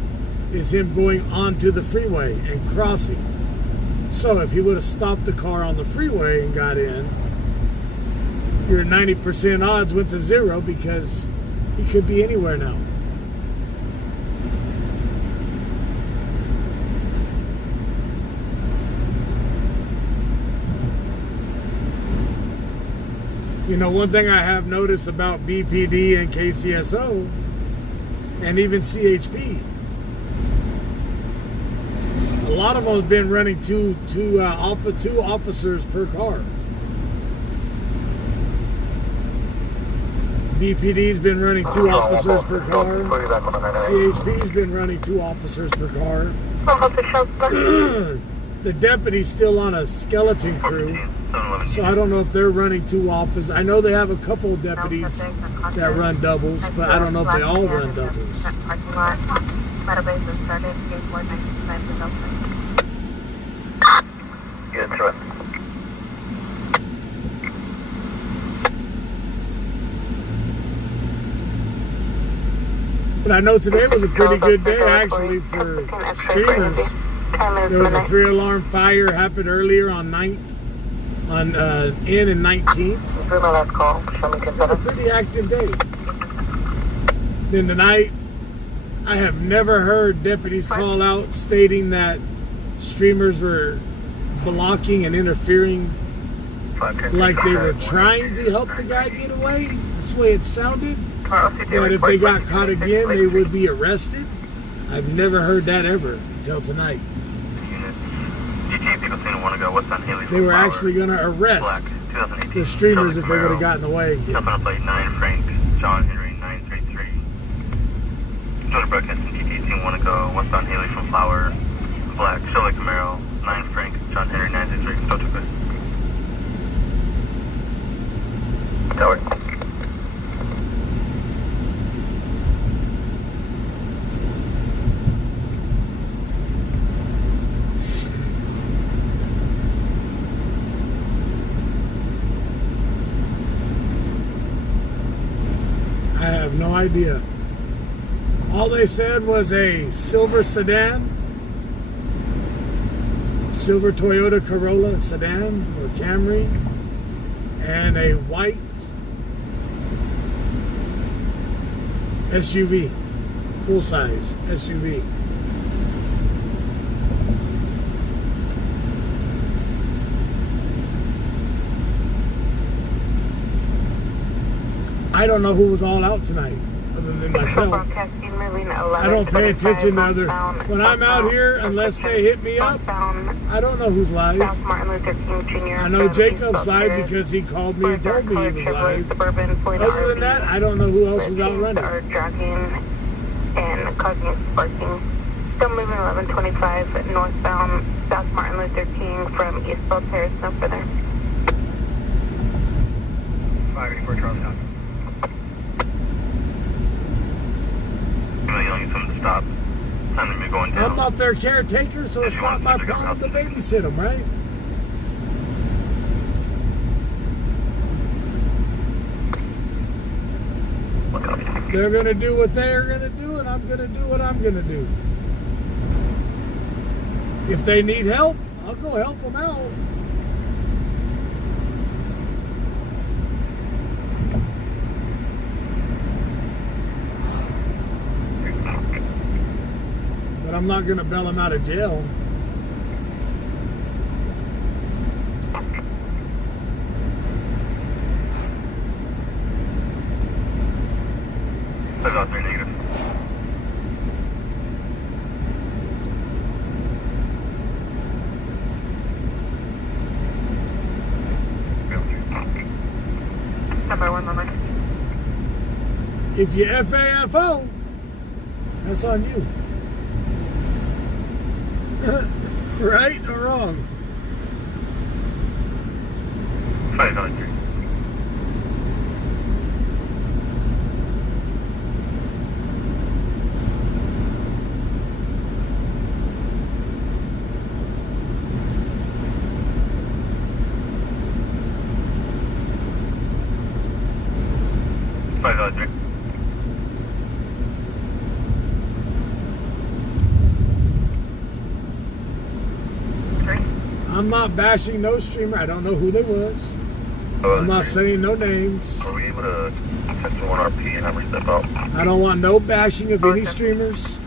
is him going onto the freeway and crossing. So if he would have stopped the car on the freeway and got in, your 90% odds went to 0 because he could be anywhere now. You know, one thing I have noticed about BPD and KCSO and even CHP, a lot of them have been running two officers per car. BPD's been running 2 officers per car. CHP's been running 2 officers per car. The deputy's still on a skeleton crew, so I don't know if they're running 2 officers. I know they have a couple of deputies that run doubles, but I don't know if they all run doubles. Yeah, sure. But I know today was a pretty good day actually for streamers. There was a 3-alarm fire happened earlier on 9th, on N and 19th. A pretty active day. Then tonight, I have never heard deputies call out stating that streamers were blocking and interfering like they were trying to help the guy get away. That's the way it sounded. That if they got caught again, they would be arrested. I've never heard that ever until tonight. They were actually going to arrest the streamers if they would have gotten away again. Jumping plate 9 Frank, John Henry 933. Georgia Broadcast and TT team want to go westbound Haley from Flower, Black, Chevrolet Camaro 9 Frank, John Henry 933. Georgia Broadcast. Tower. I have no idea. All they said was a silver sedan, silver Toyota Corolla sedan or Camry, and a white SUV, full-size SUV. I don't know who was all out tonight, other than myself. I don't pay attention to other. When I'm out here, unless they hit me up, I don't know who's live. I know Jacob's live because he called me and told me he was live. Other than that, I don't know who else was out running. And causing sparking. Still moving 1125 northbound South Martin Luther King from East Bell Terrace, no further. 584 Charlie Hudson. Yelling at them to stop. Time to be going down. I'm not their caretaker, so it's not my problem to babysit them, right? They're going to do what they're going to do, and I'm going to do what I'm going to do. If they need help, I'll go help them out. But I'm not going to bail them out of jail. Put it out there, negative. Number 1 moment. If you FAFO, that's on you. Right or wrong? 593. I'm not bashing no streamer. I don't know who they was. I'm not saying no names. Are we able to test 1 RP and have her step out? I don't want no bashing of any streamers.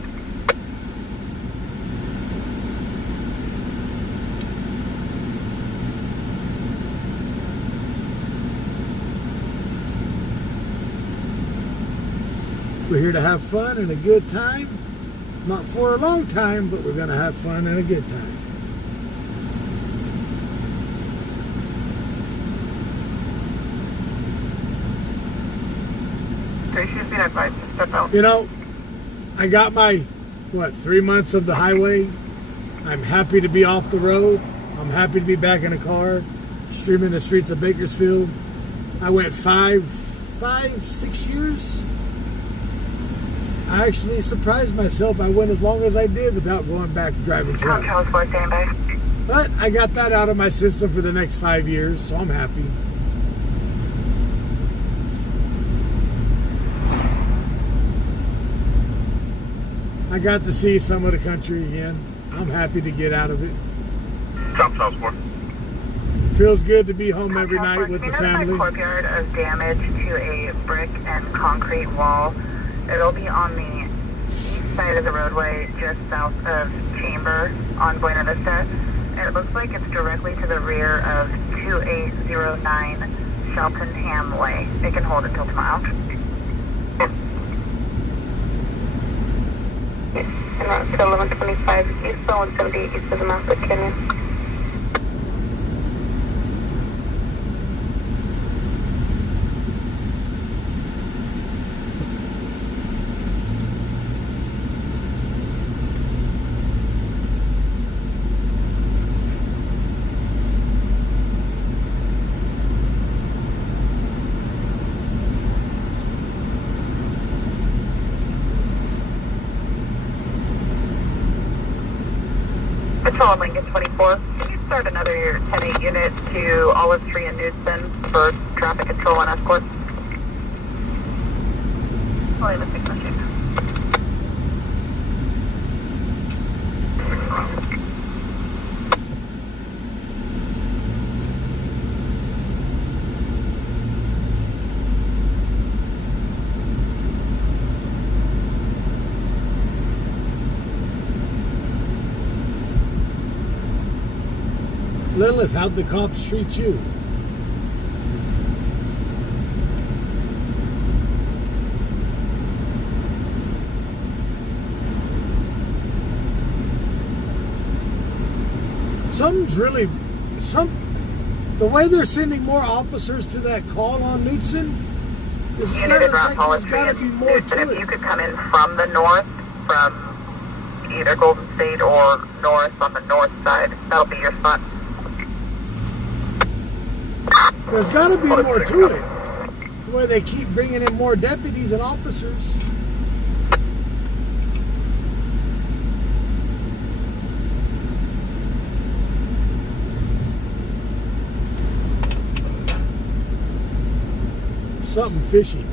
We're here to have fun and a good time. Not for a long time, but we're going to have fun and a good time. You know, I got my, 3 months of the highway. I'm happy to be off the road. I'm happy to be back in a car, streaming the streets of Bakersfield. I went 6 years. I actually surprised myself. I went as long as I did without going back driving truck. But I got that out of my system for the next 5 years, so I'm happy. I got to see some of the country again. I'm happy to get out of it. Drop South 4. Feels good to be home every night with the family. Courtyard of damage to a brick and concrete wall. It'll be on the east side of the roadway, just south of Chamber on Buena Vista. And it looks like it's directly to the rear of 2809 Cheltenham Way. It can hold until tomorrow. And that's 1125 east, 178 east of the Master Canyon. Patrol Lincoln 24. Can you start another 10-8 unit to Olive Tree and Newton for traffic control and escort? Only the 6 machine. Lilith, how'd the cops treat you? something's really the way they're sending more officers to that call on Knutson. It's Unit in Rock there's got to be more Knutson, to if it. you could come in from the north, from either Golden State or north on the north side, that'll be your spot. There's got to be more to it. The way they keep bringing in more deputies and officers. Something fishy.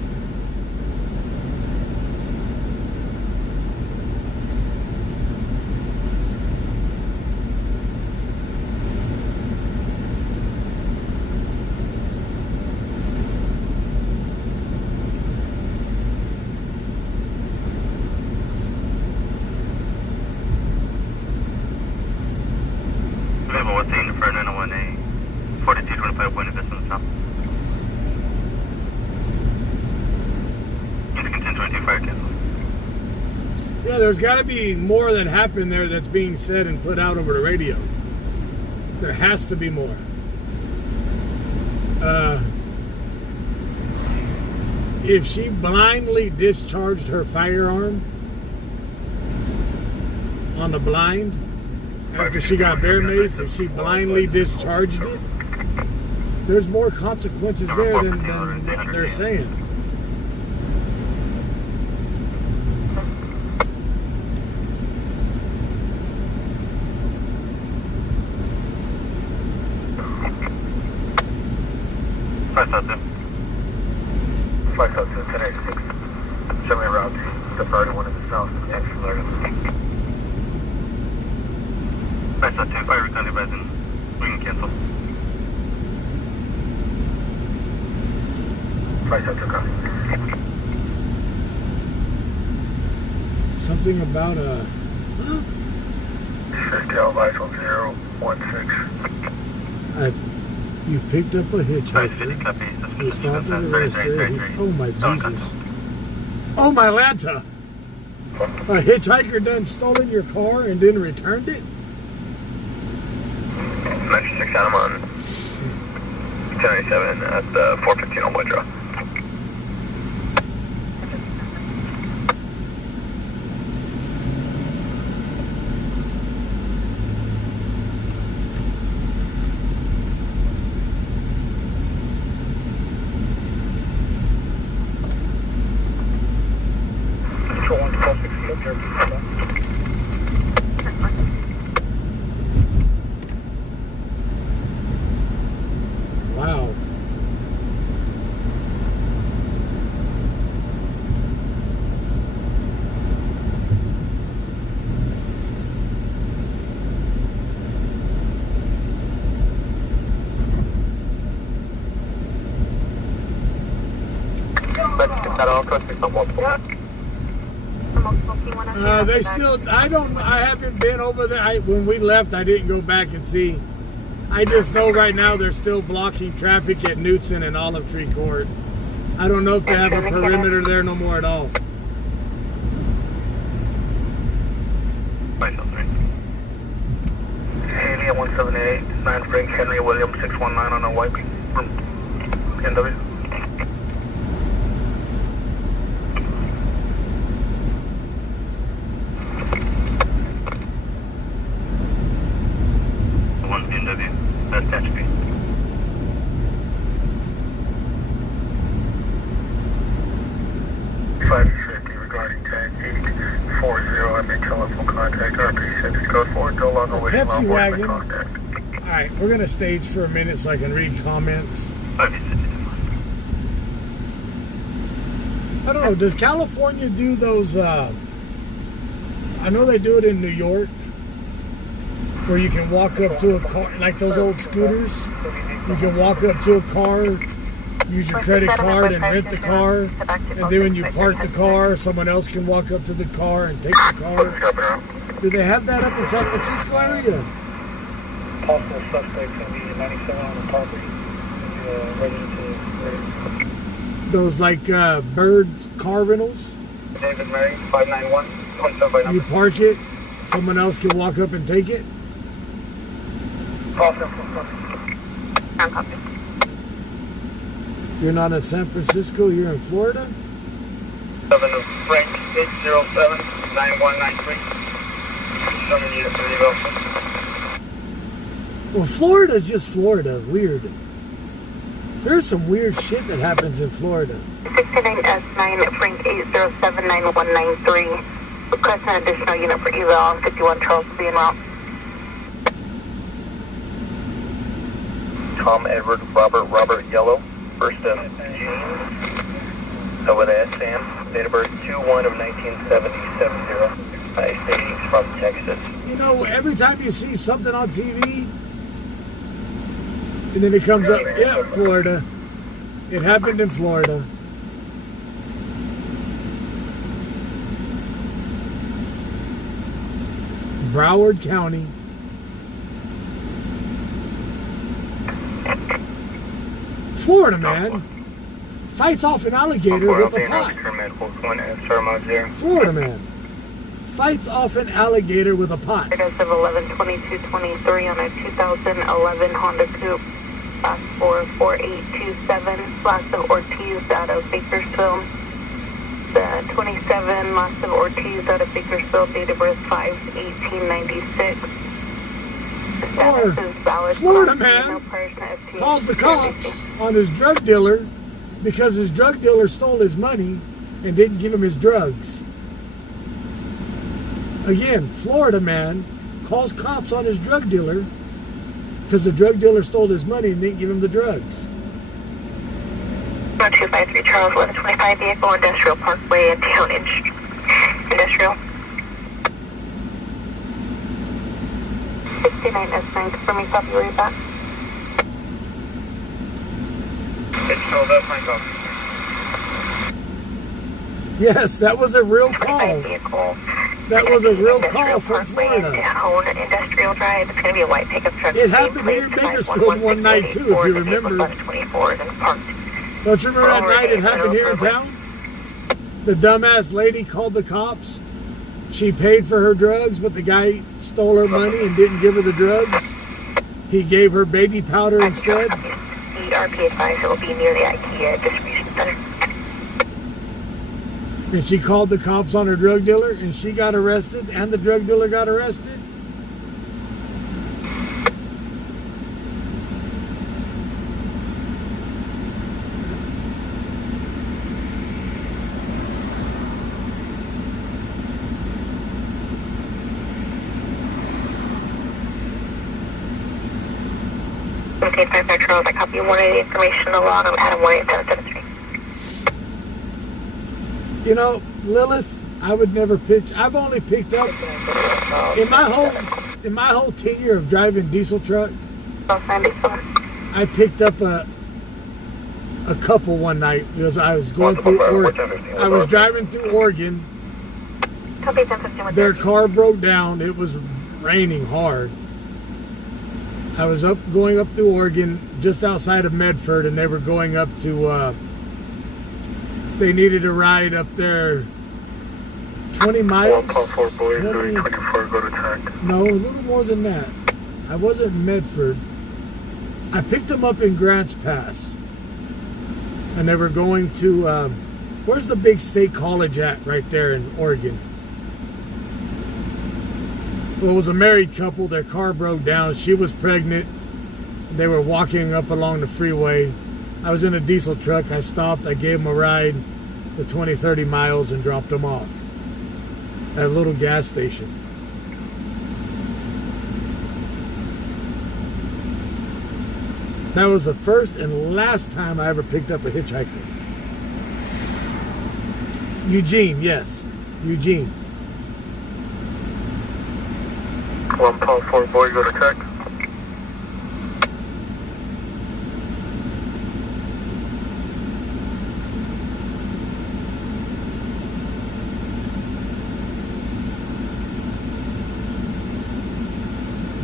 Level 14 for 901A, 4225 Buena Vista South. Yeah, there's got to be more that happened there that's being said and put out over the radio. There has to be more. If she blindly discharged her firearm on the blind after she got bear maced, if she blindly discharged it, there's more consequences there than what they're saying. Flight up to 1086. Show me around the priority one in the south. Excellent. Flight up to fire recovery advising. We can cancel. Flight up to copy. Something about a... Tail Vital 016. You picked up a hitchhiker. You stopped at the register. Oh my Jesus. Oh my Lanta. A hitchhiker done stolen your car and then returned it? 96 Adam on 1097 at the 415 on Woodrow. Wow. They still, I haven't been over there. When we left, I didn't go back and see. I just know right now they're still blocking traffic at Knutson and Olive Tree Court. I don't know if they have a perimeter there no more at all. Haley at 178, 9 Frank Henry Williams 619 on a white from NW. Pepsi wagon. Alright, we're going to stage for a minute so I can read comments. I don't know, does California do those, I know they do it in New York, where you can walk up to a car, like those old scooters. You can walk up to a car, use your credit card and rent the car, and then when you park the car, someone else can walk up to the car and take the car. Do they have that up in San Francisco area? Possible suspect can be 97 on the property. Those like birds car rentals? David Mary, 591. You park it, someone else can walk up and take it? Ground copy. You're not in San Francisco, you're in Florida? 7 of Frank 807-9193. Summon unit for development. Well, Florida's just Florida. Weird. There's some weird shit that happens in Florida. 69S9 Frank 807-9193. Request an additional unit for eval on 51 Charles will be en route. Tom Edward Robert Yellow. First of June. With S. Sam. Date of birth 2/1 of 1970. United States from Texas. You know, every time you see something on TV, and then it comes up, yeah, Florida. It happened in Florida. Broward County. Florida man fights off an alligator with a pot. Florida man fights off an alligator with a pot. Of 11-22-23 on a 2011 Honda Coupe. Last 44827. Last of Ortiz out of Bakersfield. The 27 last of Ortiz out of Bakersfield. Date of birth 5/1896. Or Florida man calls the cops on his drug dealer because his drug dealer stole his money and didn't give him his drugs. Again, Florida man calls cops on his drug dealer because the drug dealer stole his money and didn't give him the drugs. 253 Charles 1125 vehicle Industrial Parkway and Town Industrial. 69S9 confirming copy, read back. That's my copy. Yes, that was a real call. Vehicle. That was a real call from Florida. Down Industrial Drive. It's going to be a white pickup truck. It happened here in Bakersfield one night too, if you remember. Don't you remember that night it happened here in town? The dumbass lady called the cops. She paid for her drugs, but the guy stole her money and didn't give her the drugs. He gave her baby powder instead. The RP advised it will be near the IKEA distribution center. And she called the cops on her drug dealer, and she got arrested, and the drug dealer got arrested. Okay, 5 Charles, I copy 180 information on the log. I'm Adam 18773. You know, Lilith, I would never pitch. I've only picked up in my whole tenure of driving diesel truck. I picked up a couple one night because I was going through Oregon. I was driving through Oregon. Their car broke down. It was raining hard. I was going up through Oregon, just outside of Medford, and they were going up to. They needed a ride up there 20 miles. 144 boys, 24, go to track. No, a little more than that. I wasn't in Medford. I picked them up in Grants Pass. And they were going to, where's the big state college at right there in Oregon? Well, it was a married couple. Their car broke down. She was pregnant. They were walking up along the freeway. I was in a diesel truck. I stopped. I gave them a ride, the 20, 30 miles, and dropped them off at a little gas station. That was the first and last time I ever picked up a hitchhiker. Eugene, yes. Eugene. 144 boy, go to track.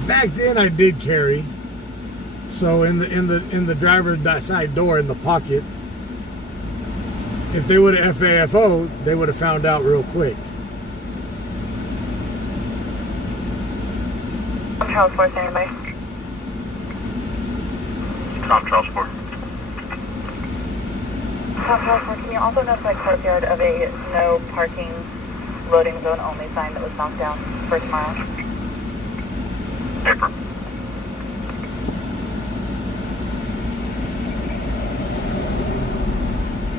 Back then I did carry, so in the driver's side door in the pocket, if they would have FAFO'd, they would have found out real quick. Charles, where's anybody? Tom Charles 4. Can you also notify courtyard of a no parking loading zone only sign that was knocked down for tomorrow? Paper.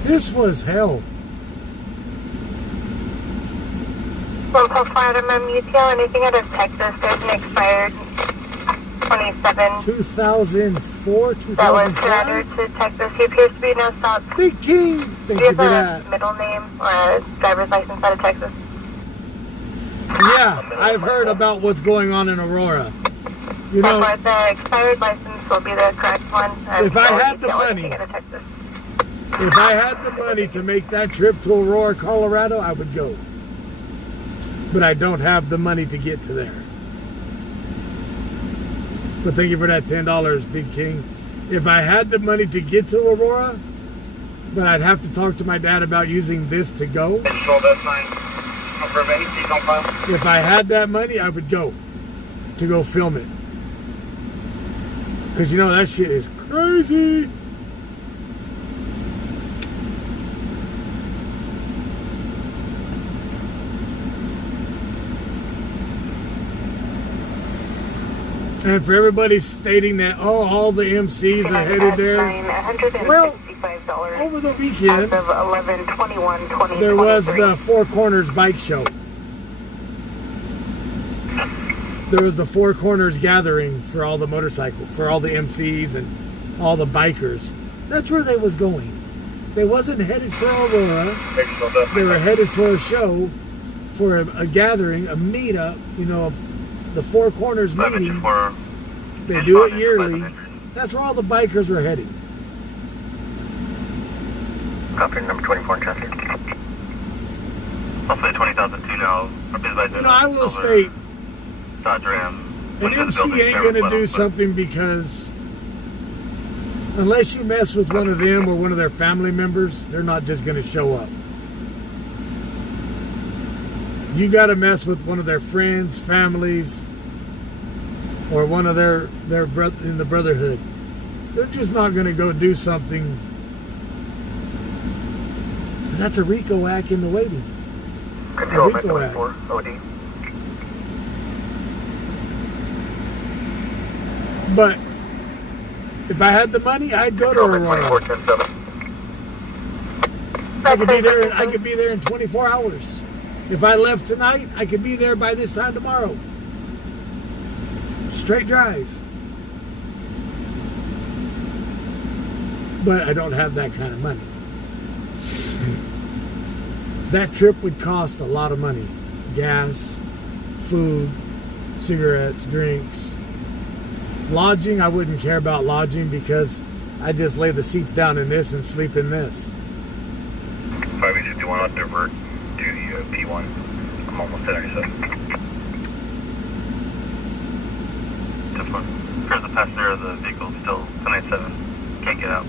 This was hell. Local Florida UTL, anything out of Texas, there's an expired 27. 2004, That was surrendered 2005. to Texas. He appears to be no stop. Big King. Thank Do you you for have that. a middle name or a driver's license out of Texas? Yeah, I've heard about what's going on in Aurora. You know, But the expired license will be the correct one. If I had the UTL, money- anything out of Texas. if I had the money to make that trip to Aurora, Colorado, I would go. But I don't have the money to get to there. But thank you for that $10, Big King. If I had the money to get to Aurora, but I'd have to talk to my dad about using this to go. Control that sign. Confirm any keys on file. If I had that money, I would go to go film it. Because you know, that shit is crazy. And for everybody stating that, oh, all the MCs are headed there. Well, $165 over the weekend, as of 11/21/2023. there was the Four Corners bike show. There was the Four Corners gathering for all the motorcycle, for all the MCs and all the bikers. That's where they was going. They wasn't headed for Aurora. They were headed for a show, for a gathering, a meetup, you know, the Four Corners meeting. They do it yearly. That's where all the bikers were headed. Copy number 24 in traffic. I'll say 20,002 now. You know, I will state, Dodge Ram. an MC ain't going to do something because unless you mess with one of them or one of their family members, they're not just going to show up. You got to mess with one of their friends, families, or one of their in the brotherhood. They're just not going to go do something. 'Cause that's a RICO act in the waiting. Control Rico 24, OD. But if I had the money, I'd go to Control Aurora. 24, 10-7. I could be there in 24 hours. If I left tonight, I could be there by this time tomorrow. Straight drive. But I don't have that kind of money. That trip would cost a lot of money. Gas, food, cigarettes, drinks. Lodging, I wouldn't care about lodging because I just lay the seats down in this and sleep in this. 5851 on divert to the P1. I'm almost at 97. Just one. There's a passenger of the vehicle still 1097. Can't get out.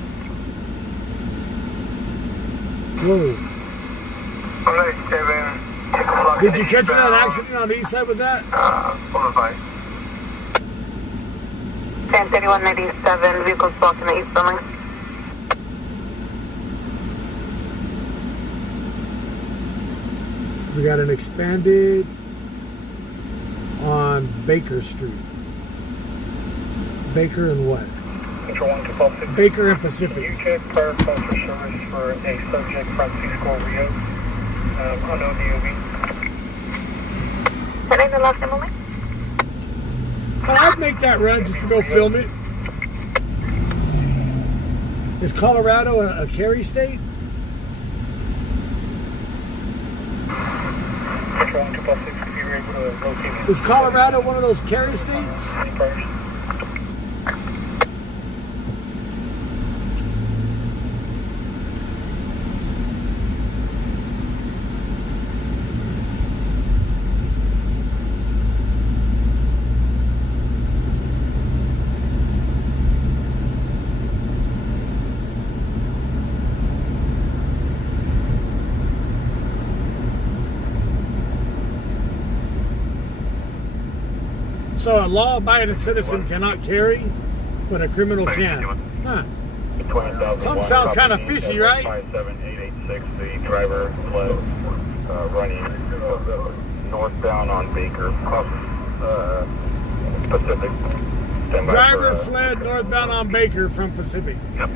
Whoa. 197. Did you catch where that accident on the east side was at? Over by. 103197, vehicles blocked in the east building. We got an expanded on Baker Street. Baker and what? Control 1256. Baker and Pacific. You check prior calls for service for a subject from C-Score Rio. Unknown DOB. Is that in the left Emily? Well, I'd make that run just to go film it. Is Colorado a carry state? Control 1256, if you're able to locate Is Colorado one of those carry states? any priors. So a law-abiding citizen cannot carry, but a criminal can. Huh. 20,000. Something sounds kind of fishy, right? 57886. The driver fled, running northbound on Baker, across Pacific. Driver fled northbound on Baker from Pacific. Yep.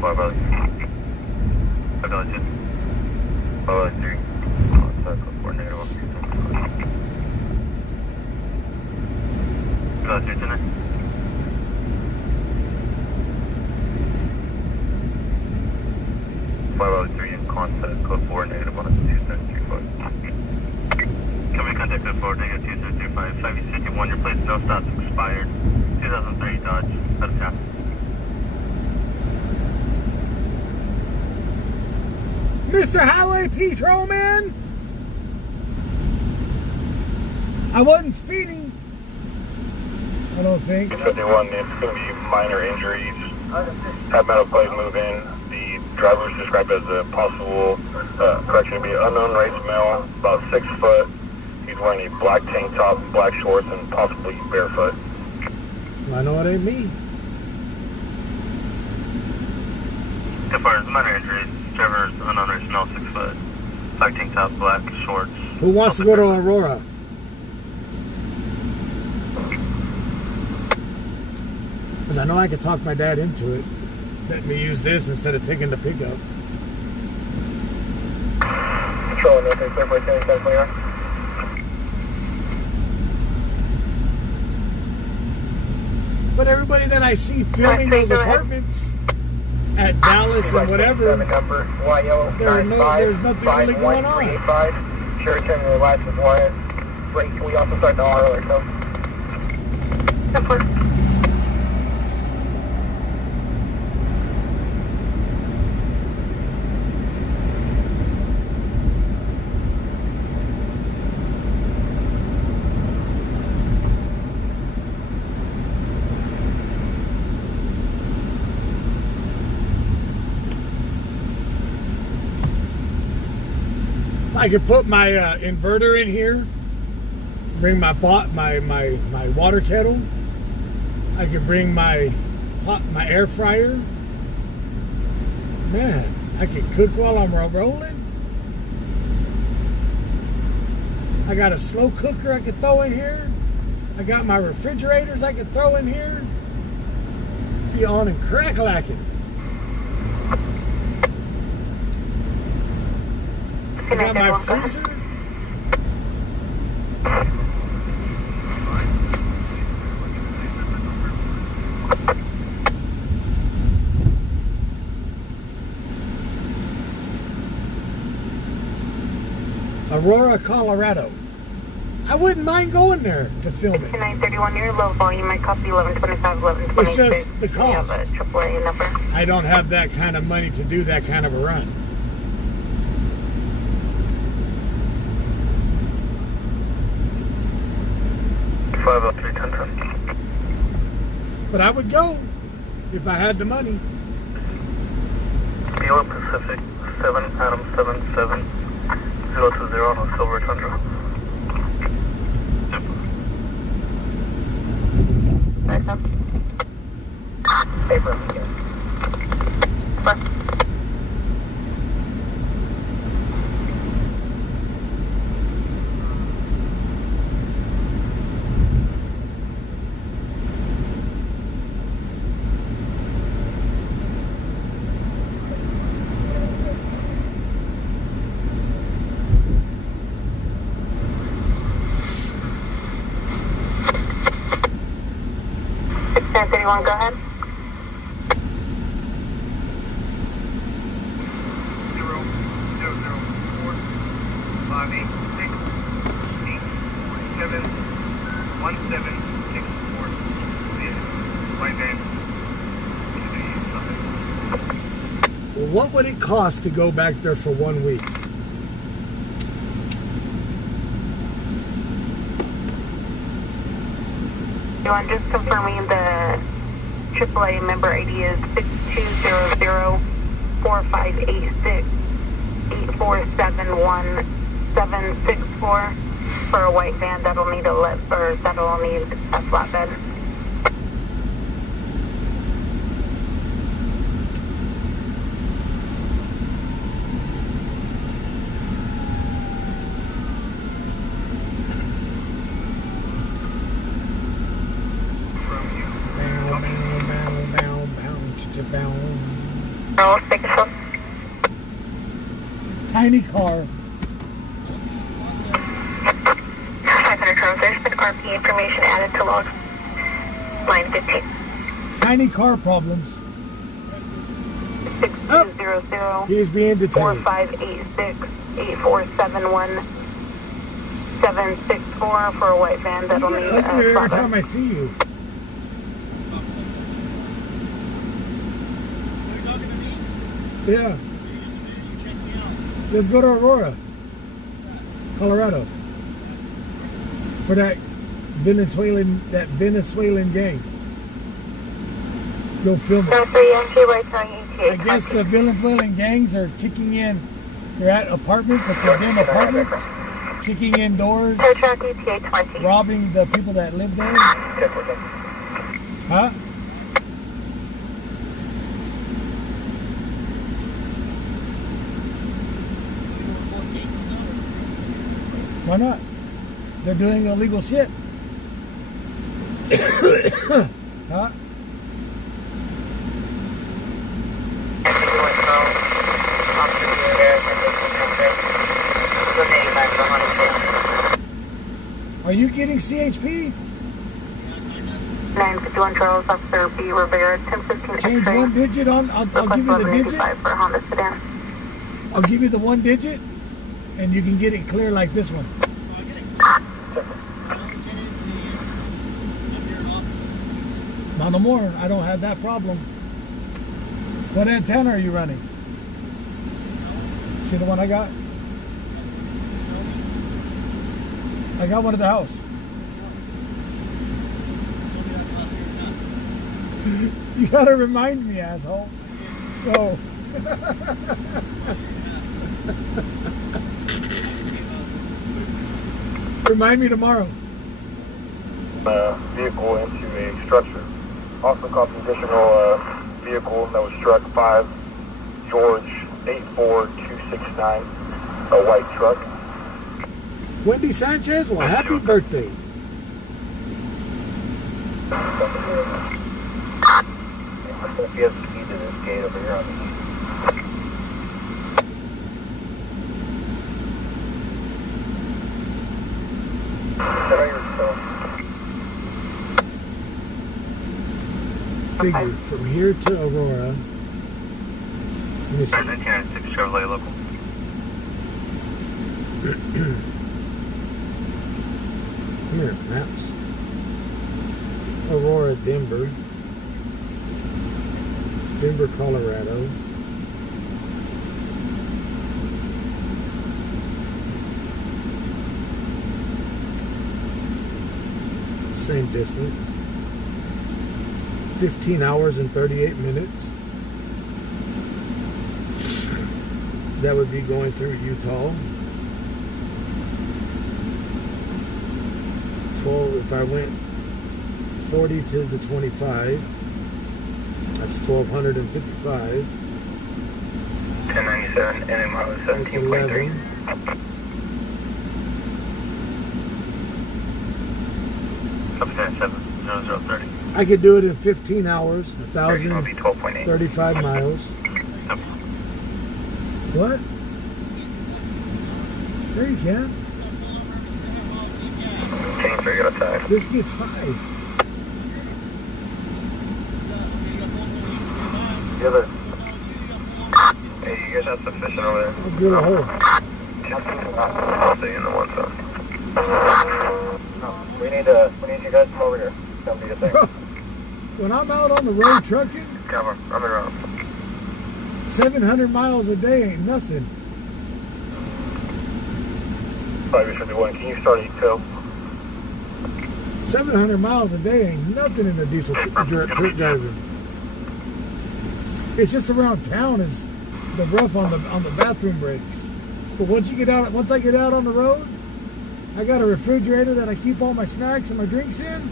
5 2. 5 3. Contact code 4 negative 1. 2 tonight. 503 in contact code 4 negative 12735. Coming contact code 4 negative 2735. 551. Your place no stops expired. 2003 Dodge. Out of town. Mr. Highway Patrolman, I wasn't speeding. I don't think. 51, it's going to be minor injuries. Have metal plate move in. The driver is described as a possible, correction, be an unknown race male, about 6 foot. He's wearing a black tank top, black shorts, and possibly barefoot. I know it ain't me. As far as minor injuries, driver's unknown race male, 6 foot. Black tank top, black shorts. Who wants to go to Aurora? Because I know I could talk my dad into it. Let me use this instead of taking the pickup. Control, nothing, clear for 10, clear. But everybody that I see filming those apartments at Dallas and whatever, there's nothing really going on. Sure, turn your license wire. Wait, can we also start the auto or so? I could put my inverter in here, bring my water kettle. I could bring my air fryer. Man, I could cook while I'm rolling. I got a slow cooker I could throw in here. I got my refrigerators I could throw in here. Be on and crack-lacking. I got my freezer. Aurora, Colorado. I wouldn't mind going there to film it. 931, you're low volume. I copy 1125, 1126. It's just the cost. You have a AAA number. I don't have that kind of money to do that kind of a run. But I would go if I had the money. Kilo Pacific 7 Adam 77 020 on a Silver Tundra. Back up. Paper. Go ahead. 004-586-847-1764. White van. Well, what would it cost to go back there for 1 week? I'm just confirming the AAA member ID is 6200-4586-8471764 for a white van that'll need a flatbed. Charles, Bakersfield. Tiny car. 500 Charles, there's been RP information added to log. Line 15. Tiny car problems. 6200. He's being detained. 4586-8471-764 for a white van that'll You need get uglier every flatbed. time I see you. Yeah. Let's go to Aurora, Colorado, for that Venezuelan gang. Go film it. I guess the Venezuelan gangs are kicking in. They're at apartments, like condemned apartments, kicking in doors, robbing the people that live there. Huh? Why not? They're doing illegal shit. Huh? Are you getting CHP? 951 Charles, Officer B. Rivera, 1015 Change X-ray. one digit on. I'll give you the digit. For a Honda sedan. I'll give you the one digit, and you can get it clear like this one. Not no more. I don't have that problem. What antenna are you running? See the one I got? I got one at the house. You gotta remind me, asshole. Oh. Remind me tomorrow. Vehicle into a structure. Also caught the additional vehicle that was struck 5 George 84269, a white truck. Wendy Sanchez, well, happy birthday. I think he has the key to this gate over here on the east. Figure from here to Aurora. Let me see. 1996 Chevrolet local. Come here, maps. Aurora, Denver. Denver, Colorado. Same distance. 15 hours and 38 minutes. That would be going through Utah. 12, if I went 40 to the 25, that's 1,255. 1097, and mileage That's 17.3. 11. Up to 70030. I could do it in 15 hours, Will be 12.8. 1,035 miles. What? There you can. Change for you outside. This gets 5. The other. Hey, you guys have sufficient over there? I'll drill a hole. I'll stay in the one zone. We need you guys to come over here. Come do your thing. When I'm out on the road trucking, Cover. I'm around. 700 miles a day ain't nothing. 551. Can you start 8-2? 700 miles a day ain't nothing in the diesel truck driving. It's just around town is the rough on the bathroom breaks. But once I get out on the road, I got a refrigerator that I keep all my snacks and my drinks in.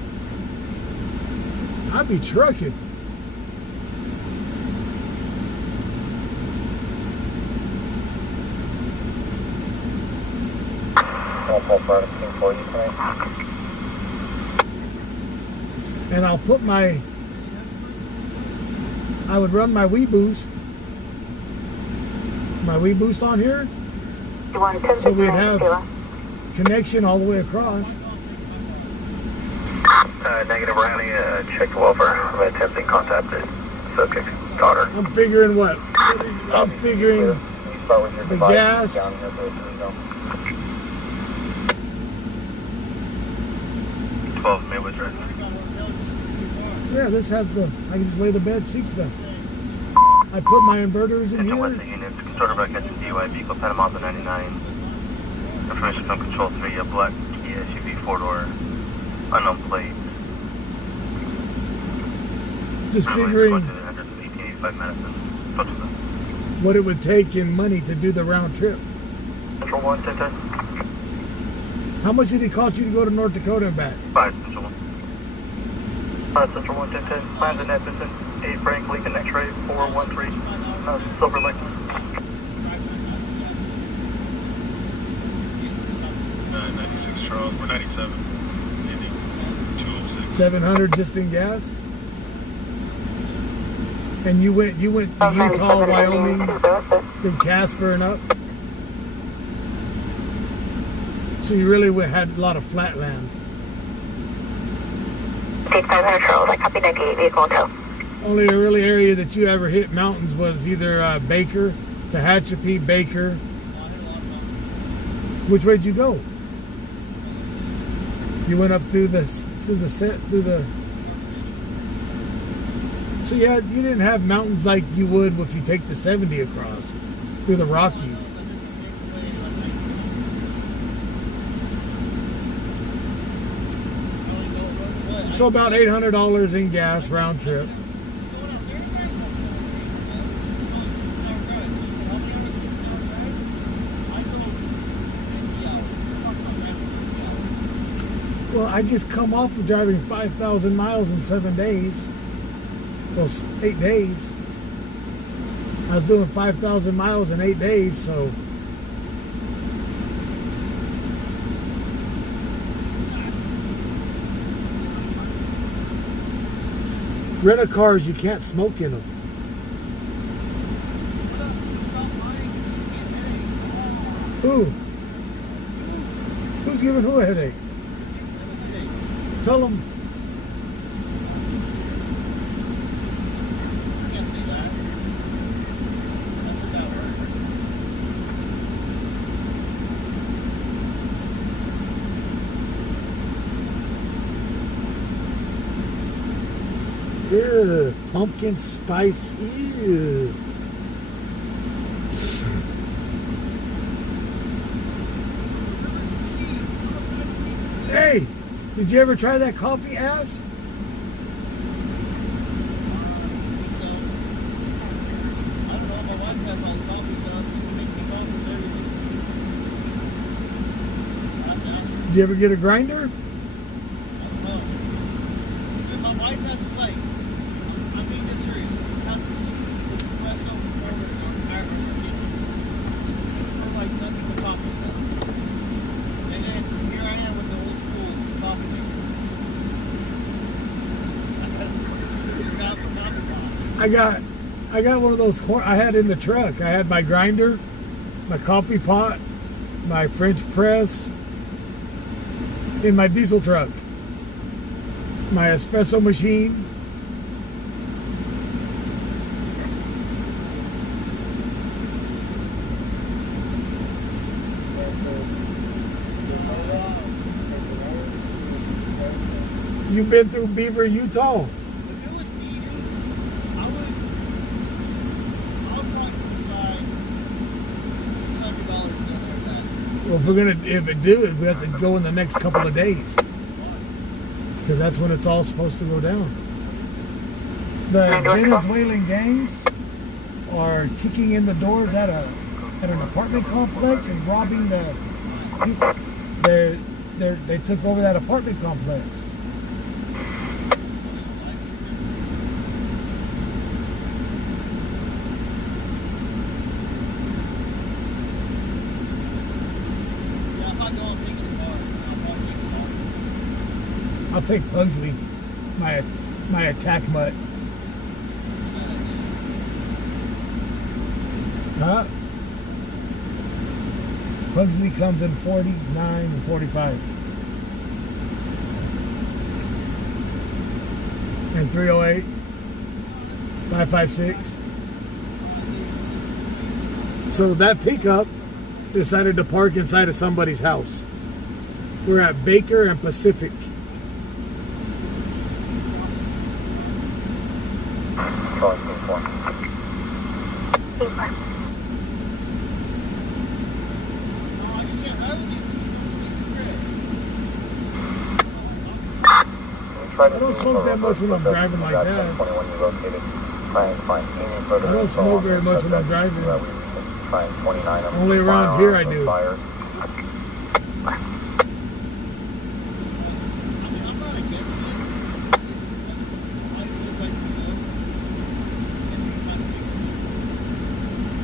I'd be trucking. I'll pull part of the for you tonight. And I would run my Wii Boost My Wii Boost on here, You want 10 so we'd have connection all the way across. Negative, Riley. Check the welfare. I'm attempting contact the subject's daughter. I'm figuring what? I'm figuring the gas. 12 Midwest Drive. Yeah, this has the, I can just lay the bed seat stuff. I put my inverters in Attention West here. units, started by catching DUI vehicle, Panama 99. Information from Control 3, a black Kia SUV 4-door, unknown plate. Just figuring 1885 Madison. what it would take in money to do the round trip. Central 1, 1010. How much did it cost you to go to North Dakota and back? 5 Central 1. 5 Central 1, 1010. Land in Edmonton. 8 Frank, Lincoln X-ray, 413. Silver Lake. 96 Charles, 497. 206. 700 just in gas. And you went to Utah, Wyoming, through Casper and up. So you really had a lot of flat land. Take 500 Charles. I copy 98 vehicle tow. Only a really area that you ever hit mountains was either Baker, Tehachapi, Baker. Which way did you go? You went up through the. So yeah, you didn't have mountains like you would if you take the 70 across through the Rockies. So about $800 in gas round trip. Well, I just come off of driving 5,000 miles in 7 days. Well, 8 days. I was doing 5,000 miles in 8 days, so. Rental cars, you can't smoke in them. Who? Who's giving who a headache? Tell them. Can't say that. That's about her. Ew, pumpkin spice. Ew. Hey, did you ever try that coffee ass? So, I don't know. My wife has all the coffee stuff. She's gonna make me coffee with everything. I have to ask her. Did you ever get a grinder? I don't know. Dude, my wife has this like, I'm being dead serious. It has this espresso warmer in our kitchen. It's for like nothing but coffee stuff. And then here I am with the old school coffee maker. I got one of those I had in the truck. I had my grinder, my coffee pot, my French press in my diesel truck, my espresso machine. You've been through Beaver, Utah. If it was me, dude, I'll probably put aside $600 down there at that. Well, if it do it, we have to go in the next couple of days, because that's when it's all supposed to go down. The Venezuelan gangs are kicking in the doors at an apartment complex and robbing the people. They took over that apartment complex. Yeah, if I go, I'm taking the car. I'll probably take the car. I'll take Pugsley, my attack mutt. That's a bad idea. Huh? Pugsley comes in 49 and 45. And 308, 556. So that pickup decided to park inside of somebody's house. We're at Baker and Pacific. I don't smoke that much when I'm driving like that. I don't smoke very much when I'm driving. Only around here I do.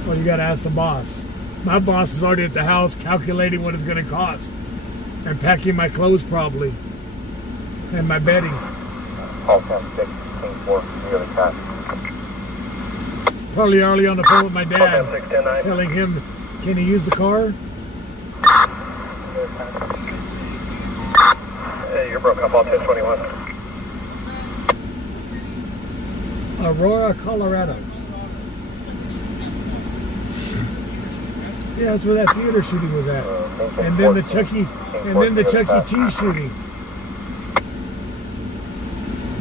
Well, you got to ask the boss. My boss is already at the house calculating what it's going to cost and packing my clothes probably and my bedding. Probably early on the phone with my dad, telling him, can he use the car? Hey, you're broken up on 1021. Aurora, Colorado. Yeah, that's where that theater shooting was at. And then the Chuck E. Cheese shooting.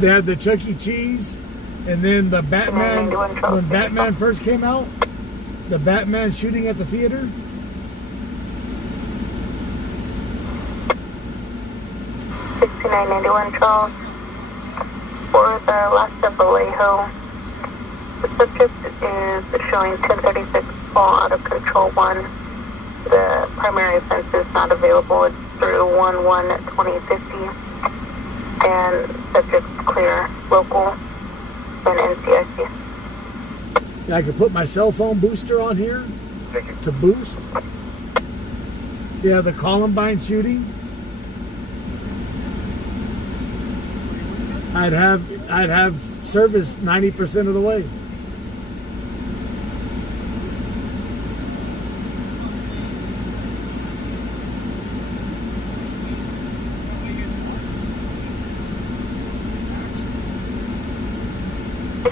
They had the Chuck E. Cheese, and then the Batman, when Batman first came out, the Batman shooting at the theater. Charles. For the last of Vallejo, the subject is showing 1036 fall out of control 1. The primary offense is not available. It's through 11-2050. And subject clear local and NCIC. I could put my cell phone booster on here to boost. Yeah, the Columbine shooting. I'd have service 90% of the way.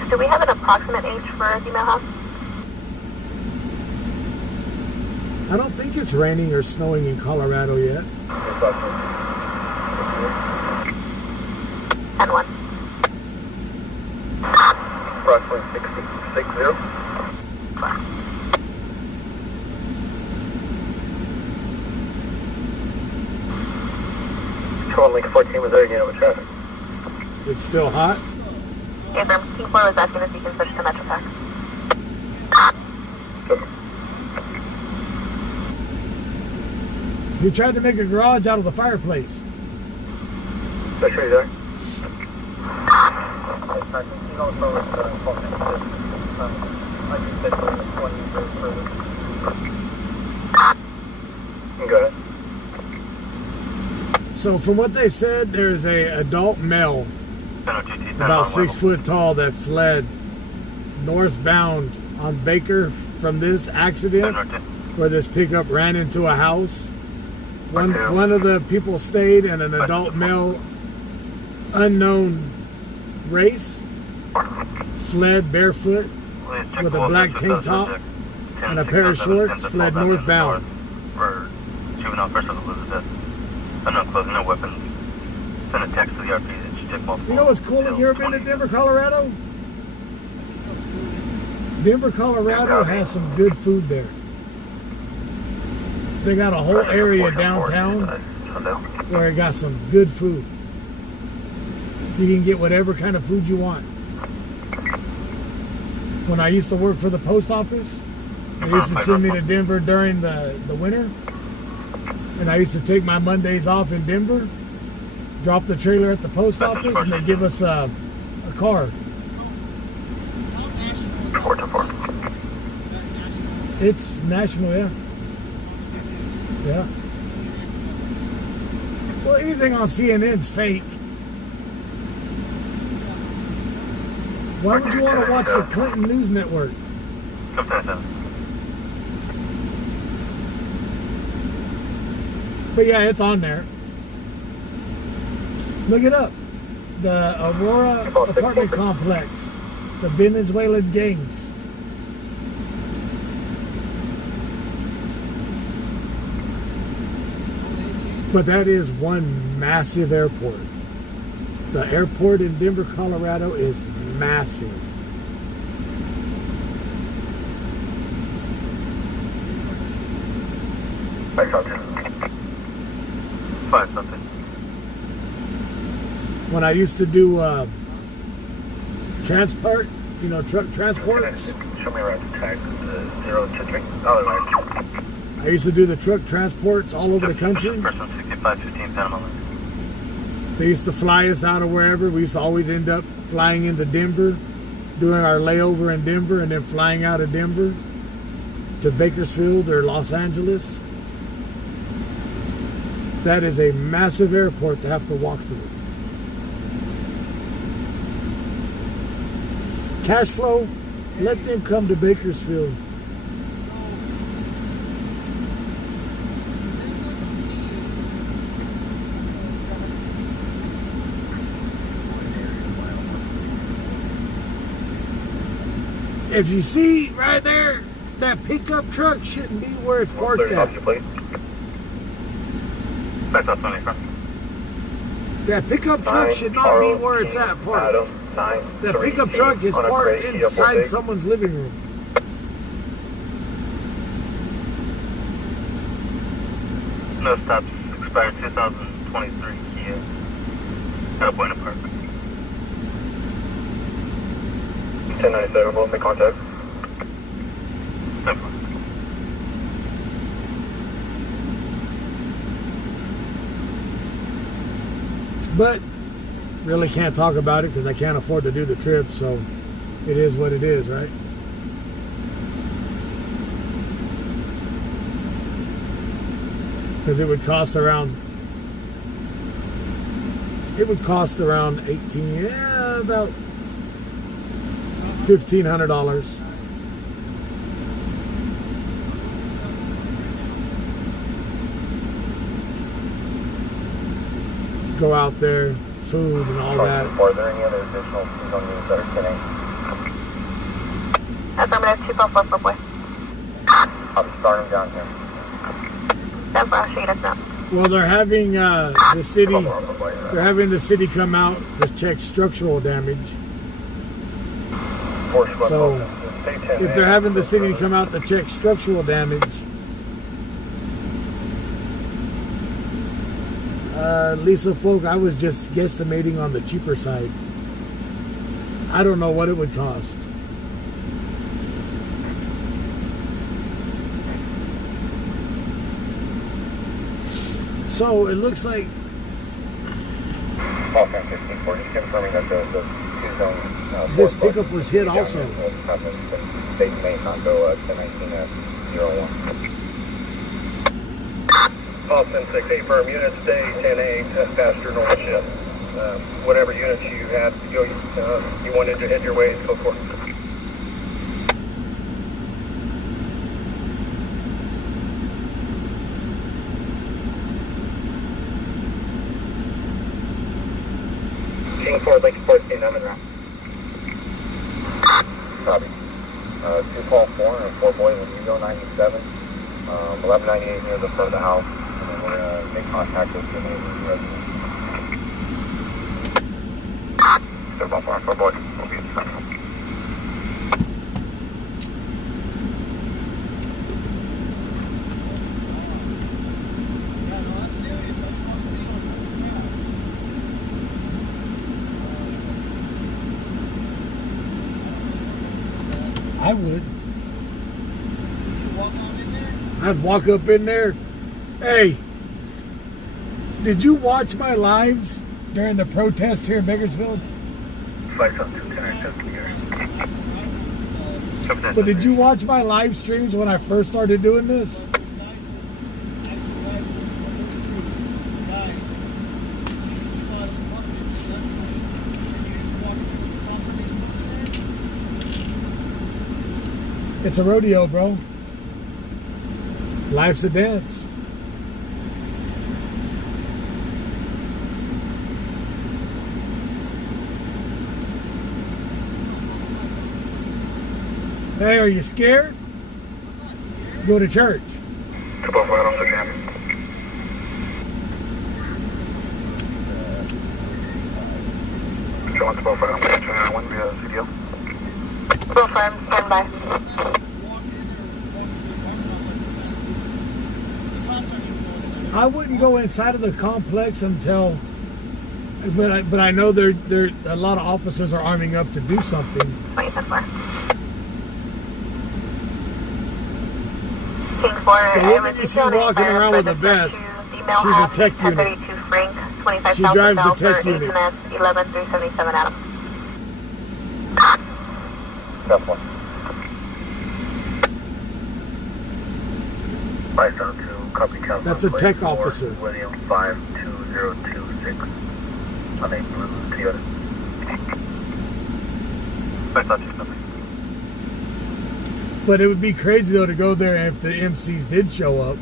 Do we have an approximate age for the female house? I don't think it's raining or snowing in Colorado yet. And one. Approximately 60. Control link 14 was there again with traffic. It's still hot. Abram, King 4 was asking if you can switch to Metro Pack. He tried to make a garage out of the fireplace. Make sure you're there. Go ahead. So from what they said, there's a adult male about 6 foot tall that fled northbound on Baker from this accident where this pickup ran into a house. One of the people stayed, and an adult male, unknown race, fled barefoot with a black tank top and a pair of shorts, fled northbound. For juvenile person Elizabeth. Unknown clothing, no weapons. Send a text to the RP that you take multiple. You know what's cool? You ever been to Denver, Colorado? Denver, Colorado has some good food there. They got a whole area downtown where it got some good food. You can get whatever kind of food you want. When I used to work for the post office, they used to send me to Denver during the winter. And I used to take my Mondays off in Denver, drop the trailer at the post office, and they give us a car. 424. It's national, yeah. Yeah. Well, anything on CNN's fake. Why would you want to watch the Clinton News Network? But yeah, it's on there. Look it up. The Aurora apartment complex. The Venezuelan gangs. But that is one massive airport. The airport in Denver, Colorado is massive. Five something. When I used to do transport, truck transports. Show me around tag 023. Oh, right. I used to do the truck transports all over the country. Person 6515 Panama Line. They used to fly us out of wherever. We used to always end up flying into Denver, doing our layover in Denver, and then flying out of Denver to Bakersfield or Los Angeles. That is a massive airport to have to walk through. Cash flow, let them come to Bakersfield. If you see right there, that pickup truck shouldn't be where it's parked at. That pickup truck should not be where it's at parked. That pickup truck is parked inside someone's living room. No stops. Expired 2023 Kia. At a point of park. 1097, we'll make contact. But really can't talk about it because I can't afford to do the trip, so it is what it is, right? Because it would cost around 18, about $1,500. Go out there, food and all that. Are there any other additional food on units that are 10-8? Affirmative 244 boy. I'll be starting down here. Denver, I'll shoot us up. Well, they're having the city come out to check structural damage. So if they're having the city come out to check structural damage, Lisa Folk, I was just guesstimating on the cheaper side. I don't know what it would cost. So it looks like just confirming that the two-zone this pickup was hit also. They may not go 1019 at 01. Austin 6-8 firm units, stay 10-8, faster normal shift. Whatever units you had, you wanted to head your way, go for it. King 4, Lincoln 14, I'm en route. Copy. 212-4 and 4 boy when you go 97, 1198 near the front of the house. We're going to make contact with the neighbor's residence. Step up on 4 boy. We'll be in front. I would. I'd walk up in there. Hey, did you watch my lives during the protest here in Bakersfield? But did you watch my live streams when I first started doing this? It's a rodeo, bro. Life's a dance. Hey, are you scared? Go to church. 245, I'm looking at it. John 245, I'm looking at it. One via CDL. 205, stand by. I wouldn't go inside of the complex until, but I know there a lot of officers are arming up to do something. 24. The woman you see walking around with a vest, she's a tech unit. She drives the tech unit. 11377 Adam. Step 1. Right down to Copy Council. That's a tech officer. William 52026 on a blue Toyota. I thought you something. But it would be crazy though to go there if the MCs did show up.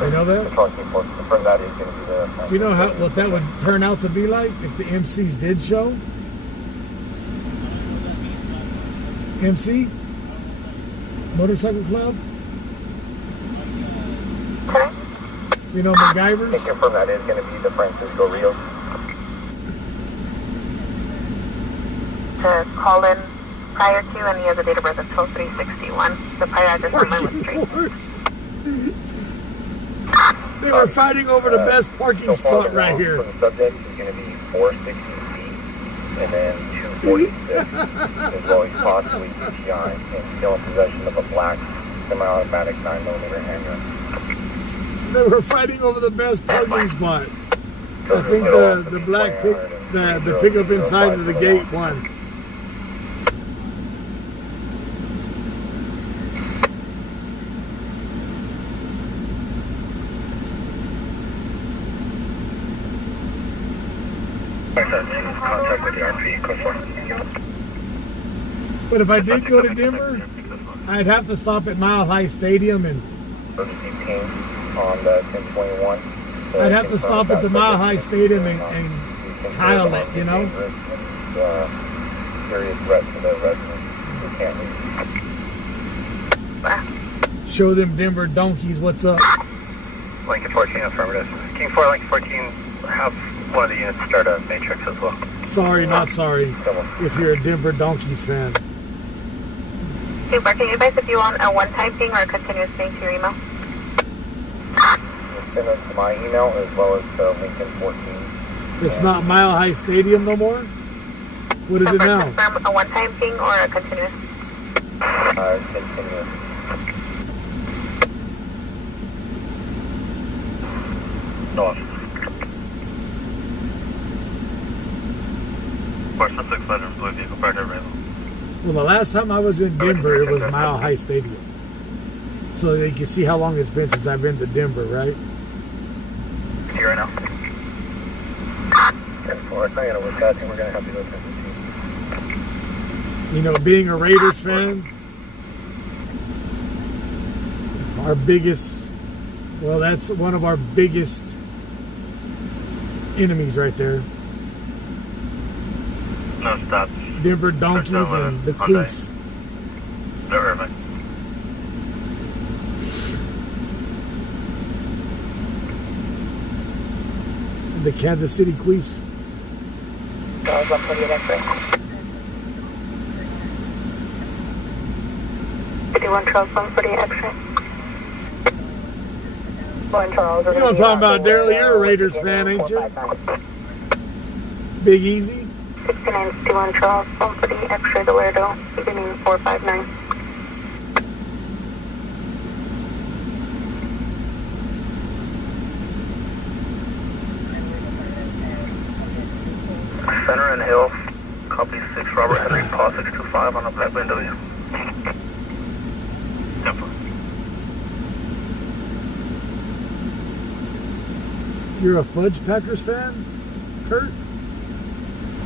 You know that? Confirm that is going to be there. Do you know what that would turn out to be like if the MCs did show? MC? Motorcycle Club? You know MacGyvers? Confirm that is going to be the Francisco Rios. To call in prior to, and he has a date of birth of 12361. The prior address on Maywood Street. They were fighting over the best parking spot right here. For the subject is going to be 460 feet and then 246 as well as possibly UTI and still in possession of a black semi-automatic 9mm handgun. They were fighting over the best parking spot. I think the black the pickup inside of the gate won. Contact with the RP, code 4. But if I did go to Denver, I'd have to stop at Mile High Stadium and On the 1021. I'd have to stop at the Mile High Stadium and tile it, you know? Serious threat to the residents who can't leave. Show them Denver donkeys what's up. Lincoln 14, affirmative. King 4, Lincoln 14, have one of the units start a matrix as well. Sorry, not sorry, if you're a Denver Donkeys fan. Super, can you advise if you want a one-time ping or a continuous ping to your email? Send it to my email as well as to Lincoln 14. It's not Mile High Stadium no more? What is it now? Confirm a one-time ping or a continuous? Continuous. Off. 476 bedroom, blue vehicle partner available. Well, the last time I was in Denver, it was Mile High Stadium. So you can see how long it's been since I've been to Denver, right? Here right now. 10-4, it's not going to work out. I think we're going to have to go 10-15. You know, being a Raiders fan, our biggest, well, that's one of our biggest enemies right there. No stops. Denver Donkeys and the Queefs. No, Irvine. The Kansas City Queefs. 51 Charles, 140 X-ray. You know what I'm talking about, Daryl? You're a Raiders fan, ain't you? Big Easy? 6961 Charles, 140 X-ray to Laredo, beginning 459. Center and Hill, copy 6 Robert Henry, Paul 625 on the black window. You're a Fudge Packers fan, Kurt?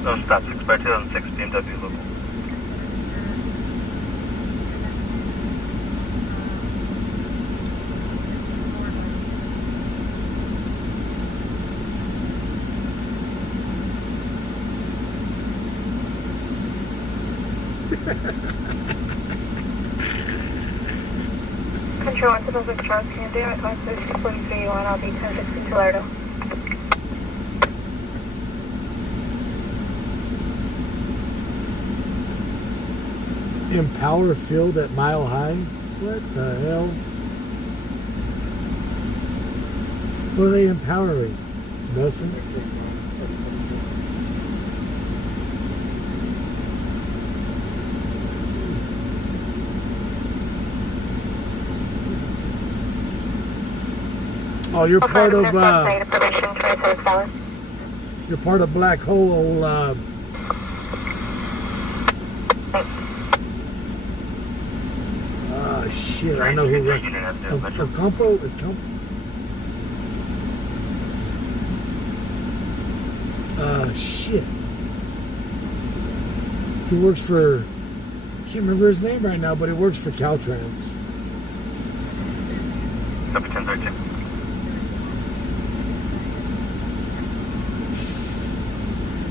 No stops expected on 6 BMW local. Central 176 Charles, can you do it? Class 243 1, I'll be 1062 Lardo. Empower Field at Mile High? What the hell? What are they empowering? Nothing. Oh, you're part of you're part of Black Hole. Shit, I know who. Ocampo. Shit. He works for. Can't remember his name right now, but he works for Caltrans. Number 1013.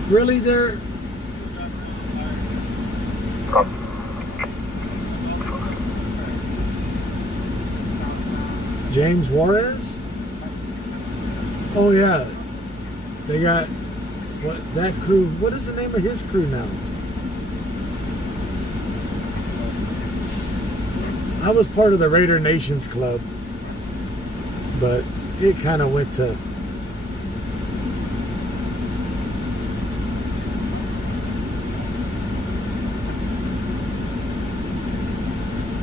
Really, there? James Juarez? Oh yeah, they got that crew. What is the name of his crew now? I was part of the Raider Nations Club, but it kind of went to.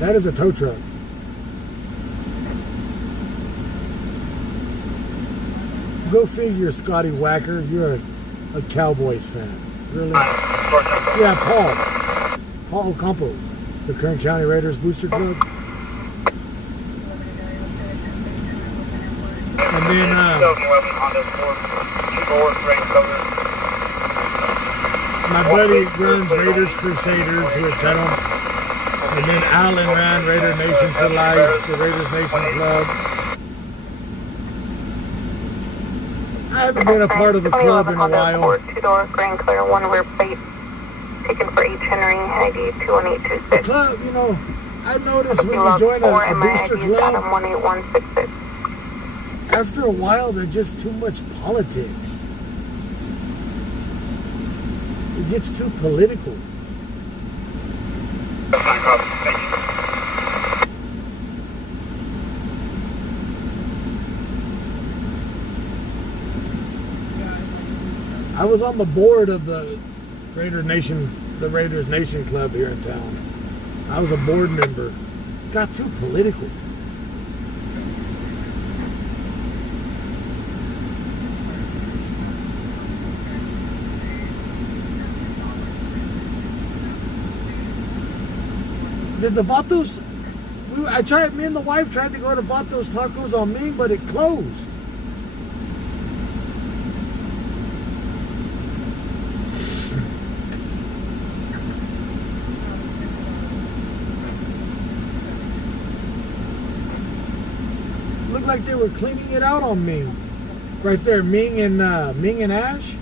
That is a tow truck. Go figure, Scotty Wacker. You're a Cowboys fan. Really? Yeah, Paul Ocampo, the Kern County Raiders Booster Club. And then, my buddy runs Raiders Crusaders, which I don't. And then Alan ran Raider Nation for Life, the Raiders Nation Club. I haven't been a part of a club in a while. 2-door, Grand Clear, 1 plate, taken for H. Henry, ID 21826. The club, you know, I noticed when you join a booster club, 18166. after a while, they're just too much politics. It gets too political. I was on the board of the Raiders Nation Club here in town. I was a board member. Got too political. Did the Vatos? Me and the wife tried to go to Vatos Tacos on Ming, but it closed. Looked like they were cleaning it out on Ming. Right there, Ming and Ash.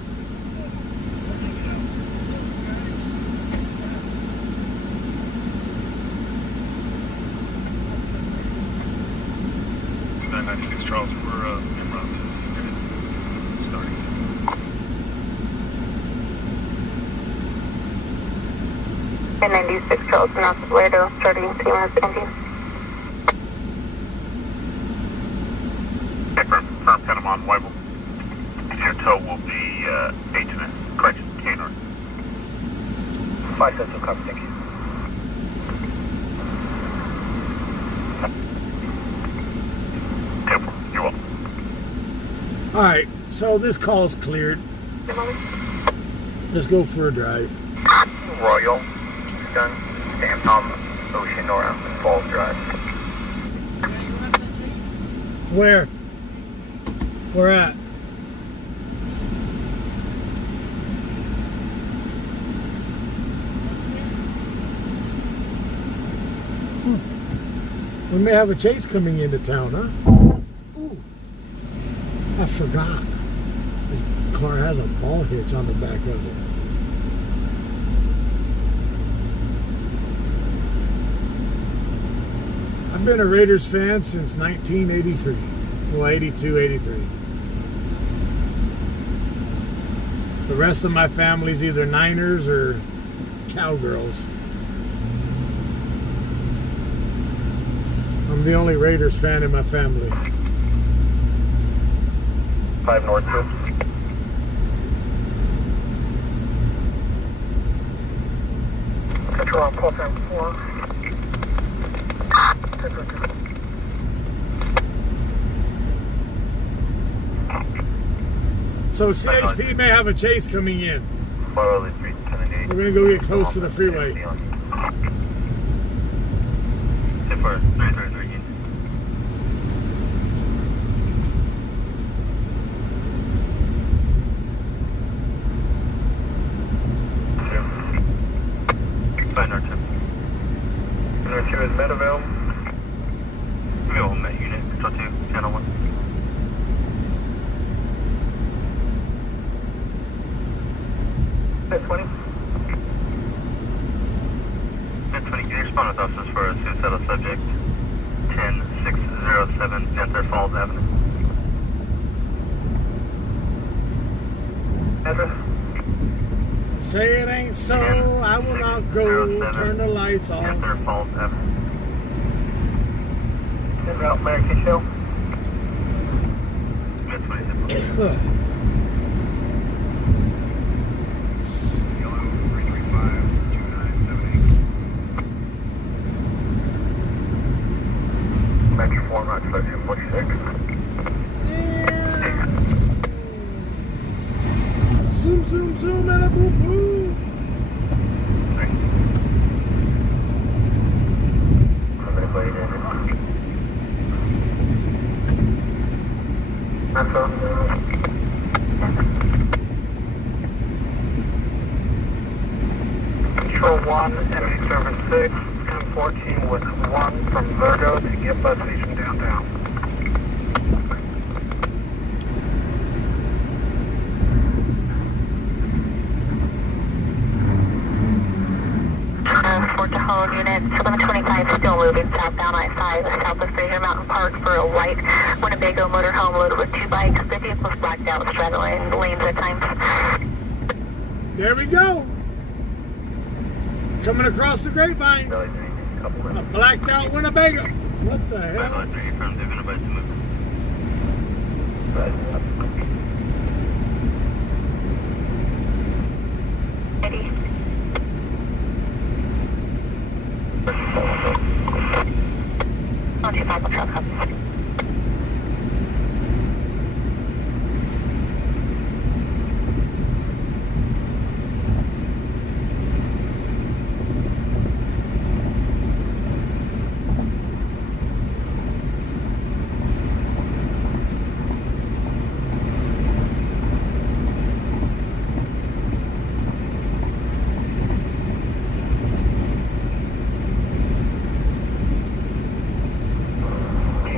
Charles, we're en route. Starting. 96 Charles, North Laredo, starting 2 minutes engine. Confirm, Panama on Weibel. Your tow will be H&S. Correction, K-North. 5 cents will come, thank you. You're welcome. All right, so this call's cleared. Let's go for a drive. Royal, Gun, Sam Thomas, Ocean Nora, Falls Drive. Where? Where at? We may have a chase coming into town, huh? Ooh, I forgot. This car has a ball hitch on the back of it. I I've been a Raiders fan since 1983. Well, 82, 83. The rest of my family's either Niners or Cowgirls. I'm the only Raiders fan in my family. 5 north, 2. Control on call time 4. So CHP may have a chase coming in. We're We're going to go get close to the freeway. North 2 is Meadowville. Meadowville Met Unit, Control 2, Channel 1. Net 20. Net 20, can you respond with officers for a suicidal subject? 10607 Panther Falls Avenue. Address? Say it ain't so, I will not go. Turn the lights off. Panther Falls Avenue. En route, American Show. Net 20, zip. Metro 4, Route 46. Zoom, zoom, zoom, and a boom, boom. Control 1, enemy service 6, M14 with 1 from Virgo to get bus station downtown. Fort Tahoe unit 725 still moving southbound I-5 south of Fraser Mountain Park for a white Winnebago motorhome loaded with 2 bikes. The vehicle's blacked out, straddling lanes at times. There we go. Coming across the grapevine. A blacked out Winnebago. What the hell? Eddie. 125 on truck.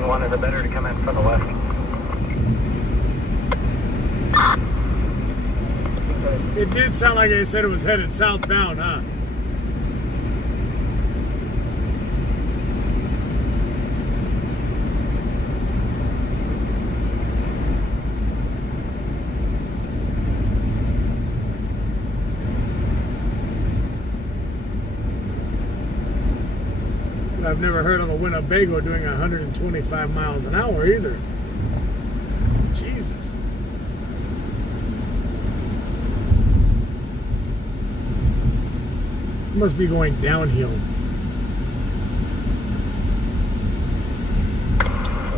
One is a better to come in from the left. It did sound like they said it was headed southbound, huh? I've never heard of a Winnebago doing 125 miles an hour either. Jesus. It must be going downhill.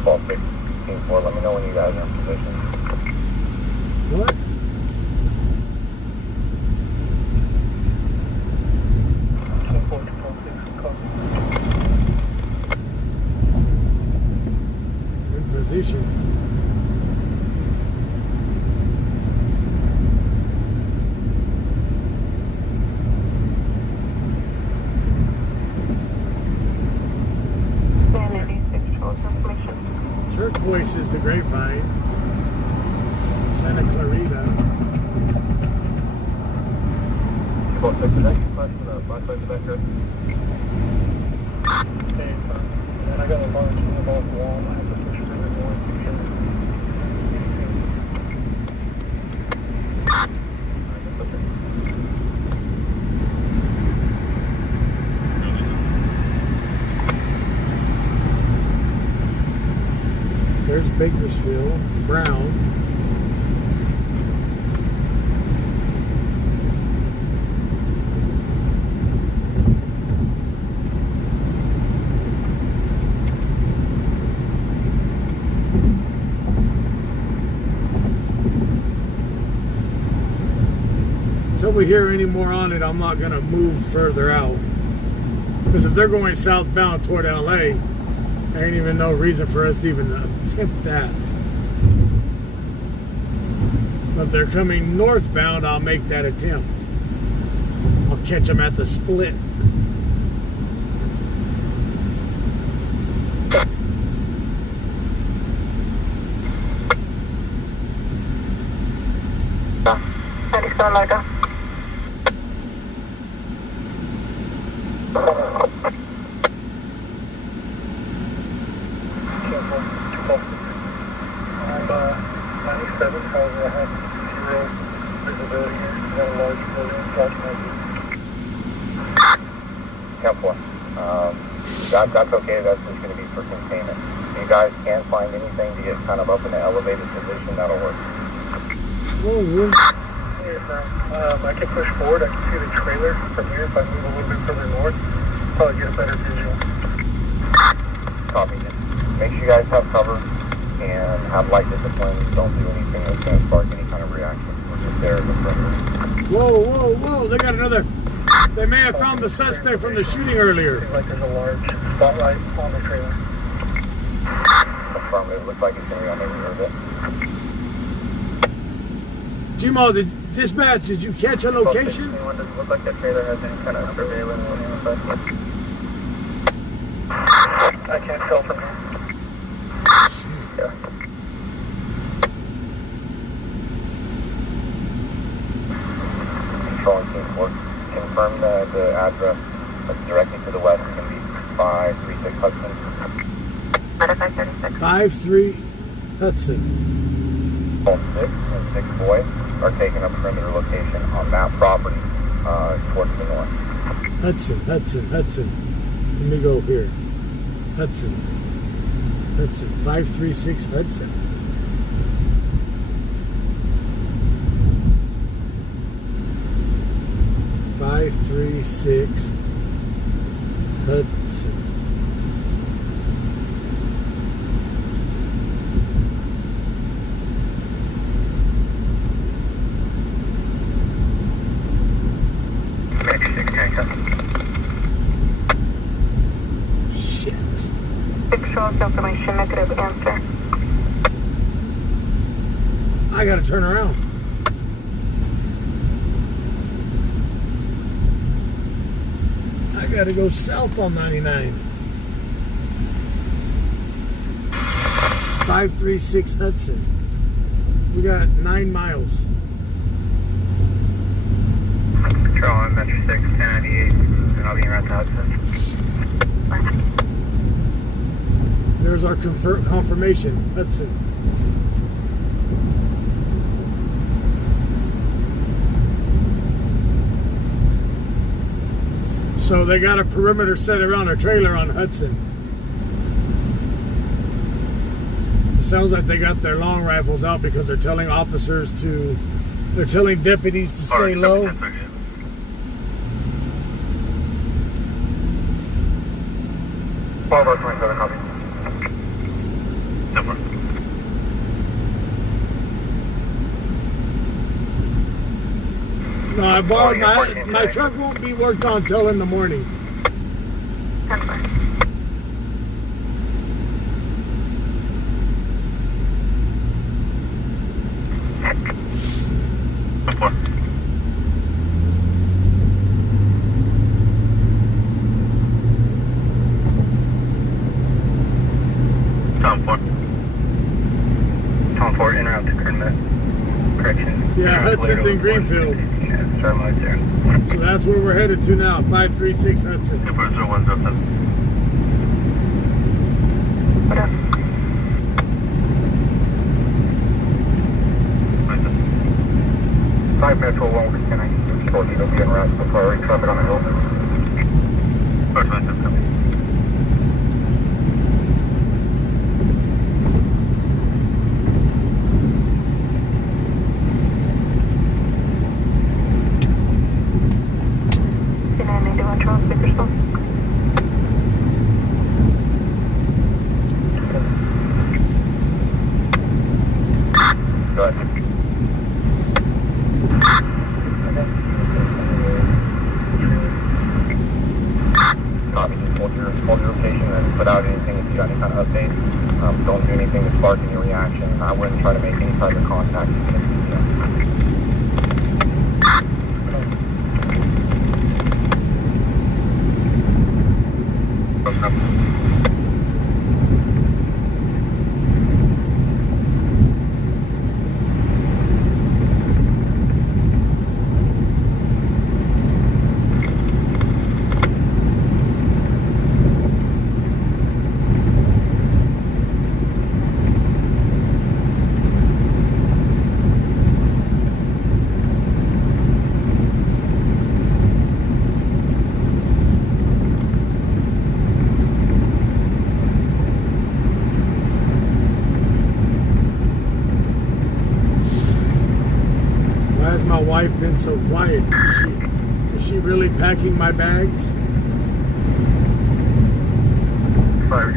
Ball 4, let me know when you guys are in position. What? Position. Turquoise is the grapevine. Santa Clarita. I got a large involved wall. I have to push through it more. There's Bakersfield, Brown. Until we hear any more on it, I'm not going to move further out. Because if they're going southbound toward LA, there ain't even no reason for us to even attempt that. But if they're coming northbound, I'll make that attempt. I'll catch them at the split. I'm 97, however, I have zero visibility here. I got a large building blocking my view. Count 4. That's okay. That's just going to be for containment. If you guys can't find anything to get kind of up in an elevated position, that'll work. Whoa, Yes, I can push forward. I can see the trailer from here. If I move a little bit further north, probably get a better visual. Copy it. Make sure you guys have cover and have light discipline. Don't do anything that's going to spark any kind of reaction. We're just there as a perimeter. whoa. They got another. They may have found the suspect from the shooting earlier. Seems like there's a large spotlight on the trailer. Affirmative. Looks like it's going to be on the rear of it. Jimo, dispatch, did you catch a location? Anyone doesn't look like that trailer has any kind of surveillance on the inside. I can't tell from here. Yeah. Controlling team 4. Confirm the address that's directly to the west is going to be 536 Hudson. 5-3 Hudson. All 6 and 6 boys are taking a perimeter location on that property towards the north. Hudson. Let me go here. Hudson. 536 Hudson. Hudson. Information negative answer. I gotta turn around. I gotta go south on 99. 536 Hudson. We got 9 miles. Control on Metro 6, 1098, and I'll be around to Hudson. There's our confirmation, Hudson. So they got a perimeter set around a trailer on Hudson. It sounds like they got their long rifles out because they're telling they're telling deputies to stay low. Bravo 27, copy. Number. No, I borrowed my truck won't be worked on till in the morning. Tom 4, en route to Correction. Yeah, Hudson's in Greenfield. Start light there. So that's where we're headed to now, 536 Hudson. the priority traffic on the hill. First one, coming. Bakersfield. Go ahead. Copy, just hold your location and put out anything if you got any kind of updates. Don't do anything to spark any reaction. I wouldn't try to make any type of contact. Why has my wife been so quiet? Is she really packing my bags? 5-6.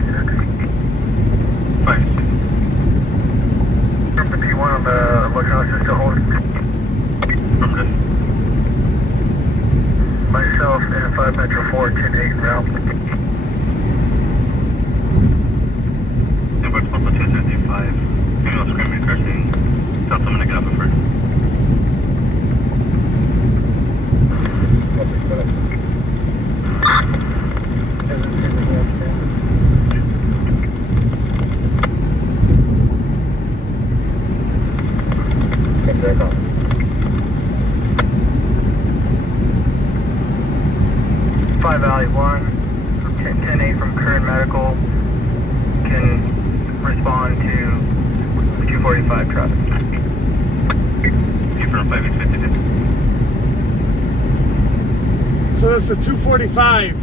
5-6. Number P1 on the lookout, just to hold. I'm good. Myself and 5 Metro 4, 10-8 route. Number 275. Female screaming, cursing. Tell someone to get up and first. Five Valley 1 from 10-8 from Current Medical can respond to 245 traffic. 245 is 50. So that's the 245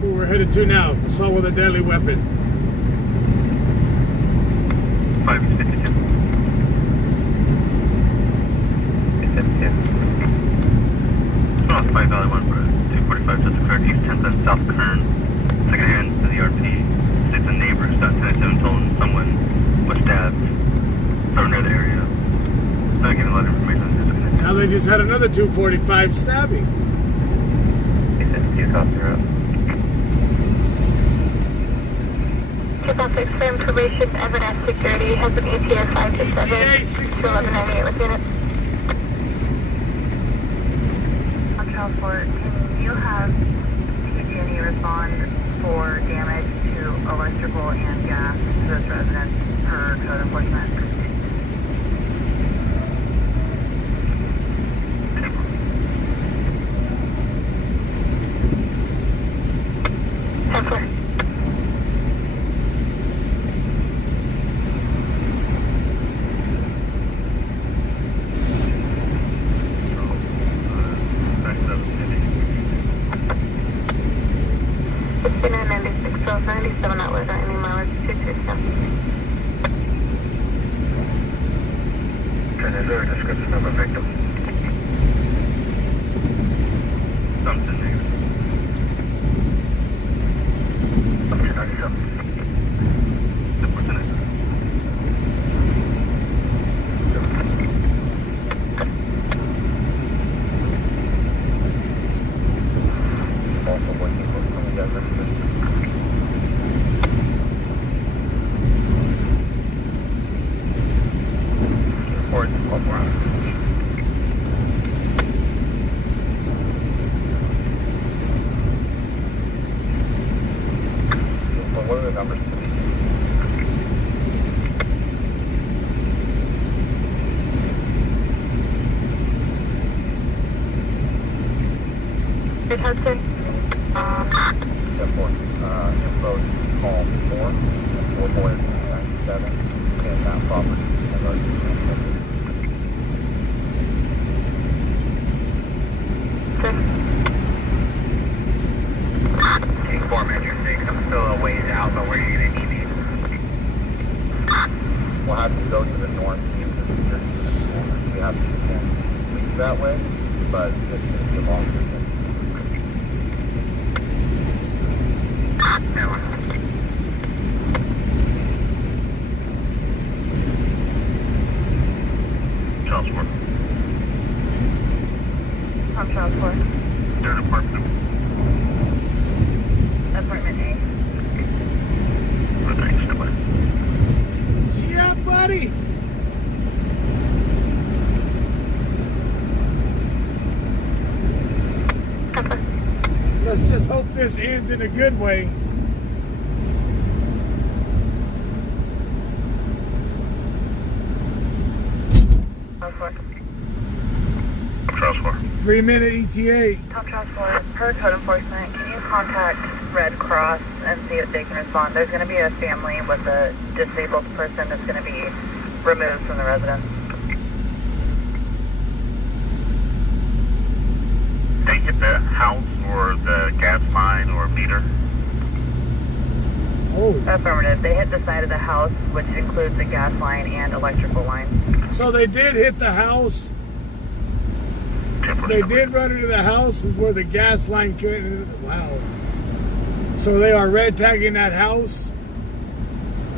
who we're headed to now. Assault with a deadly weapon. 5 is 52. It's 52. Oh, 5 Valley 1 for 245 just occurred east 10th and South Kern. Second hand to the RP. It's a neighbor, South 10-7 told someone was stabbed somewhere near the area. Not getting a lot of information on this. Now they just had another 245 stabbing. You copy her up. 216 for information, evidence security has an ETA 5 to 7 to 1198 with unit. On transport, can you have PG&E respond for damage to electrical and gas to those residents per code enforcement? And is there a description of a victim? Something negative. Up to 97. Also working with some of the other or it's called more. Well, what are the numbers to be? Hey, Hudson. Info call 4 497 in that property. Good. Metro 6. I'm still a ways out, but where you're going to need me. We'll have to go to the north. We have to leave that way, but it's going to be a long distance. Charles Ford. I'm Charles Ford. Third apartment. Apartment A. Oh, thanks, goodbye. Yeah, buddy. Let's just hope this ends in a good way. Charles Ford. Charles Ford. 3-minute ETA. Tom Charles Ford. Per code enforcement, can you contact Red Cross and see if they can respond? There's going to be a family with a disabled person that's going to be removed from the residence. They hit the house or the gas line or meter. Oh, Affirmative. They hit the side of the house, which includes the gas line and electrical line. so they did hit the house. They did run into the house, is where the gas line came. Wow. So they are red tagging that house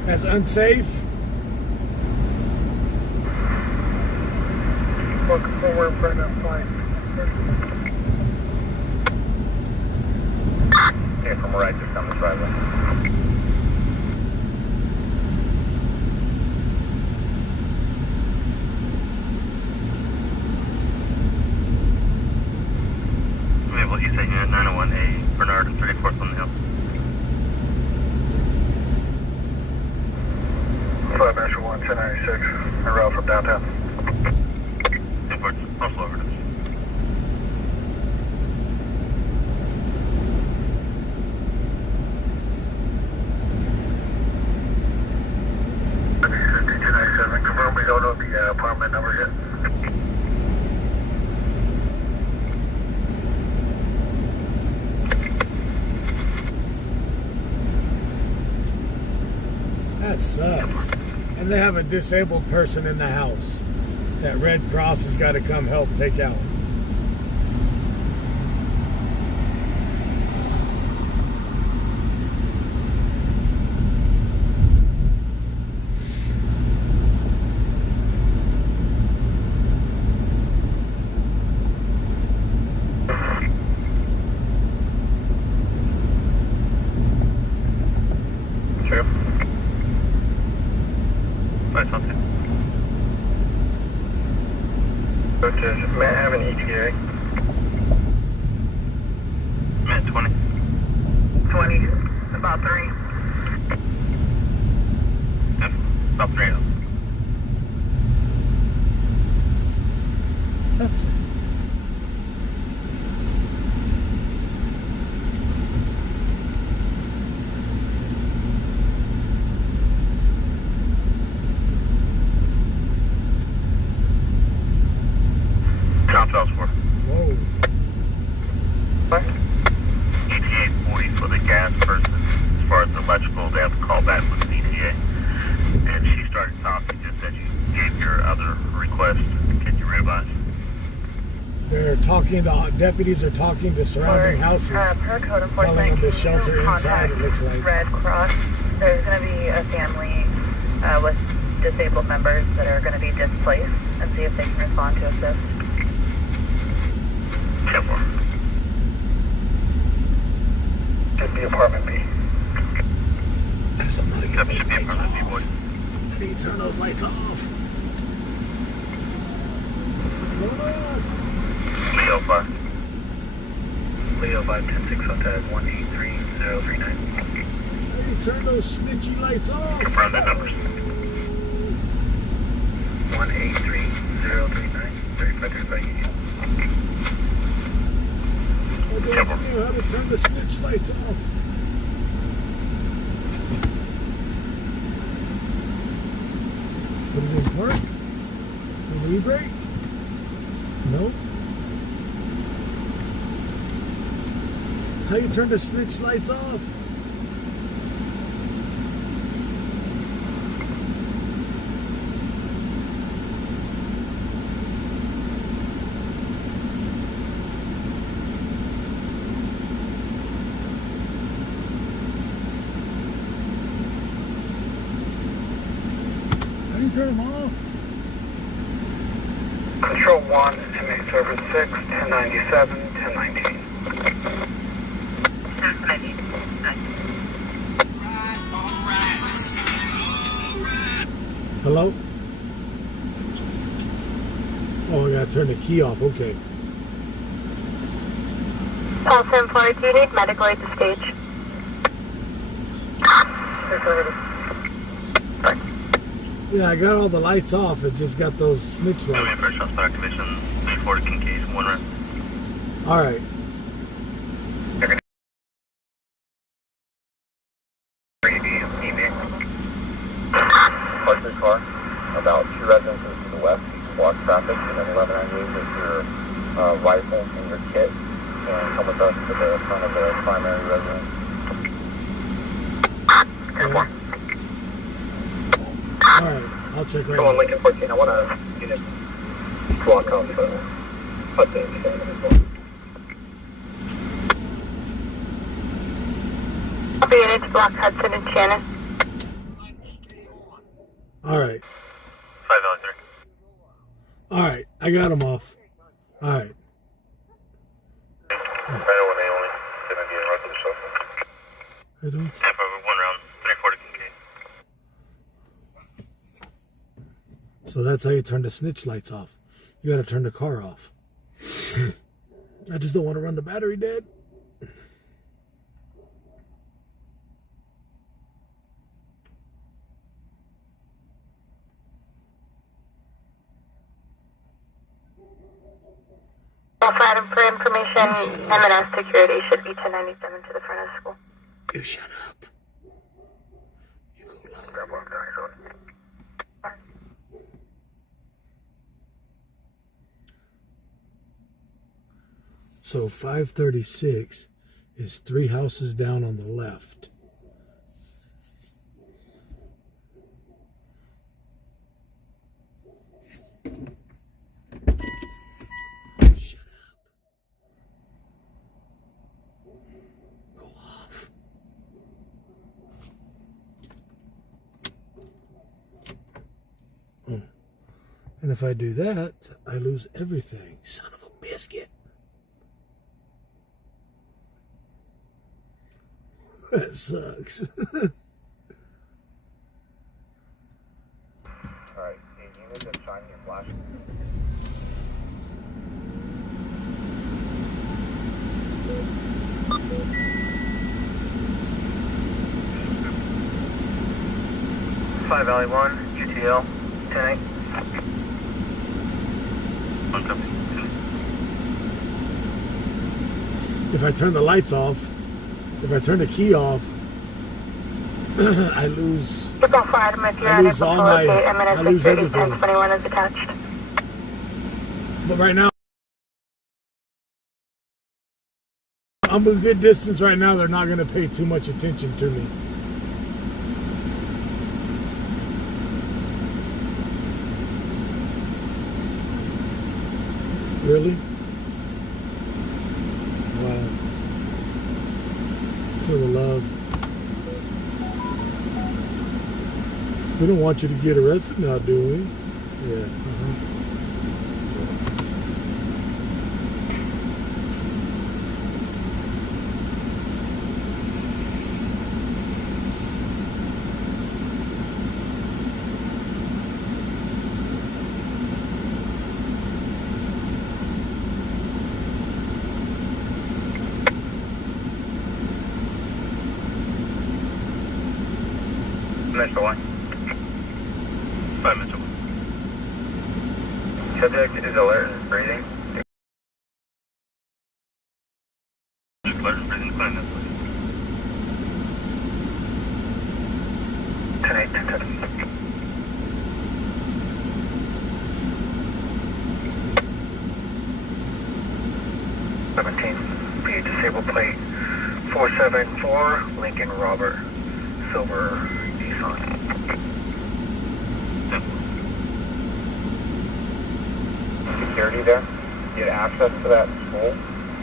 as unsafe. Look forward, Brendan, fine. Okay, from right, just on the driveway. What you say here, 901A, Bernard, 34th on the hill. 5 Metro 1, 1096, en route from downtown. Imports, also over this. Confirm we don't know the apartment number yet. That sucks. And they have a disabled person in the house that Red Cross has got to come help take out. True. Right, something. May I have an ETA? Minute 20. 20, about 3. Yep, about 3 hours. Hudson. Charles Ford. Whoa. What? ETA 40 for the gas person. As far as the electrical, they have to call back with an ETA. And she started talking, just said you gave your other request. Can you realize? They're talking, the deputies are talking to surrounding houses. Per code enforcement, telling them to can you shelter inside, it looks like. Red Cross. There's going to be a family with disabled members that are going to be displaced, and see if they can respond to assist. 10-4. Should be apartment B. I just don't know how to get That those should be lights apartment B, off. boy. How do you turn those lights off? Leo 5. Leo 510-6 on tag 183039. How do you turn those snitchy lights off? Confirm the numbers. 183039. 3535 Union. Well, they have to know how to turn the snitch lights off. Put it in park? Will we brake? Nope. How you turn the snitch lights off? How do you turn them off? Control 1, MA Server 6, 1097, 1019. Hello? Oh, I gotta turn the key off. Okay. Hudson, Florida, do you need medical aid to stage? Yeah, I got all the lights off. It just got those snitch lights. Commission 340 Kincaid, 1 run. All right. Park this car about 2 residences to the west. You can block traffic, and then 1198 with your rifle and your kit, and come with us to the front of the primary residence. Okay. All right. I'll check right Go on now. Lincoln 14. I want to unit block off Hudson and Shannon as well. Copy unit to block Hudson and Shannon. All right. 5L3. All right. I got them off. All right. Right when they only going to be in rest of the shuffle. I don't. Yeah, for 1 round, 340 Kincaid. So that's how you turn the snitch lights off. You got to turn the car off. I just don't want to run the battery dead. Also, item for information, M&S security should be 1097 to the front of the school. You shut up. You go loud. Grab one, guys. So 536 is 3 houses down on the left. Shut up. Go off. Oh. And if I do that, I lose everything. Son of a biscuit. That sucks. Alright, you need to shine your flash. Five Valley 1, UTL, 10-8. If I turn the lights off, if I turn the key off, I lose. Keep off item if you're I lose unable all to my- locate I M&S lose security everything. 1021 is attached. But right now, I'm a good distance right now. They're not going to pay too much attention to me. Really? Wow. Feel the love. We don't want you to get arrested now, do we? Yeah. Metro 1. 5 Metro 1. Subject is alert and breathing. Alert and breathing, 5 Metro 10-8, 10-10. P disabled plate Robert, silver Nissan. Security there, get access to that school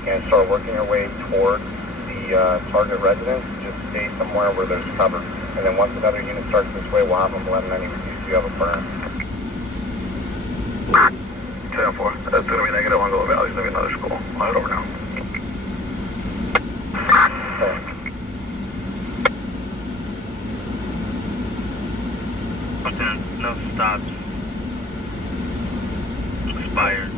and start working your way toward the target residence. Just stay somewhere where there's cover. And then once another unit starts this way, we'll have them let them if you have a burn. 10-4, that's going to be negative on low values. Maybe another school. I'll head over now. No stops. Expired.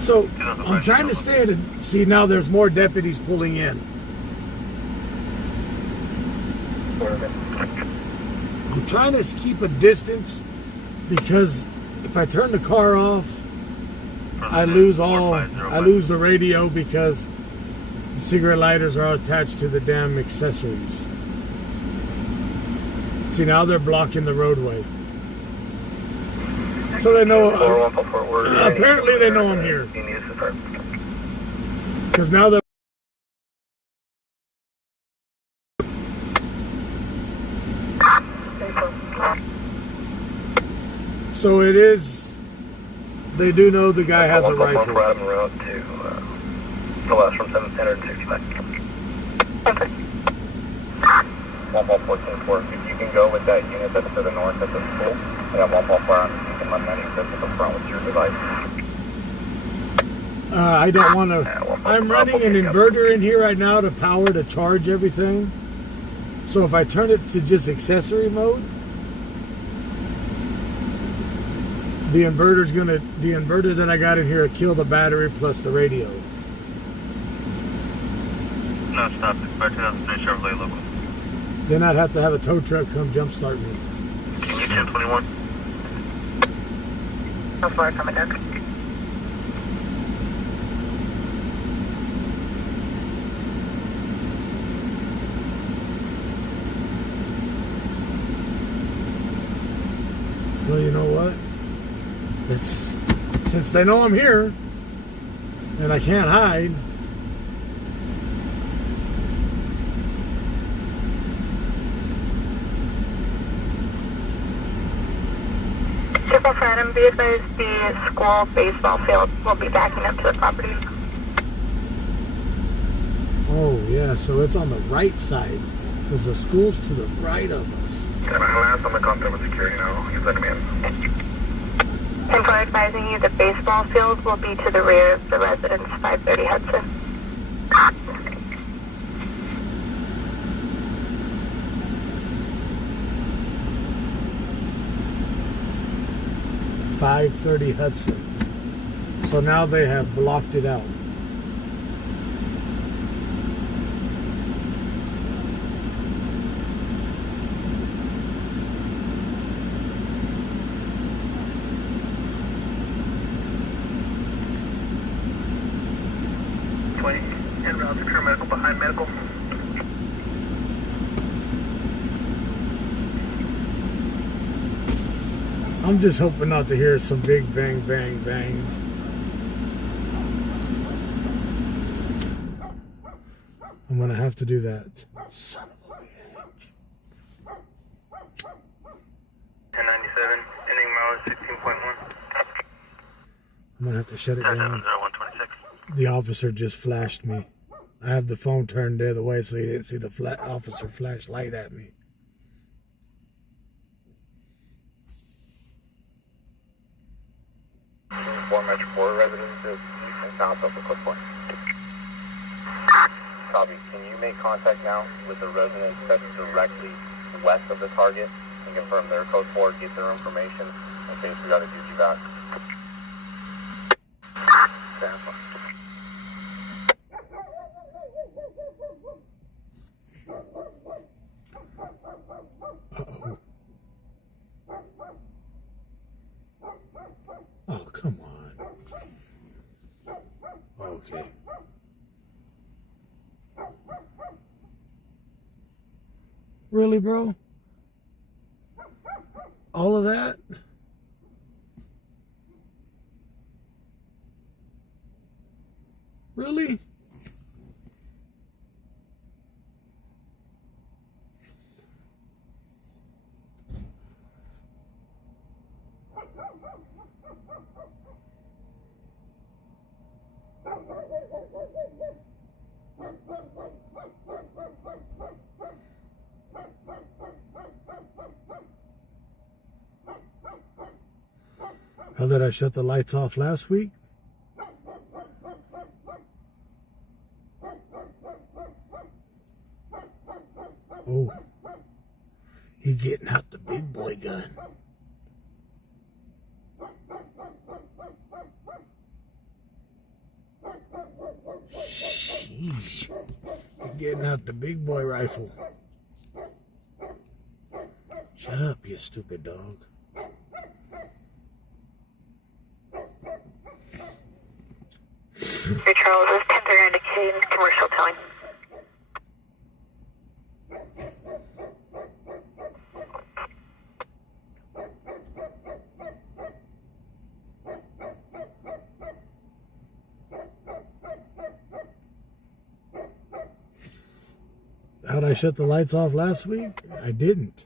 So I'm trying to stay at a... See, now there's more deputies pulling in. I'm trying to keep a distance because if I turn the car off, I lose the radio because the cigarette lighters are attached to the damn accessories. See, now they're blocking the roadway. So they know, apparently they know I'm here. Because now they're... So it is, they do know the guy has a rifle. Road to the last from 765. Okay. 114-4, if you can go with that unit that's to the north at the school, and that 114, you can let any sit at the front with your device. I don't want to... I'm running an inverter in here right now to power to charge everything. So if I turn it to just accessory mode, the inverter that I got in here will kill the battery plus the radio. No stop. Expired 2003 Chevrolet local. Then I'd have to have a tow truck come jump start me. Can you 1021? How far coming down? Well, you know what? It's since they know I'm here and I can't hide. Triple Fred, and be advised the school baseball field will be backing up to the property. Oh yeah, so it's on the right side because the school's to the right of us. I'm going to contact with security now. He's letting me in. And for advising you, the baseball field will be to the rear of the residence, 530 Hudson. 530 Hudson. So now they have blocked it out. En route to True Medical behind medical. I'm just hoping not to hear some big bang, bang, bangs. I'm gonna have to do that. Son of a bitch. 1097, ending mileage 16.1. I'm gonna have to shut it down. 126. The officer just flashed me. I have the phone turned the other way so he didn't see the officer flash light at me. Four Metro 4 residences east and south of the Clipboard. Copy. Can you make contact now with the residence that's directly west of the target and confirm their code 4, get their information in case we got to use you back? Stand. Uh-oh. Oh, come on. Okay. Really, bro? All of that? Really? How did I shut the lights off last week? Oh, he getting out the big boy gun. Sheesh, he's getting out the big boy rifle. Shut up, you stupid dog. Hey Charles, this is 1030 indicating commercial towing. How'd I shut the lights off last week? I didn't.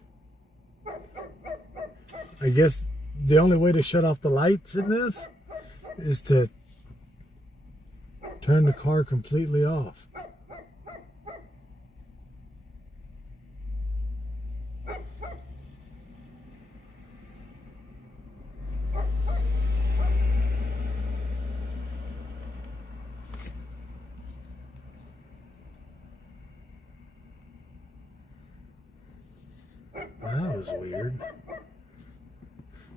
I guess the only way to shut off the lights in this is to turn the car completely off. That was weird.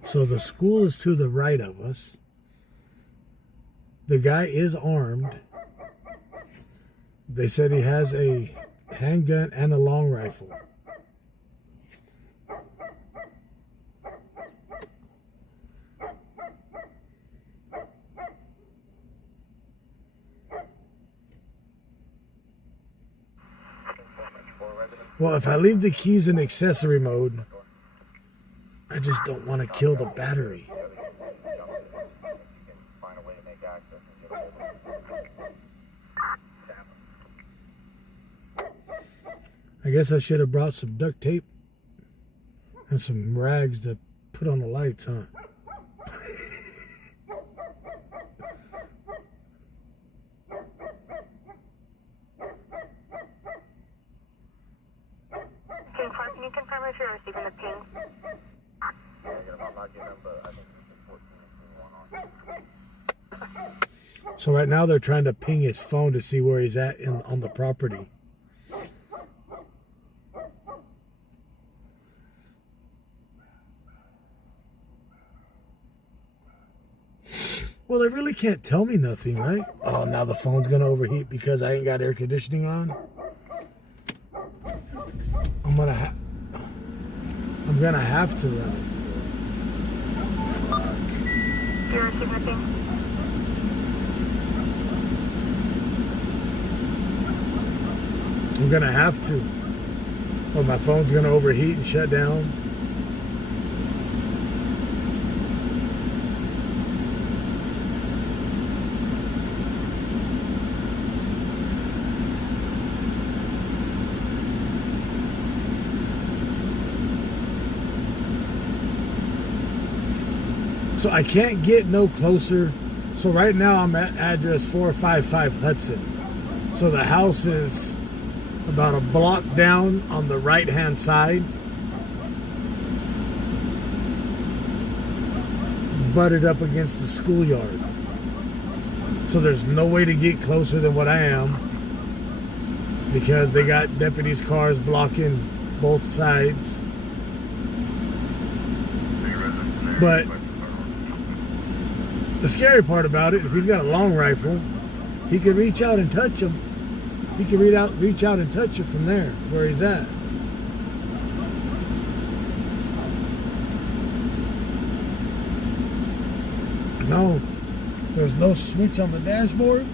So the school is to the right of us. The guy is armed. They said he has a handgun and a long rifle. Well, if I leave the keys in accessory mode, I just don't want to kill the battery. I guess I should have brought some duct tape and some rags to put on the lights, huh? Can you confirm if you're receiving the ping? So right now they're trying to ping his phone to see where he's at on the property. Well, they really can't tell me nothing, right? Oh, now the phone's going to overheat because I ain't got air conditioning on. I'm gonna have to run it. Fuck. You're receiving the ping? I'm gonna have to, or my phone's gonna overheat and shut down. So I can't get no closer. So right now I'm at address 455 Hudson. So the house is about a block down on the right-hand side, butted up against the schoolyard. So there's no way to get closer than what I am because they got deputies' cars blocking both sides. But the scary part about it, if he's got a long rifle, he could reach out and touch him. He can reach out and touch it from there, where he's at. No, there's no switch on the dashboard.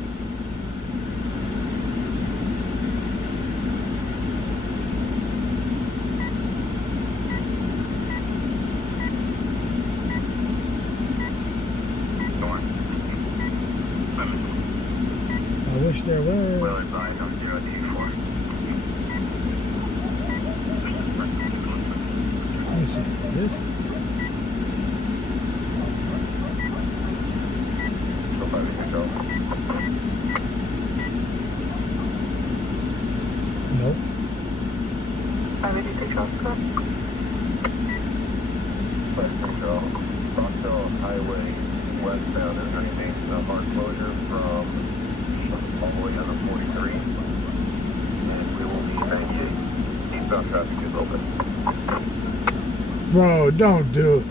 I wish there was. Well advised on 024. Let me see. This? Nope. 586 Oscar. West Central, Rockville Highway westbound. Is there anything from our closure from all the way down to 43? And we will be 98. Eastbound traffic is open. Bro, don't do it.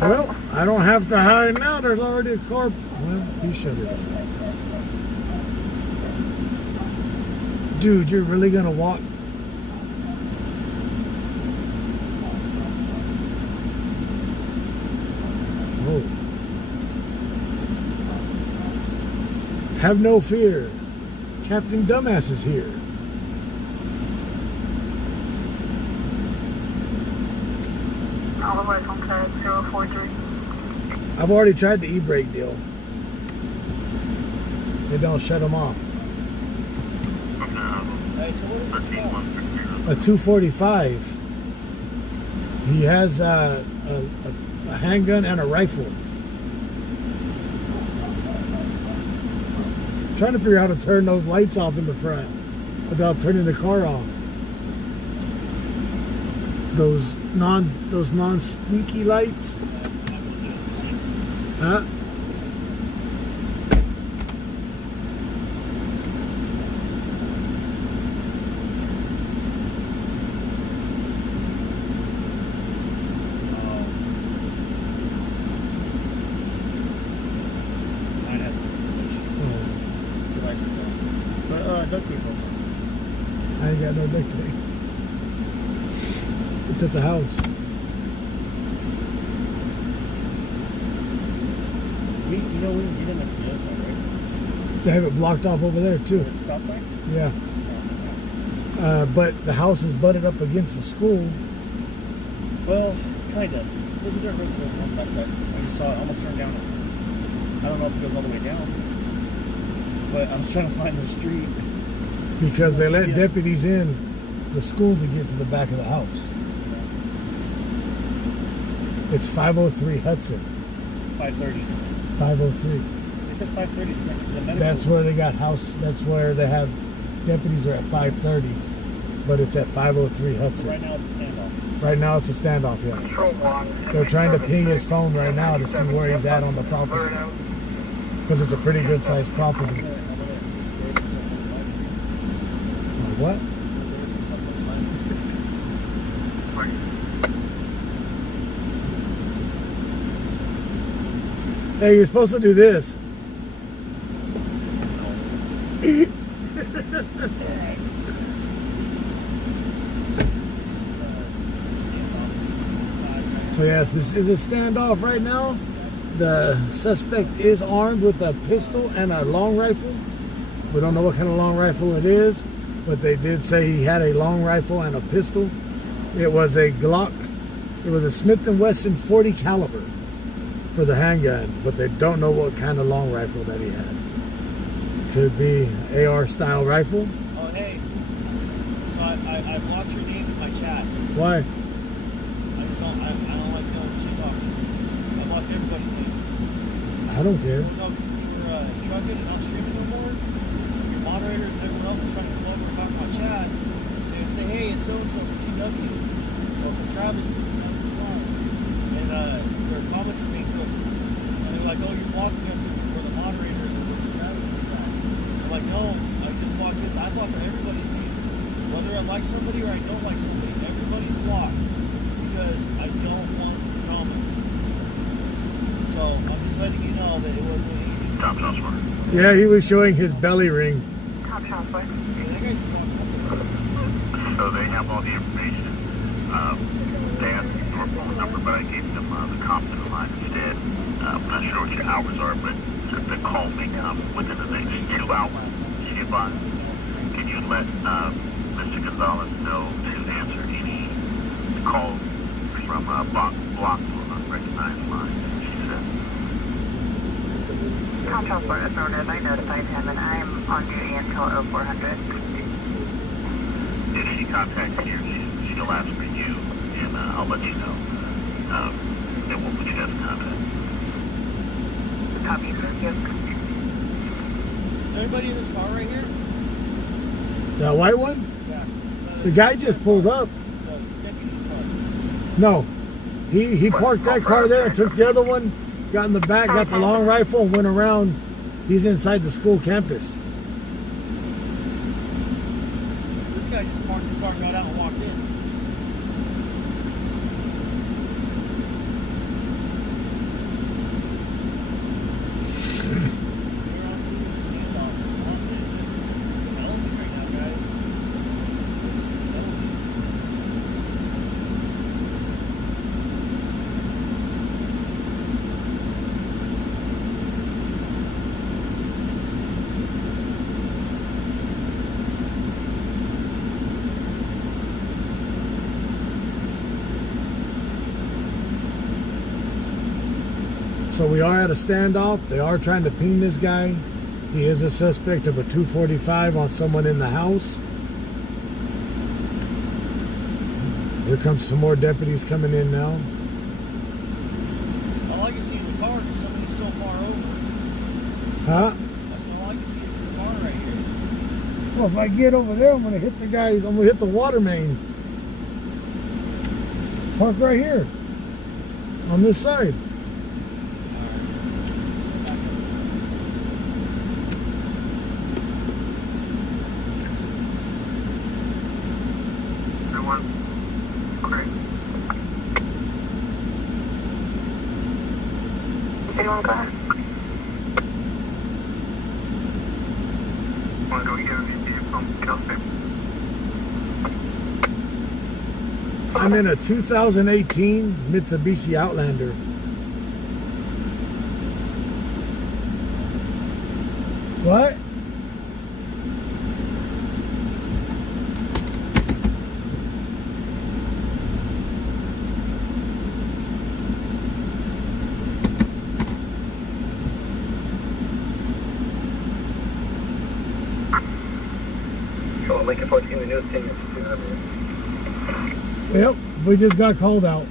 Well, I don't have to hide now. There's already a car. Well, he shut it off. Dude, you're really gonna walk? Oh. Have no fear. Captain Dumbass is here. All the way from code 043. I've already tried the e-brake deal. They don't shut them off. Hey, so what is this car? A 245. He has a handgun and a rifle. Trying to figure out how to turn those lights off in the front without turning the car off. Those non-sneaky lights. Huh? Duct tape on. I ain't got no duct tape. It's at the house. We didn't have the other side, right? They have it blocked off over there too. The stop sign? Yeah. But the house is butted up against the school. Well, kinda. There's a dirt road that goes on the backside. I just saw it almost turn down. I don't know if it goes all the way down. But I was trying to find the street. Because they let deputies in the school to get to the back of the house. It's 503 Hudson. 5:30. 503. They said 5:30. It's like the medical. That's where they got house. That's where they have deputies are at 5:30, but it's at 503 Hudson. Right now it's a standoff. Right now it's a standoff. Yeah. They're trying to ping his phone right now to see where he's at on the property because it's a pretty good sized property. What? Hey, you're supposed to do this. So yes, this is a standoff right now. The suspect is armed with a pistol and a long rifle. We don't know what kind of long rifle it is, but they did say he had a long rifle and a pistol. It was a Glock. It was a Smith & Wesson 40 caliber for the handgun, but they don't know what kind of long rifle that he had. Could be AR style rifle. Oh, hey. So I blocked your name in my chat. Why? I don't like knowing shit talking. I blocked everybody's name. I don't care. No, because we were trucking and not streaming no more. Your moderators and everyone else is trying to come over and talk about chat. They would say, hey, it's so-and-so from TW. Or from Travis. And their comments were being filtered. And they were like, oh, you're blocking us for the moderators and for Travis. I'm like, no, I just blocked his. I blocked everybody's name. Whether I like somebody or I don't like somebody, everybody's blocked. Because I don't want drama. So I'm just letting you know that it wasn't easy. Top Transfer. Yeah, he was showing his belly ring. Top transfer. So they have all the information. They asked me for a phone number, but I gave them the Compton line instead. I'm not sure what your hours are, but the call may come within the next 2 hours. She advised. Can you let Mr. Gonzalez know to answer any calls from blocked or unrecognized lines? She said. Top transfer is known as I notified him and I'm on duty until 0400. If she contacts you, she'll ask for you, and I'll let you know. Then we'll put you as contact. Copy, thank you. Is everybody in this car right here? That white one? Yeah. The guy just pulled up. The deputy's car. No. He parked that car there and took the other one, got in the back, got the long rifle, and went around. He's inside the school campus. This guy just parked his car, got out, and walked in. So we are at a standoff. They are trying to ping this guy. He is a suspect of a 245 on someone in the house. Here comes some more deputies coming in now. All I can see is the car because somebody's so far over. Huh? That's all I can see is this car right here. Well, if I get over there, I'm gonna hit the guys. I'm gonna hit the water main. Park right here on this side. Anyone go ahead? Want to go get I'm in a 2018 Mitsubishi Outlander. What? Lincoln 14, the news team is Yep, we just got called out.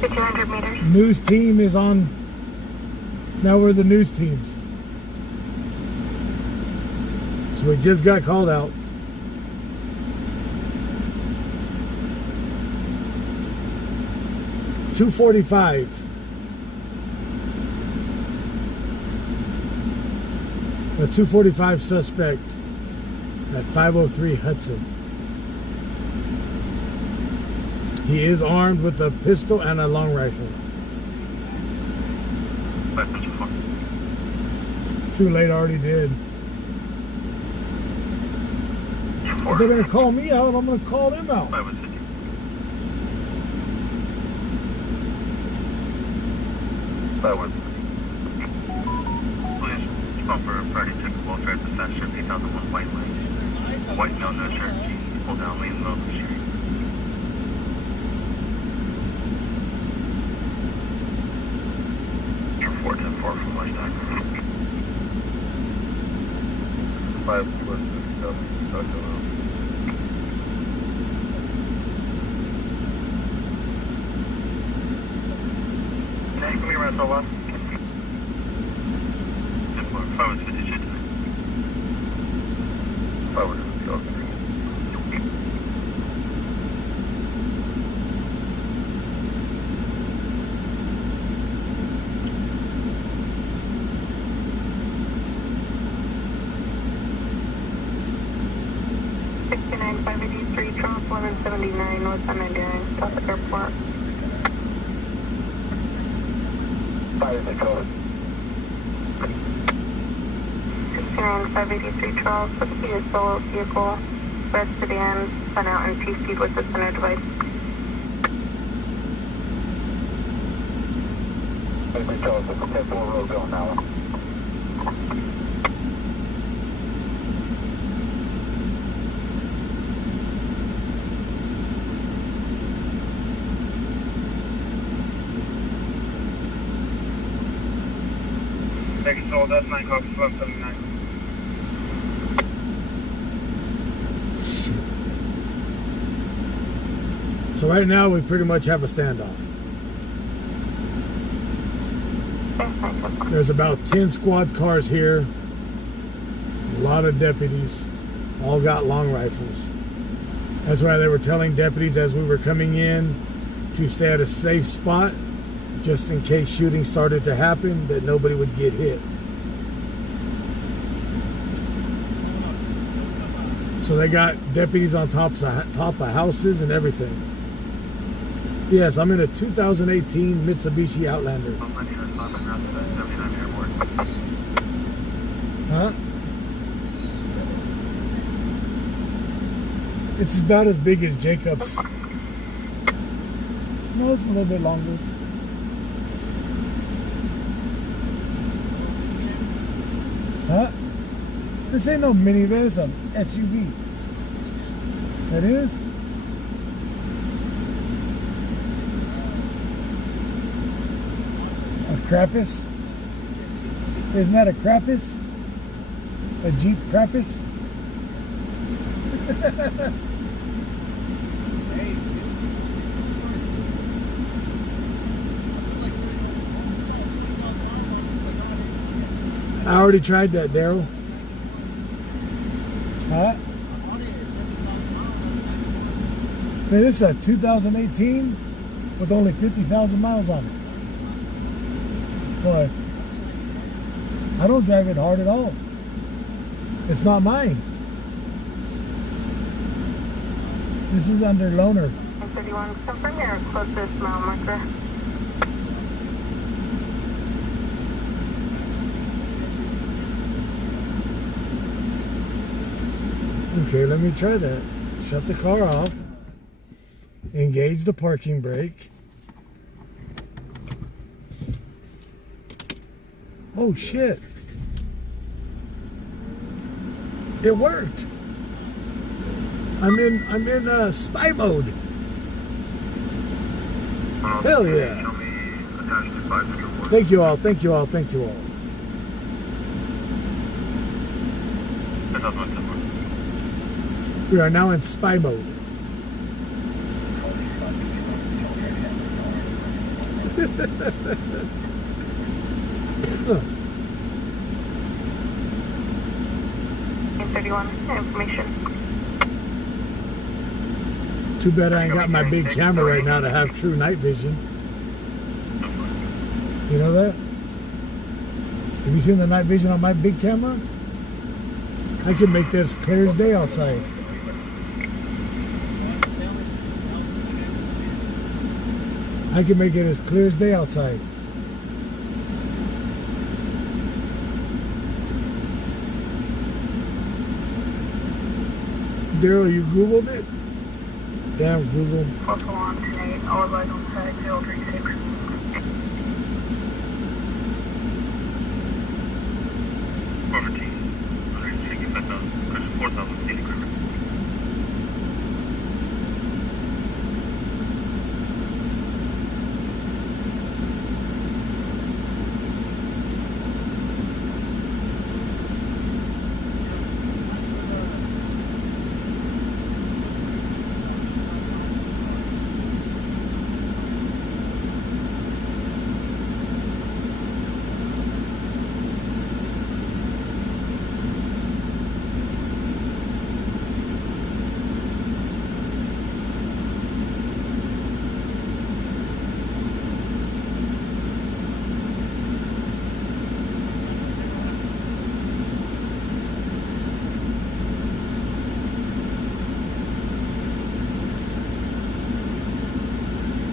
The 200 meters. News team is on. Now we're the news teams. So we just got called out. .245. A 245 suspect at 503 Hudson. He is armed with a pistol and a long rifle. Too late, already did. If they're gonna call me out, I'm gonna call them out. For Friday took a welfare dispatcher 8001 white lane. White no shirt, pull down lane low street. You're 410-4 from West Side. 5 Hey, can we run so well? If I was 50 shit tonight. If I were to be okay. Sixty-nine 583 Trump 1179 North Underground, South Airport. 5 583 Charles, supposed to be a solo vehicle, red sedan, spun out in 2 speed with the center device. Hey, Charles, it's 10-4 road going now. Second soul, that's 9 copies, 1179. So right now we pretty much have a standoff. There's about 10 squad cars here. A lot of deputies. All got long rifles. That's why they were telling deputies as we were coming in to stay at a safe spot, just in case shooting started to happen, that nobody would get hit. So they got deputies on top of houses and everything. Yes, I'm in a 2018 Mitsubishi Outlander. Huh? It's about as big as Jacob's. No, it's a little bit longer. Huh? This ain't no minivan, it's an SUV. That is? A Krampus? Isn't that a Krampus? A Jeep Krampus? I already tried that, Daryl. Huh? Man, this is a 2018 with only 50,000 miles on it. Boy, I don't drive it hard at all. It's not mine. This is under loaner. 31, confirm your closest mile marker. Okay, let me try that. Shut the car off. Engage the parking brake. Oh shit. It worked. I'm in spy mode. Hell yeah. Thank you all, thank you all, thank you all. We are now in spy mode. Information. Too bad I ain't got my big camera right now to have true night vision. You know that? Have you seen the night vision on my big camera? I can make this clear as day outside. I can make it as clear as day outside. Daryl, you Googled it? Damn Google. Fossil on today, all light on side 036.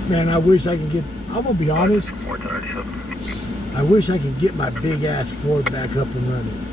Man, I wish I could get, I'm gonna be honest, I wish I could get my big ass Ford back up and running.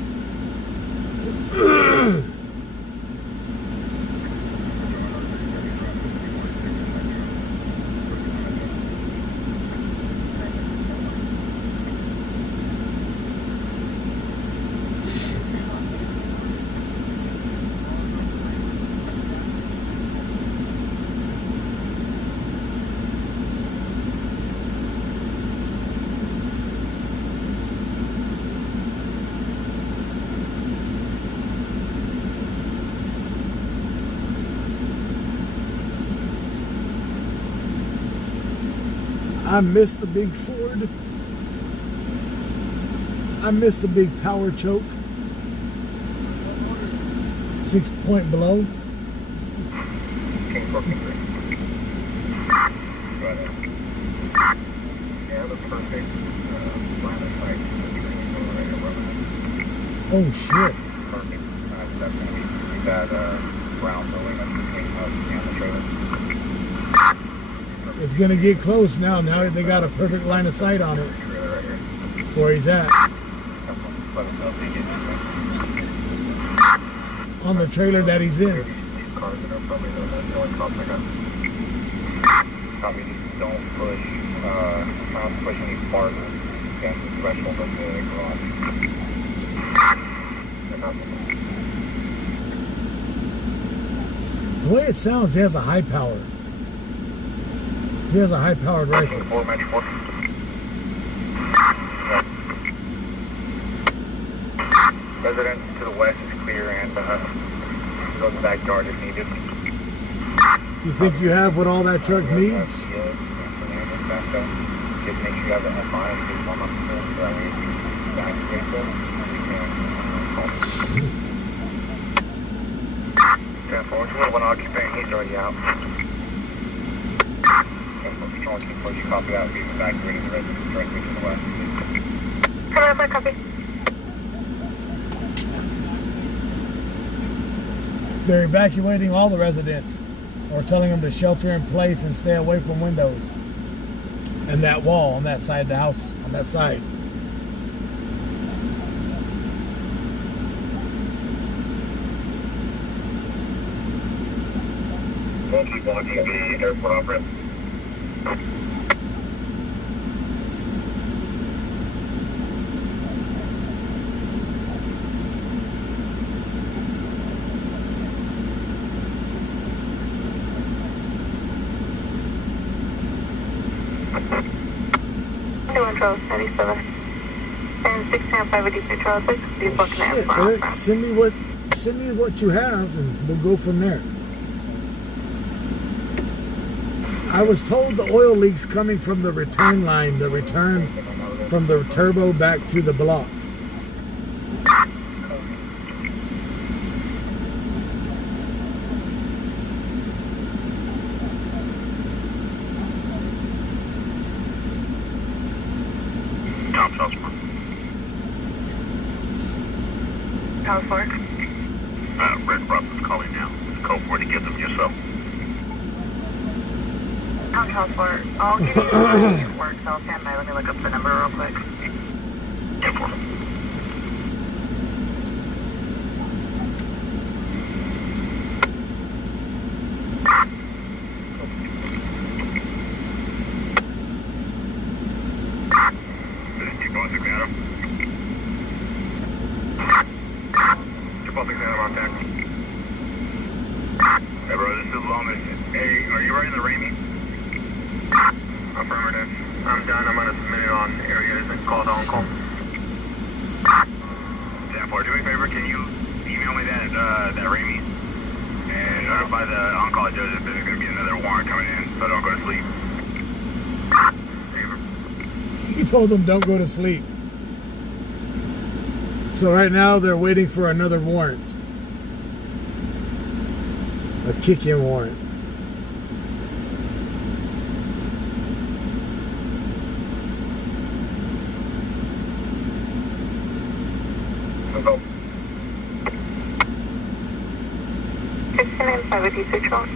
I miss the big Ford. I missed the big power choke. 6 point below. King 453. Go ahead. Yeah, the perfect line of sight. Oh shit. Perfect. That's going to be that brown building that's between us and the trailer. It's gonna get close now. Now they got a perfect line of sight on it. Trailer right here. Where he's at. Let us know if you get anything. On the trailer that he's in. These cars that are probably the only cops I got. Copy, just don't push, not push any farther than the threshold of the garage. The way it sounds, he has a high power. He has a high powered rifle. 494. Residence to the west is clear and go to the backyard if needed. You think you have what all that truck needs? Just make sure you have the FI and do one up there so that way if you evacuate them, we can call them. 10-4, one occupant, he's already out. 10-4, control team, please you copy that. We've evacuated the residence directly to the west. Hello, copy. They're evacuating all the residents, or telling them to shelter in place and stay away from windows. And that wall on that side of the house, on that side. We'll keep walking the airport operator. Control 97 and 1605 Charles 6. Please walk in Shit, there. Eric, send me what you have, and we'll go from there. I was told the oil leak's coming from the return line, the return from the turbo back to the block. House work. Red Robinson's calling now. Code 4 to give them yourself. House work. I'll give you the work, so I'll stand by. Let me look up the number real quick. 10-4. Hey bro, this is Lomas. Hey, are you ready to ring me? Affirmative. I'm done. I'm gonna submit it on areas and call the on-call. Yeah, do me a favor, can you email me that ring me? And notify the on-call judge if there's gonna be another warrant coming in, so don't go to sleep. He told them don't go to sleep. So right now they're waiting for another warrant. A kick-in warrant. Go. 1605 Charles.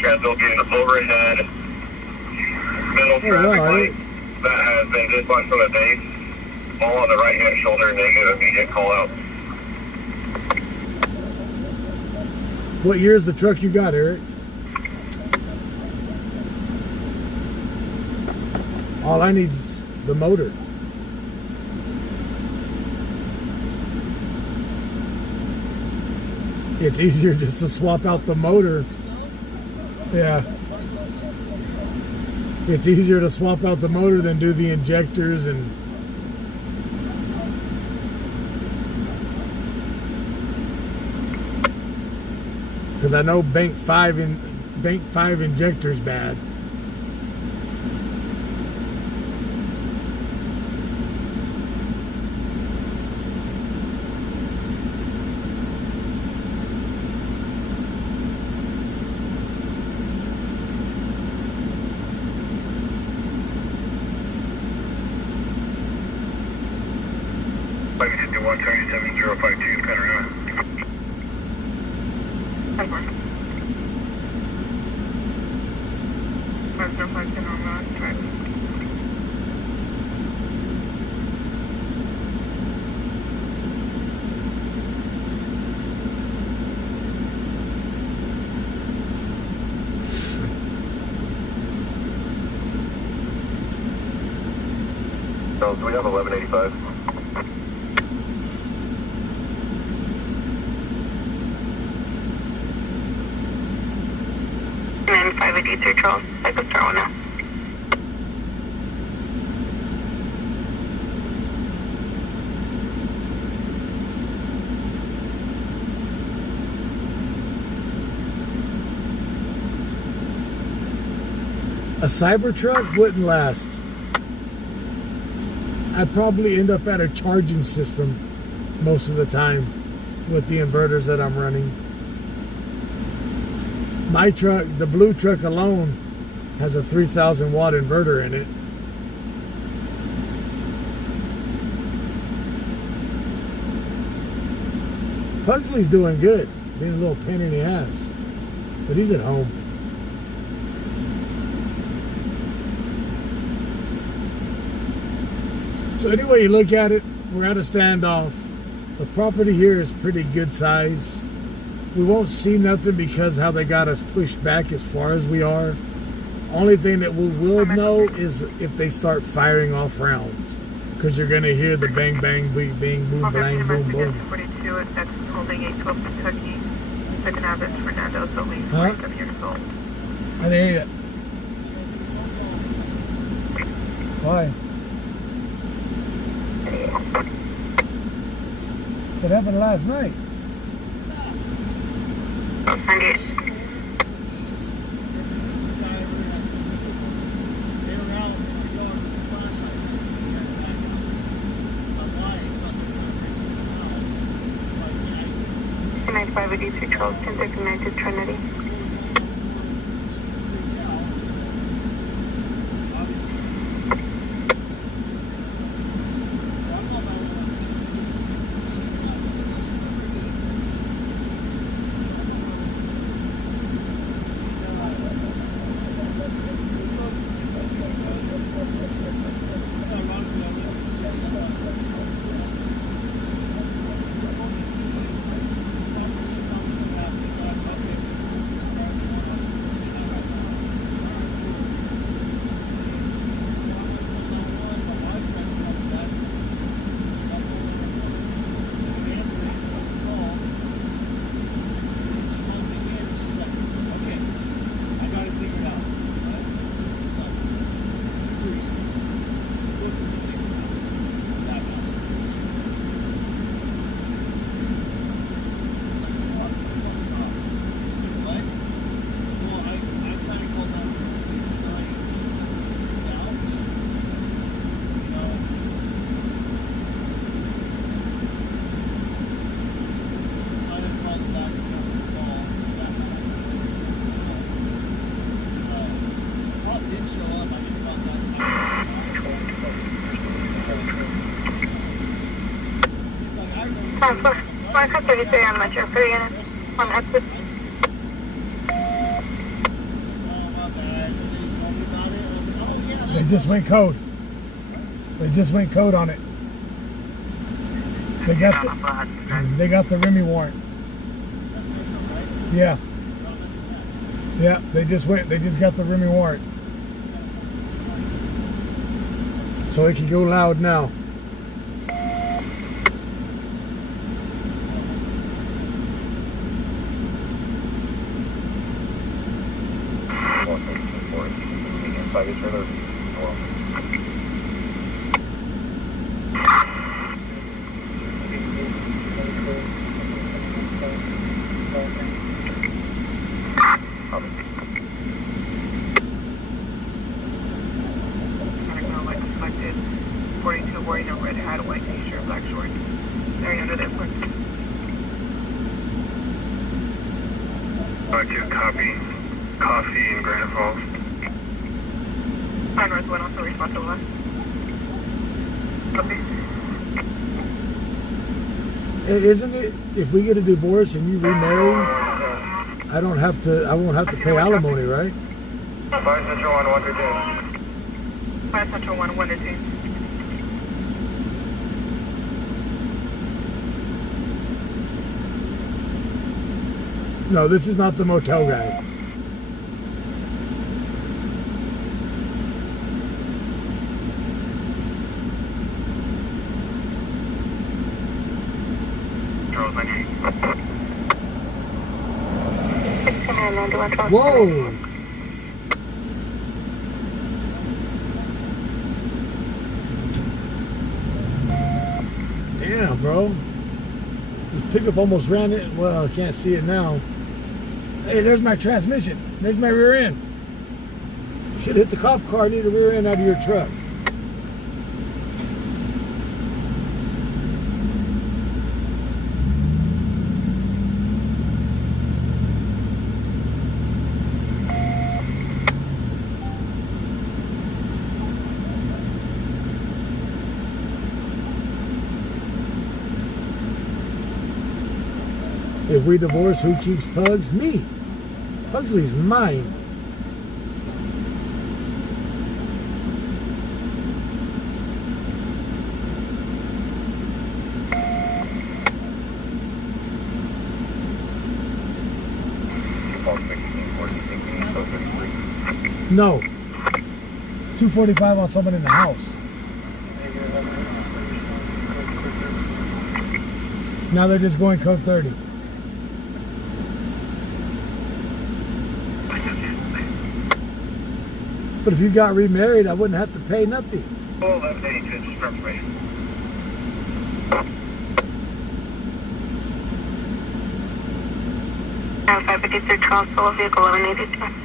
Transville getting us overhead, middle traffic light that has been dispatched from the base, all on the right hand shoulder, negative immediate call out. What year is the truck you got, Eric? All I need is the motor. It's easier just to swap out the motor. Yeah. It's easier to swap out the motor than do the injectors and because I know bank 5 injector's bad. Truck no Hudson on Ross Drive. So, do we have 1185? And 583 Charles, I could start one now. A Cybertruck wouldn't last. I'd probably end up at a charging system most of the time with the inverters that I'm running. My truck, the blue truck alone, has a 3,000 watt inverter in it. Pugsley's doing good, being a little pain in the ass, but he's at home. So anyway you look at it, we're at a standoff. The property here is pretty good size. We won't see nothing because how they got us pushed back as far as we are. Only thing that we will know is if they start firing off rounds. Because you're going to hear the bang, bang, bing, bing, boom, bang, boom, boom. 42 is that's holding 812 Kentucky. Second Avenue, Fernando, so we right up here, so. I didn't hear you. Why? What happened last night? Tonight 583 Charles, Kentucky, United Trinity. I could 33 on Metro 3 and on exit. They just went code. They just went code on it. They got the Remy warrant. Yeah. Yeah, they just got the Remy warrant. So it can go loud now. Reflected 42 wearing a red hat, white t-shirt, black shorts. They're under that one. 2 copy. Coffee in Granite Falls. North 1 also responsible one. Copy. Isn't it, if we get a divorce and you remarry, I won't have to pay alimony, right? 5 Central 1, 1 to 2. 5 Central 1, 1 to 2. No, this is not the motel guy. Charles 98. 1691 Charles. Whoa! Damn, bro. This pickup almost ran it. Well, I can't see it now. Hey, there's my transmission. There's my rear end. Should hit the cop car. Need a rear end out of your truck. If we divorce, who keeps Pugs? Me. Pugsley's mine. No. 245 on someone in the house. Now they're just going code 30. But if you got remarried, I wouldn't have to pay nothing. Oh, 1182, just confirmation. Now 556 Charles, full vehicle 1182.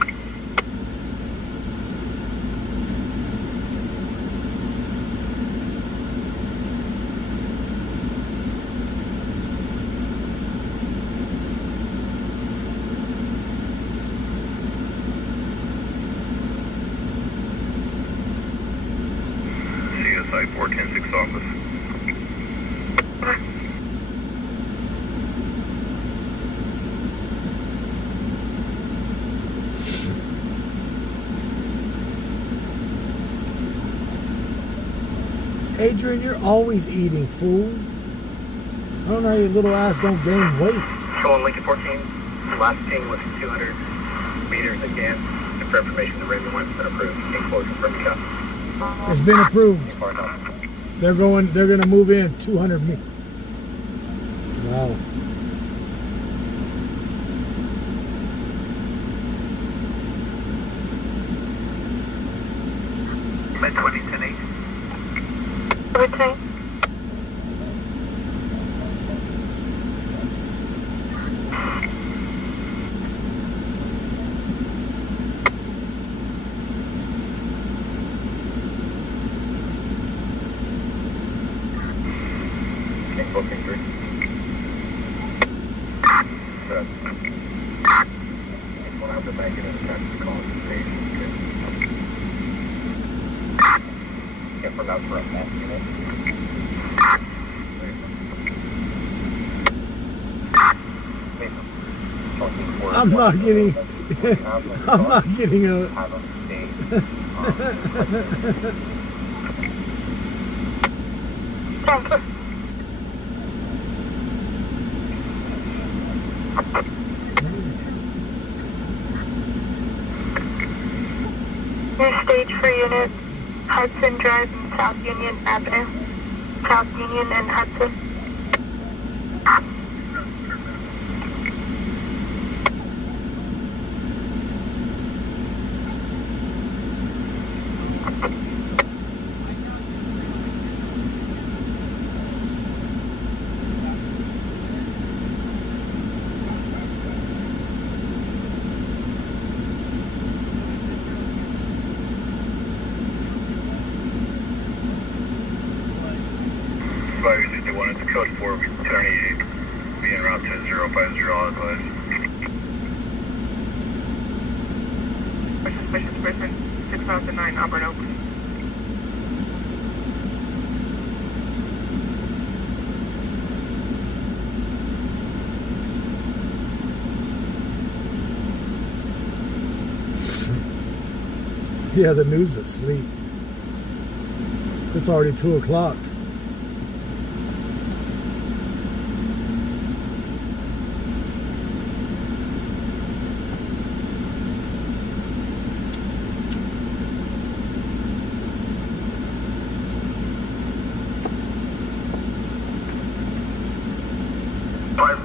CSI 4106 office. Adrian, you're always eating, fool. I don't know how your little ass don't gain weight. So on Lincoln 14, last ping was 200 meters again. And for information, the Raven 1's been approved. Ping closing from the cup. It's been approved. Far enough. They're gonna move in 200 meters. Wow. Med 20, 10 8. Everything. Ping booking 3. Good. When I have to bank it in the traffic call the station. Can't pronounce for a mess unit. I'm not getting. I'm not getting a. Have a state. Thank you. New stage for unit Hudson Drive and South Union Avenue. South Union and Hudson. Flight 61, it's code 4, 298, being route to 050 all advised. Suspicious person, 6009 Auburn Oaks. Yeah, the news is asleep. It's already 2 o'clock.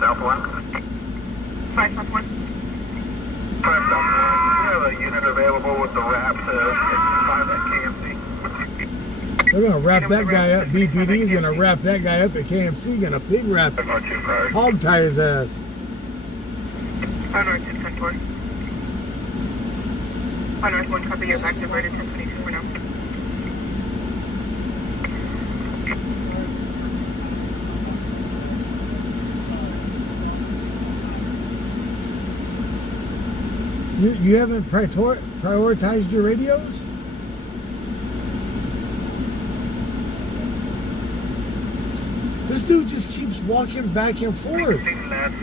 South 1. 5 South 1. 5 South 1. We have a unit available with the wraps at 5 at KMC. They're gonna wrap that guy up. BPD's gonna wrap that guy up at KMC. Gonna pig wrap, Not too far. hog tie his ass. On North 1024. On North 1, copy, you're back diverted 1022 for now. You haven't prioritized your radios? This dude just keeps walking back and forth. 16 left,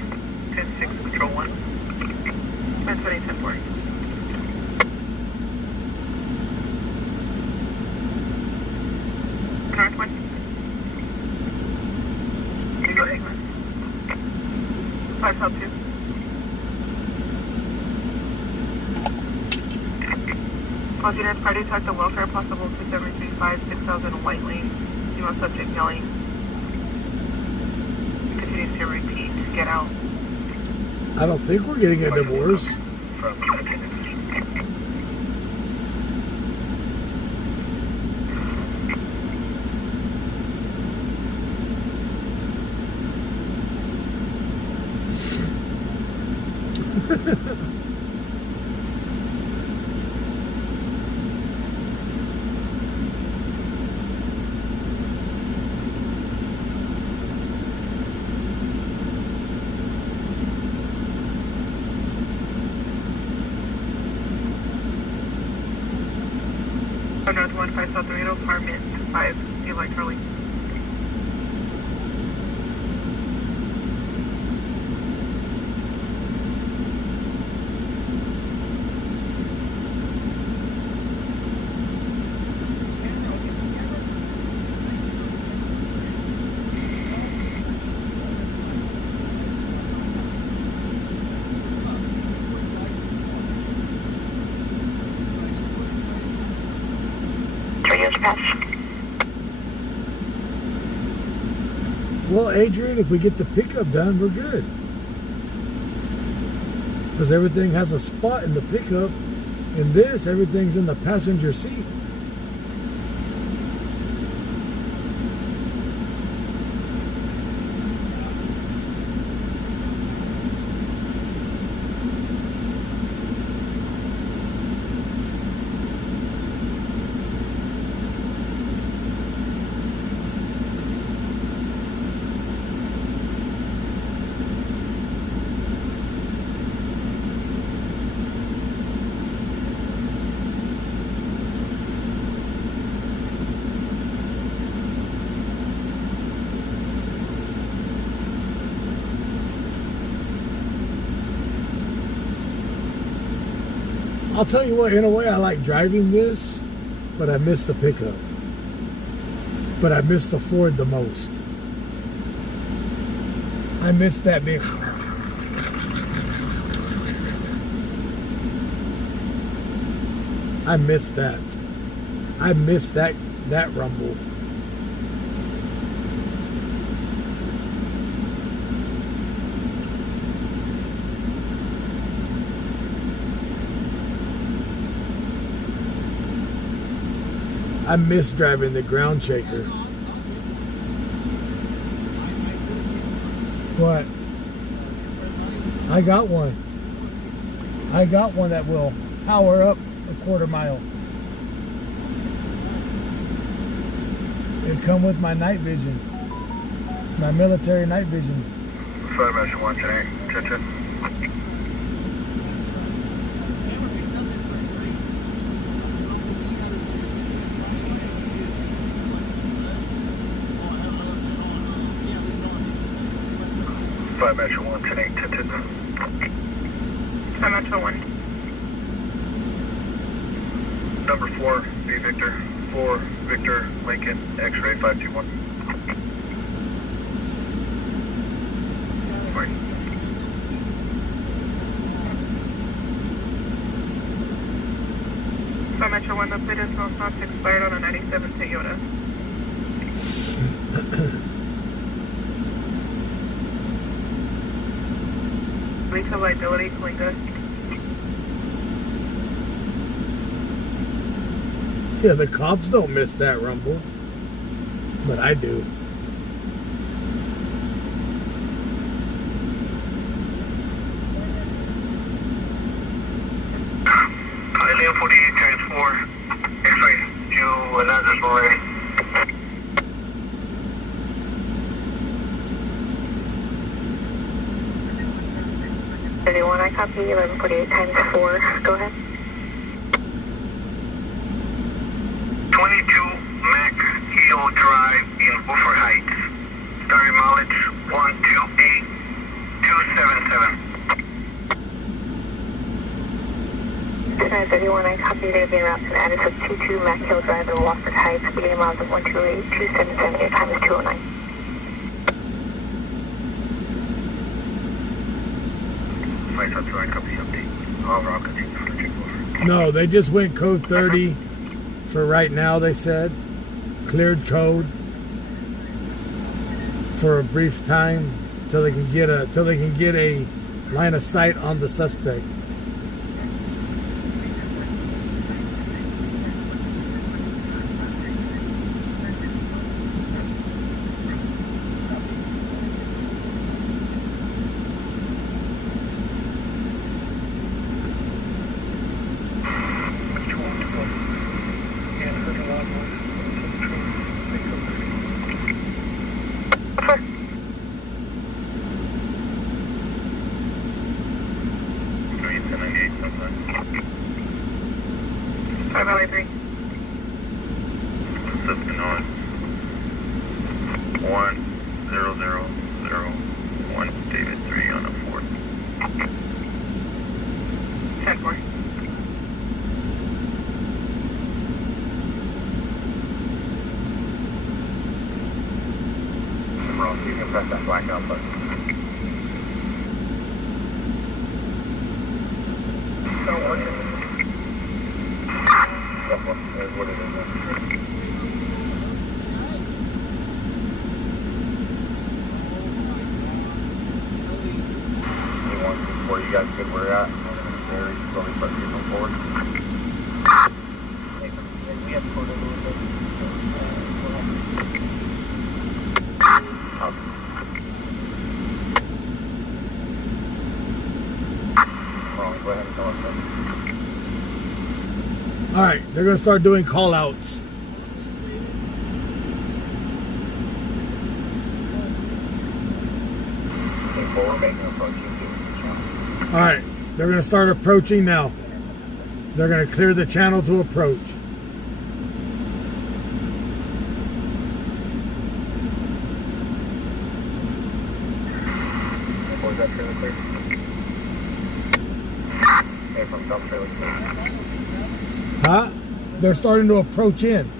10-6, control 1. 10-20, 10-4. North 1. Go ahead. 5 South 2. Close units, party attack the welfare, possible 2735, 6000 White Lane. Female subject yelling. Continues to repeat, get out. I don't think we're getting a divorce. North 1, 5 South 3, apartment 5, Eli Charlie. Well, Adrian, if we get the pickup done, we're good. Because everything has a spot in the pickup. In this, everything's in the passenger seat. I'll tell you what, in a way I like driving this, but I miss the pickup. But I miss the Ford the most. I miss that big. I miss that. I miss that rumble. I miss driving the ground shaker. What? I got one. I got one that will power up a quarter mile. It come with my night vision. My military night vision. 5 1 today. Check. 5 Metro 1, 10 8, 10 10. 5 Metro 1. Number 4, V Victor. 4, Victor, Lincoln, X-ray 521. Right. So Metro 1, the plate is no stops expired on a 97 Toyota. Retail liability, Kalinga. Yeah, the cops don't miss that rumble, but I do. Island 48 times 4, X-ray, you announcers already. I copy 1148 times 4. Go ahead. 22 Mac Hill Drive in Buford Heights. Starting mileage 128277. 931, I copy the route to the address of 22 Mac Hill Drive in Wofford Heights, beginning miles of 128277, your time is 209. My truck's right, copy update. I'll continue for the check over. No, they just went code 30 for right now, they said. Cleared code for a brief time till they can get a line of sight on the suspect. Valley 3. Assistant on 10001, David 3 on the 4th. 10-4. Ross, you can press that blackout button. Not working. That's what it is. Before you guys get where you're at, and then very slowly start moving forward. We have to go a little bit. Go ahead and tell us that. All right, they're going to start doing call outs. All right, they're going to start approaching now. They're going to clear the channel to approach. Was that trailer clear? Hey, from dump trailer clear. Huh? They're starting to approach in.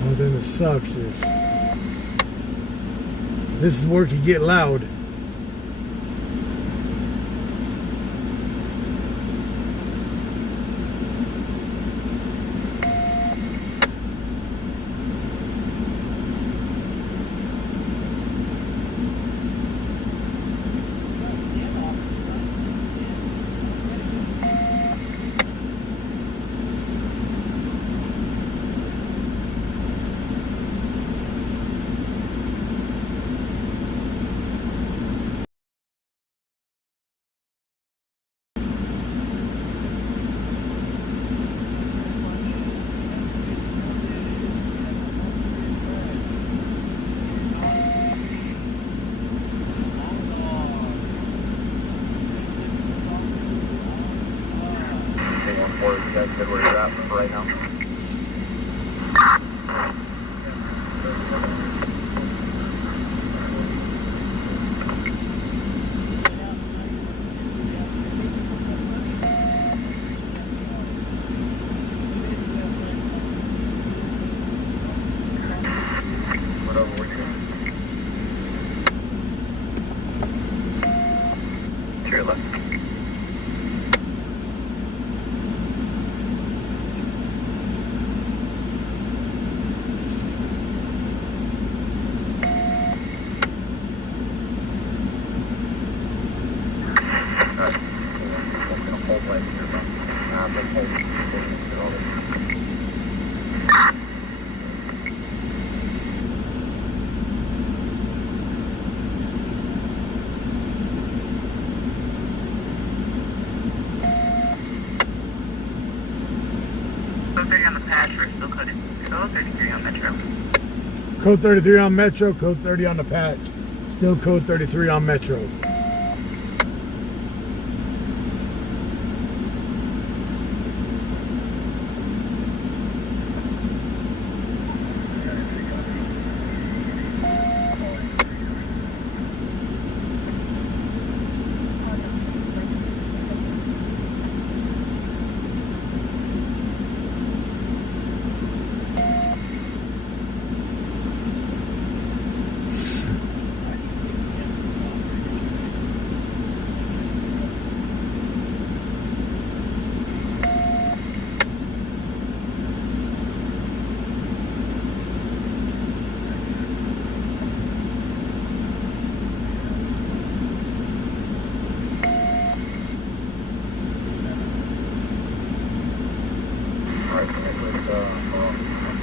One thing that sucks is this is where it can get loud. 4, you guys good where you're at for right now? Whatever we're doing. To your left. Code 33 on Metro, code 30 on the patch. Still code 33 on Metro.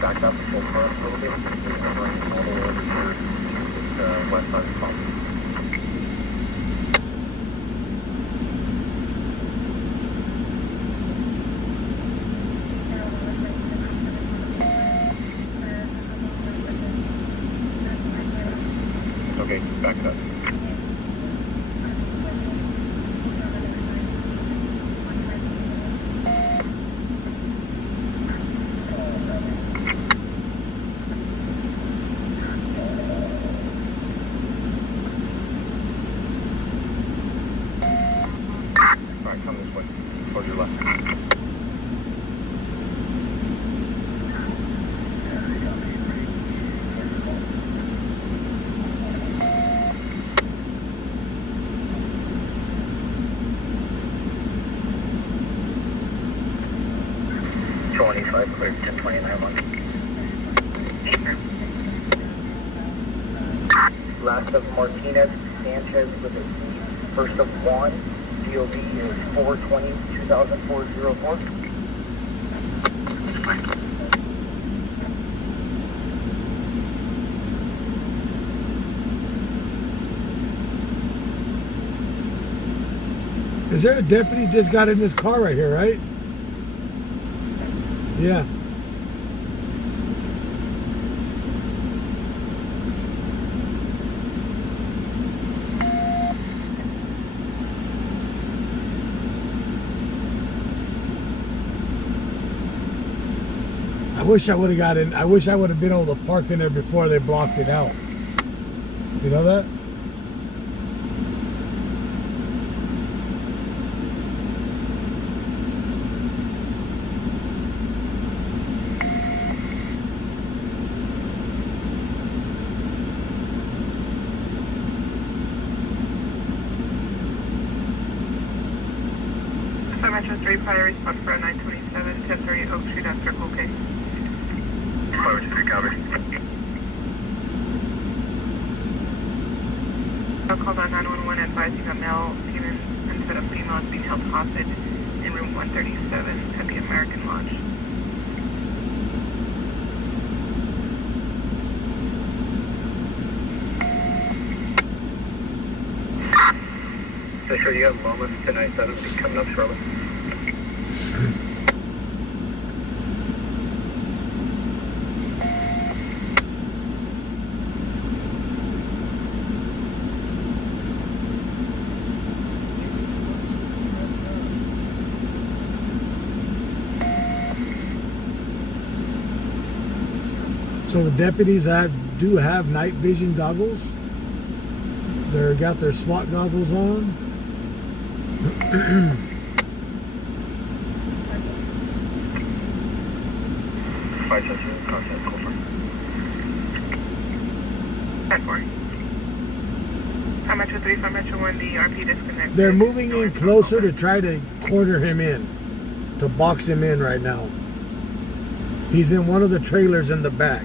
Back up full front a little bit. I'm running all the way over here to the west side of the pump. Okay, back it up. Come this way, toward your left. Clear 1029 1. Last of Martinez, Sanchez with a first of 1. DOB is 420-2004-04. Is there a deputy just got in this car right here, right? Yeah. I wish I would have got in. I wish I would have been able to park in there before they blocked it out. You know that? Metro 3, prior response for 927, 1030 Oak Street after Circle K. Metro 3, cover. I'll call down 911 advising a male human instead of female is being held hostage in room 137 at the American Lodge. So sure you have Loma 1097 coming up shortly. So the deputies do have night vision goggles. They've got their SWAT goggles on. How much was 3 for Metro 1, the RP disconnect? They're moving in closer to try to corner him in, to box him in right now. He's in one of the trailers in the back.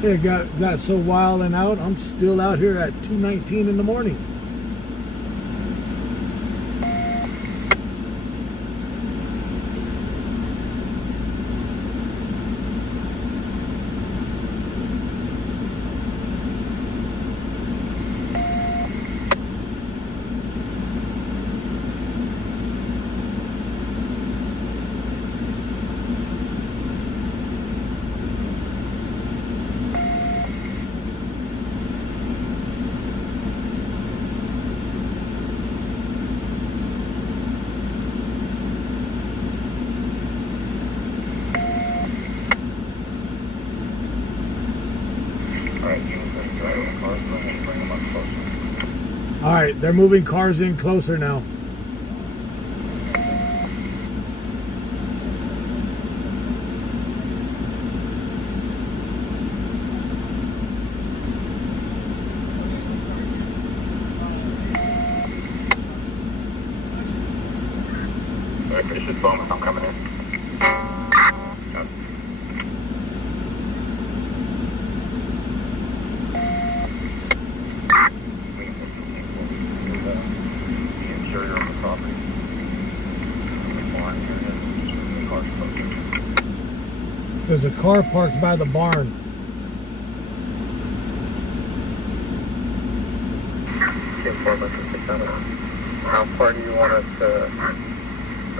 It got so wild and out, I'm still out here at 2:19 in the morning. All right, they're moving cars in closer now. Finish this phone if I'm coming in. There's a car parked by the barn. How far do you want us to,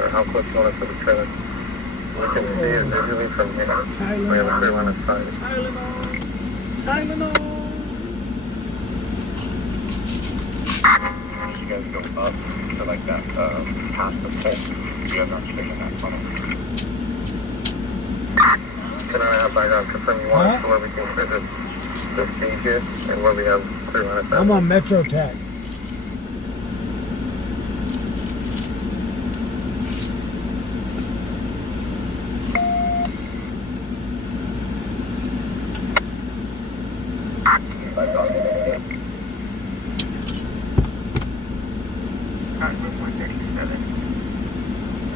or how close do you want us to the trailer? We can see it visually from here. We have a clear line of sight. Tylenol. You guys go up to like that, past the pole. You guys aren't sticking that funnel. Can I have background confirm you want us to where we can clear this stage here and where we have clear line of sight? I'm on Metro Tech. Route 137.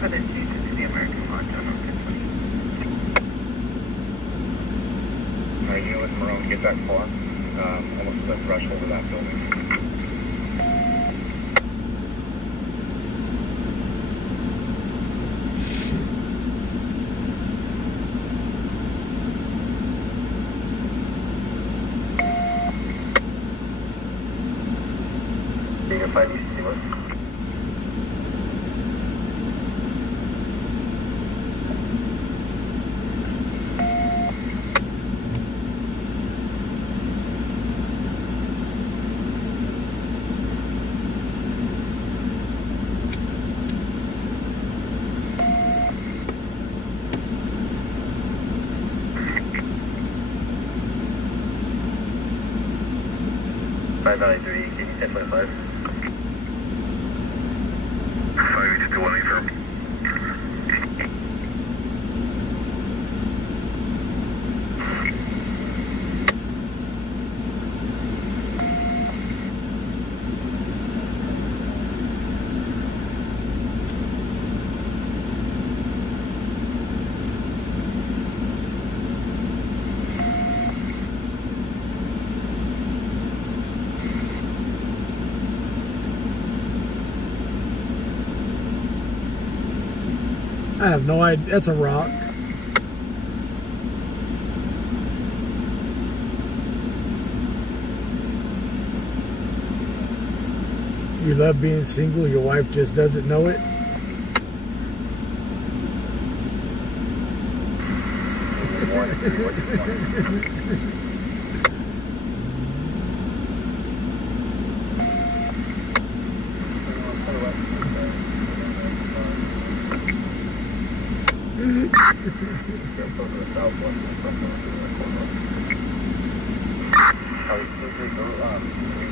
For the station to the American Lodge on Oakland 20. You and Marone get that far, almost to the threshold of that building. You can find these two. Valley 3, KD 10.5. 5 to 1 firm. I have no idea. That's a rock. You love being single, your wife just doesn't know it.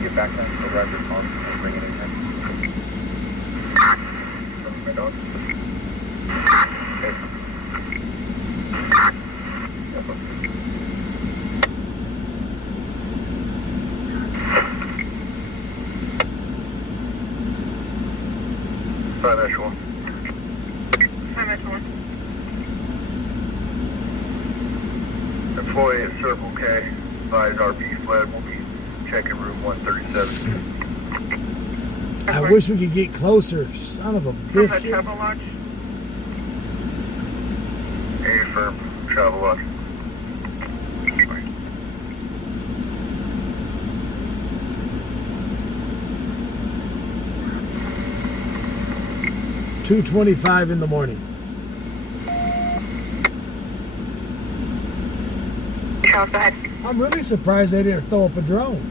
Get back then to grab your phone and bring it in here. My dog. Sorry, that's one. Hi, Metro 1. Employee at Circle K, advise RP sled will be checking room 137. I wish we could get closer. Son of a From the biscuit. travel lodge. A firm, travel lodge. 2:25 in the morning. Charles, go ahead. I'm really surprised they didn't throw up a drone.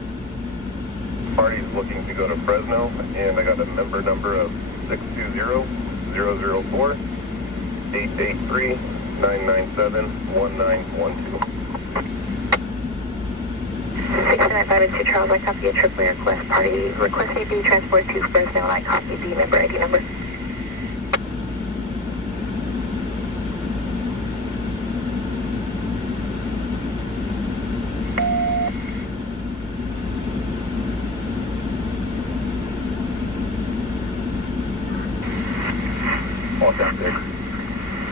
Party's looking to go to Fresno, and I got a member number of 620-004-883-997-1912. 6952 Charles, I copy a AAA request. Party requesting to be transported to Fresno, and I copy the member ID number. All down 6.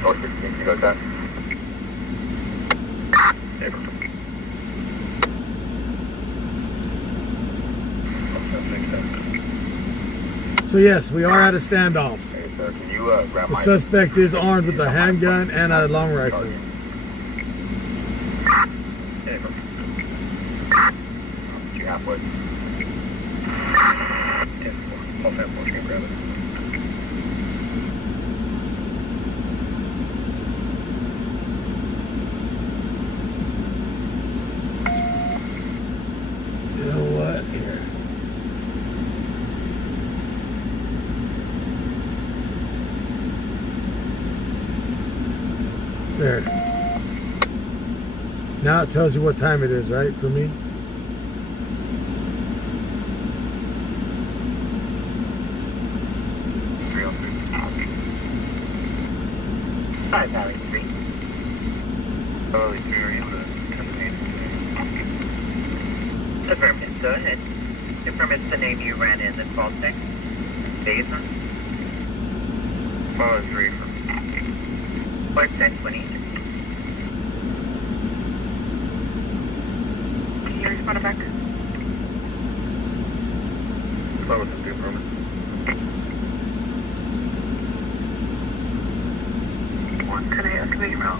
Or 16, you got that? So yes, we are at a standoff. Hey, sir, can you grab The my... suspect is armed with a handgun and a long rifle. You halfway. 10-4. I'll 10-4, can you grab it? You know what? Here. There. Now it tells you what time it is, right? For me? Hi, Valley Street. Valley Street, containment. Affirmative, go ahead. Confirm it's the name you ran in this false text. Jason? Valley Street. Port 1020. Can you respond back? That was a good permit. Can I ask the email?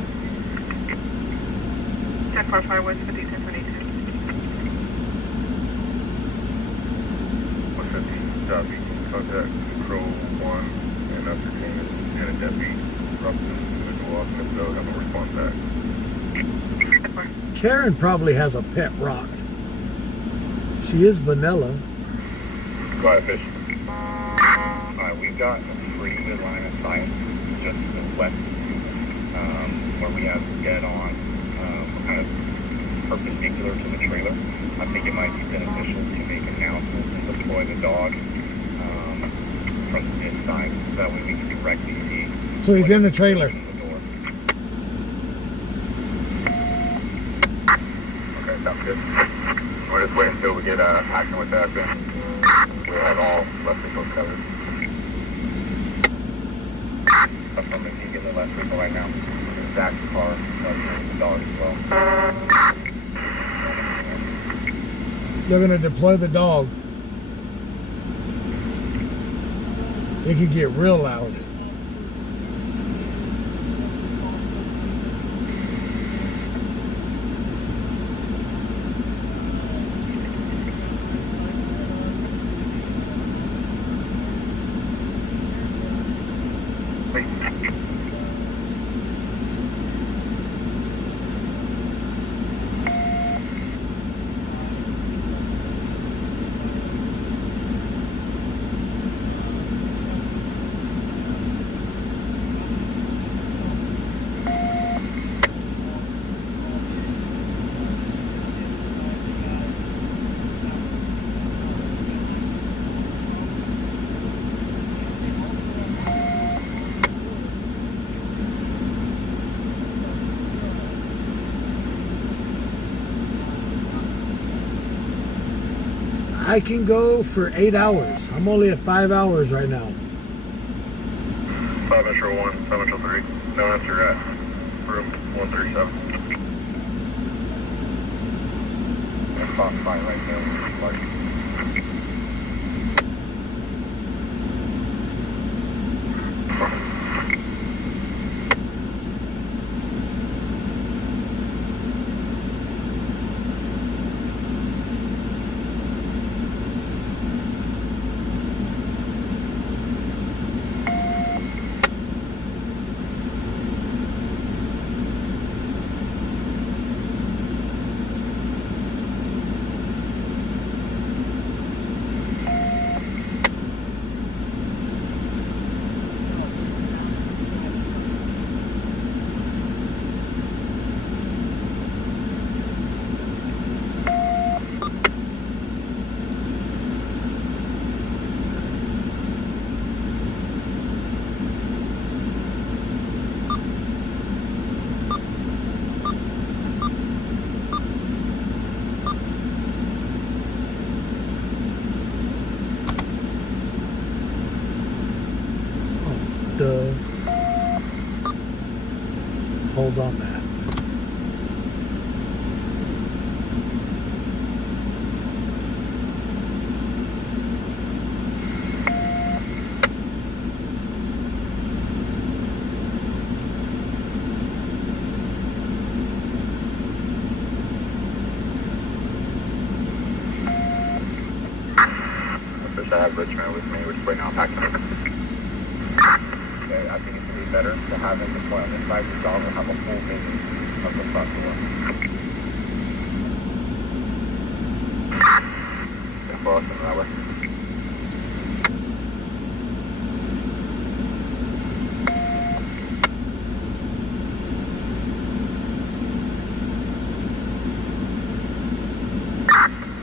1045 West 501022. 115, contact control 1 and ascertainment and a deputy dropped this individual off and so have a response back. Karen probably has a pet rock. She is vanilla. Go ahead, fish. We've got a pretty good line of sight just to the west, where we have dead on, kind of perpendicular to the trailer. I think it might be beneficial to make announcements and deploy the dog from this side, so that way we can directly see. So he's in the trailer. Okay, sounds good. We'll just wait until we get action with that then. We have all left vehicles covered. From the you get the left vehicle right now. The exact car, the dog as well. They're going to deploy the dog. It could get real loud. I can go for 8 hours. I'm only at 5 hours right now. 5 Metro 1, 5 Metro 3. No, that's your room 137. That's Fox 5 right there. Large. Hold on that. I have Richmond with me, which is right now packing. Okay, I think it would be better to have him deploy on this side. The dog will have a full vision of the front door. Yeah, for us in that way.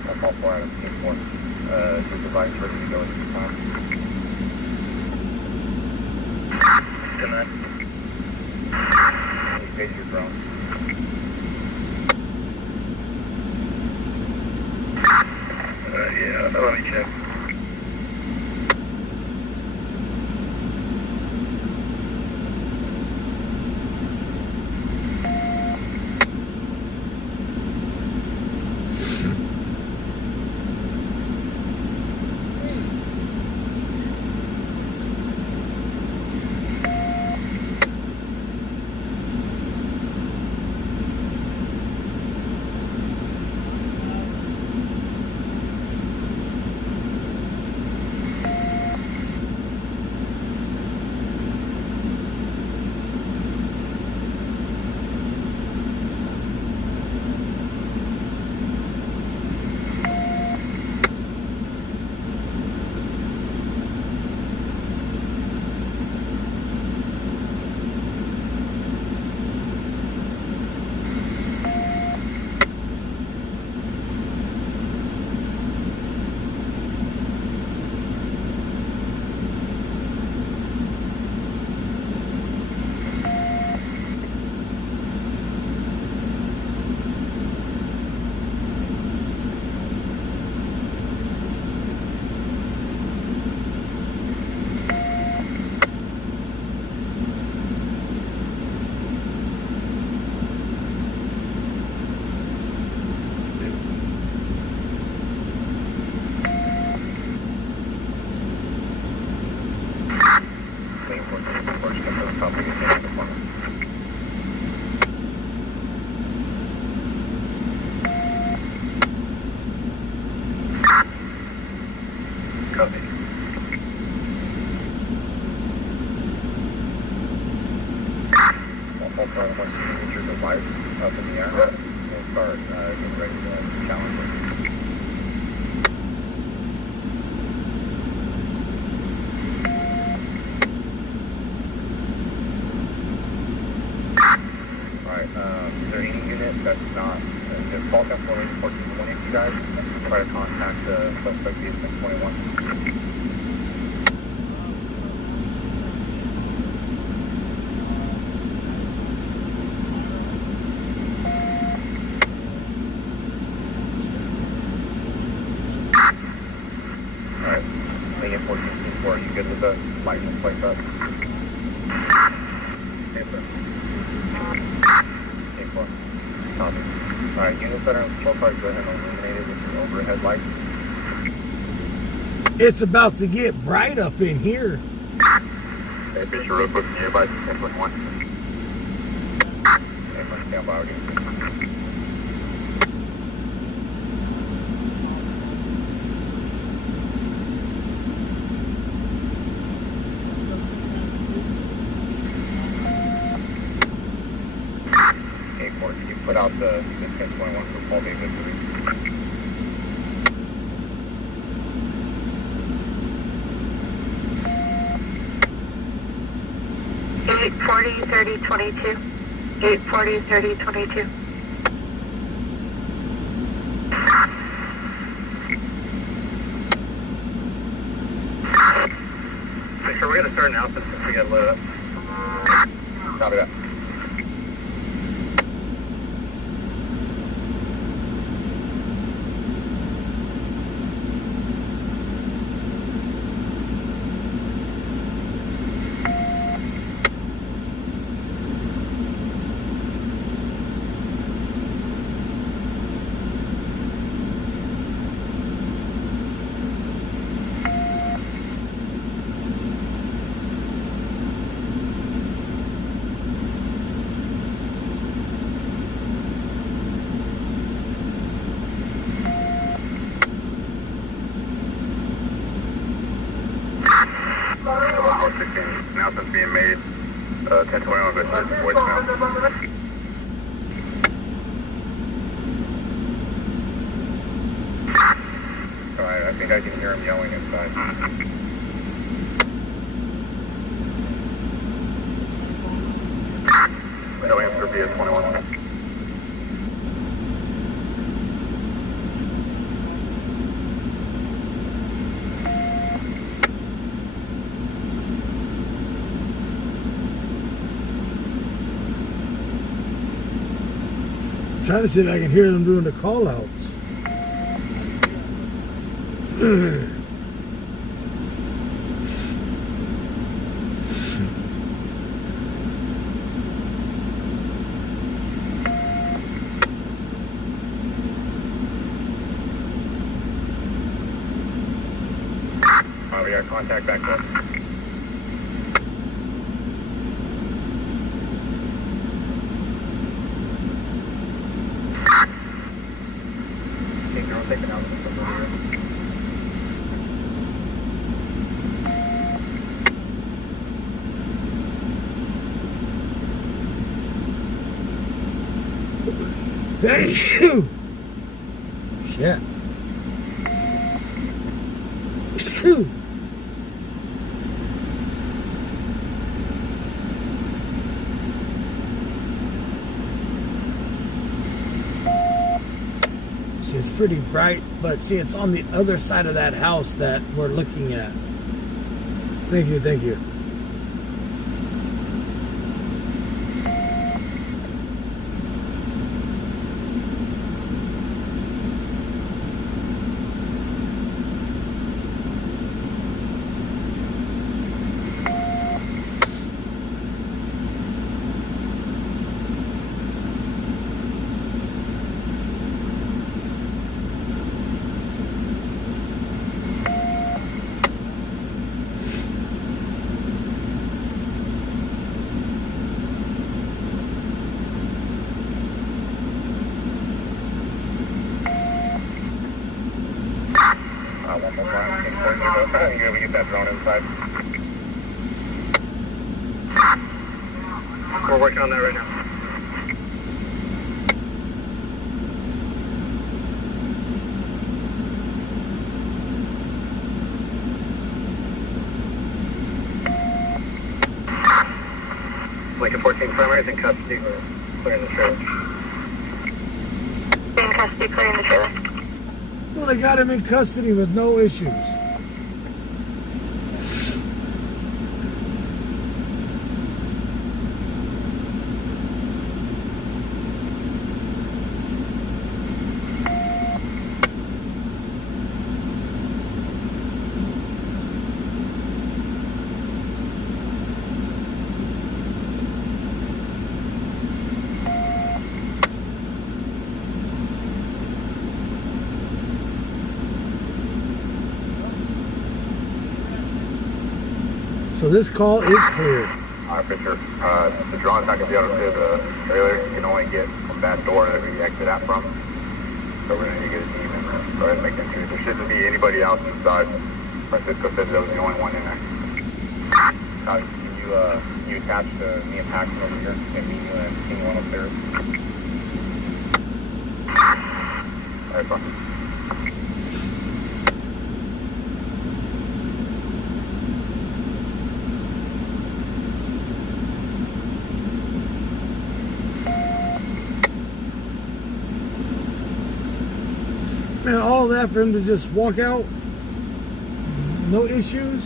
That's all 4 out of team 4. The device ready to go at this time. Good night. Engage your drone. Yeah, let me check. Copy. Once you get your device up in the air, we'll start getting ready to challenge it. Alright, is there any unit that's not just bulk up for 1420 you guys try to contact the suspect via 621? far as go ahead and illuminate it with your overhead light. It's about to get bright up in here. Hey, Fisher, real quick, can you advise 10.1? 10.1, stand by, again. Hey, Court, can you put out the 10.1 for Paul David? 840-3022. 840-3022. Fisher, we're going to start an outfit since we got lit up. Copy that. Announcements being made. 1021 Bakersfield voicemail. Alright, I think I can hear him yelling inside. No answer via 21. Trying to see if I can hear them doing the call outs. We got contact back there. Taken out from over here. Thank you. Shit. Phew. See, it's pretty bright, but see, it's on the other side of that house that we're looking at. Thank you, thank you. One more time. You gotta get that drone inside. We're working on that right now. Lincoln 14 primaries in custody. We're clearing the trailer. In custody, clearing the trailer. Well, they got him in custody with no issues. So this call is clear. Alright, Fisher. The drone's not going to be able to clear the trailer. You can only get from that door that we exit out from. So we're going to need to get a team in there. Go ahead and make entry. There shouldn't be anybody else inside. Francisco said that was the only one in there. Can you attach to me and Paxton over here and meet you and team one upstairs? Alright, fine. Man, all that for him to just walk out, no issues.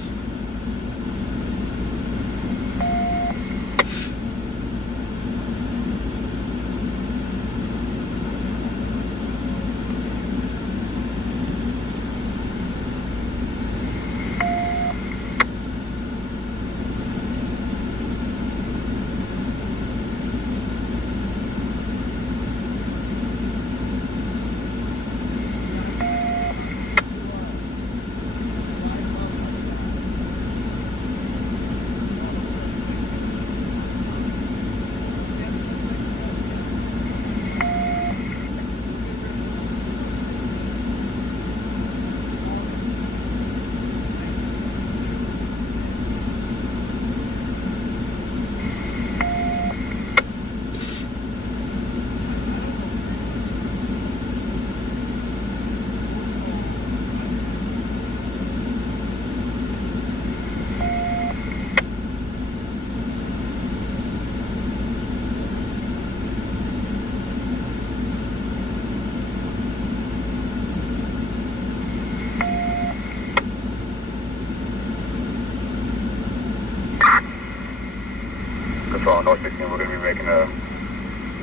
Control North 16, we're going to be making a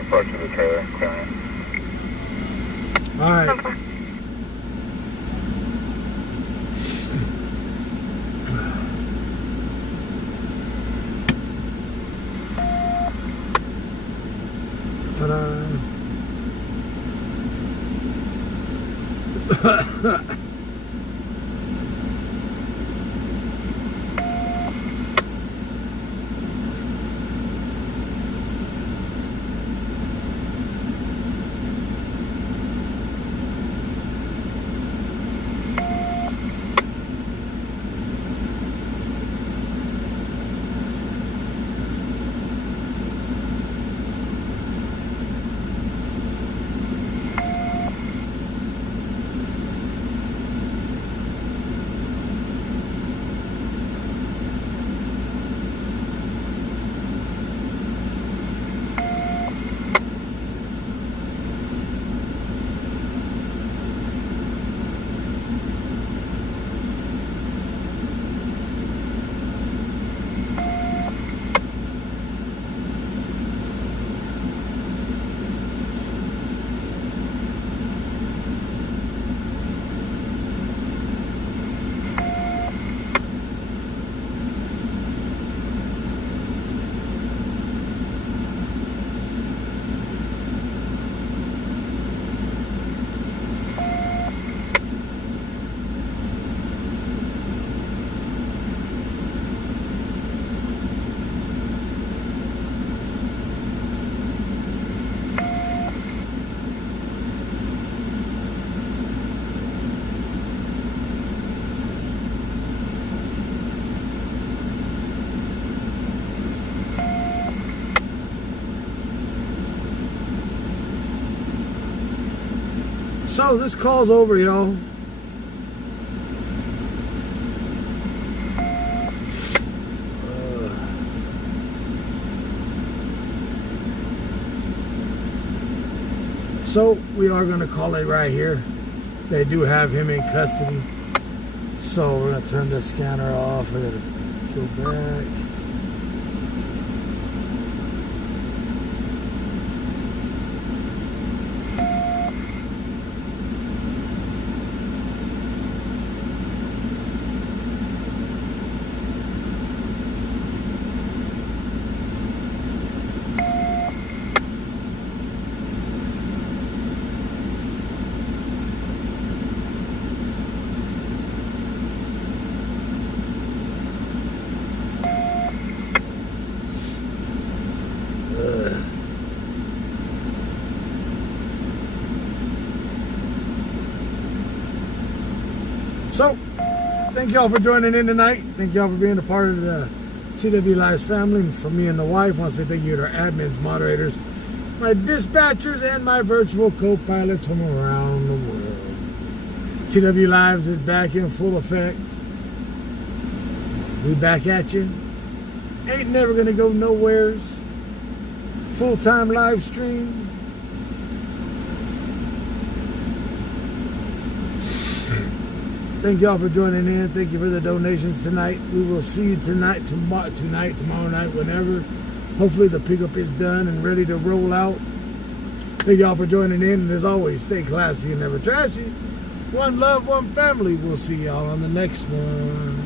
approach to the trailer, clearing it. All right. Ta-da. So this call's over, y'all. So we are going to call it right here. They do have him in custody. So we're going to turn the scanner off. I got to go back. So, thank y'all for joining in tonight. Thank y'all for being a part of the TW Lives family. And for me and the wife, I want to say thank you to our admins, moderators, my dispatchers, and my virtual co-pilots from around the world. TW Lives is back in full effect. We back at you. Ain't never gonna go nowheres. Full-time live stream. Thank y'all for joining in. Thank you for the donations tonight. We will see you tonight, tomorrow night, whenever. Hopefully the pickup is done and ready to roll out. Thank y'all for joining in. And as always, stay classy and never trashy. One love, one family. We'll see y'all on the next one.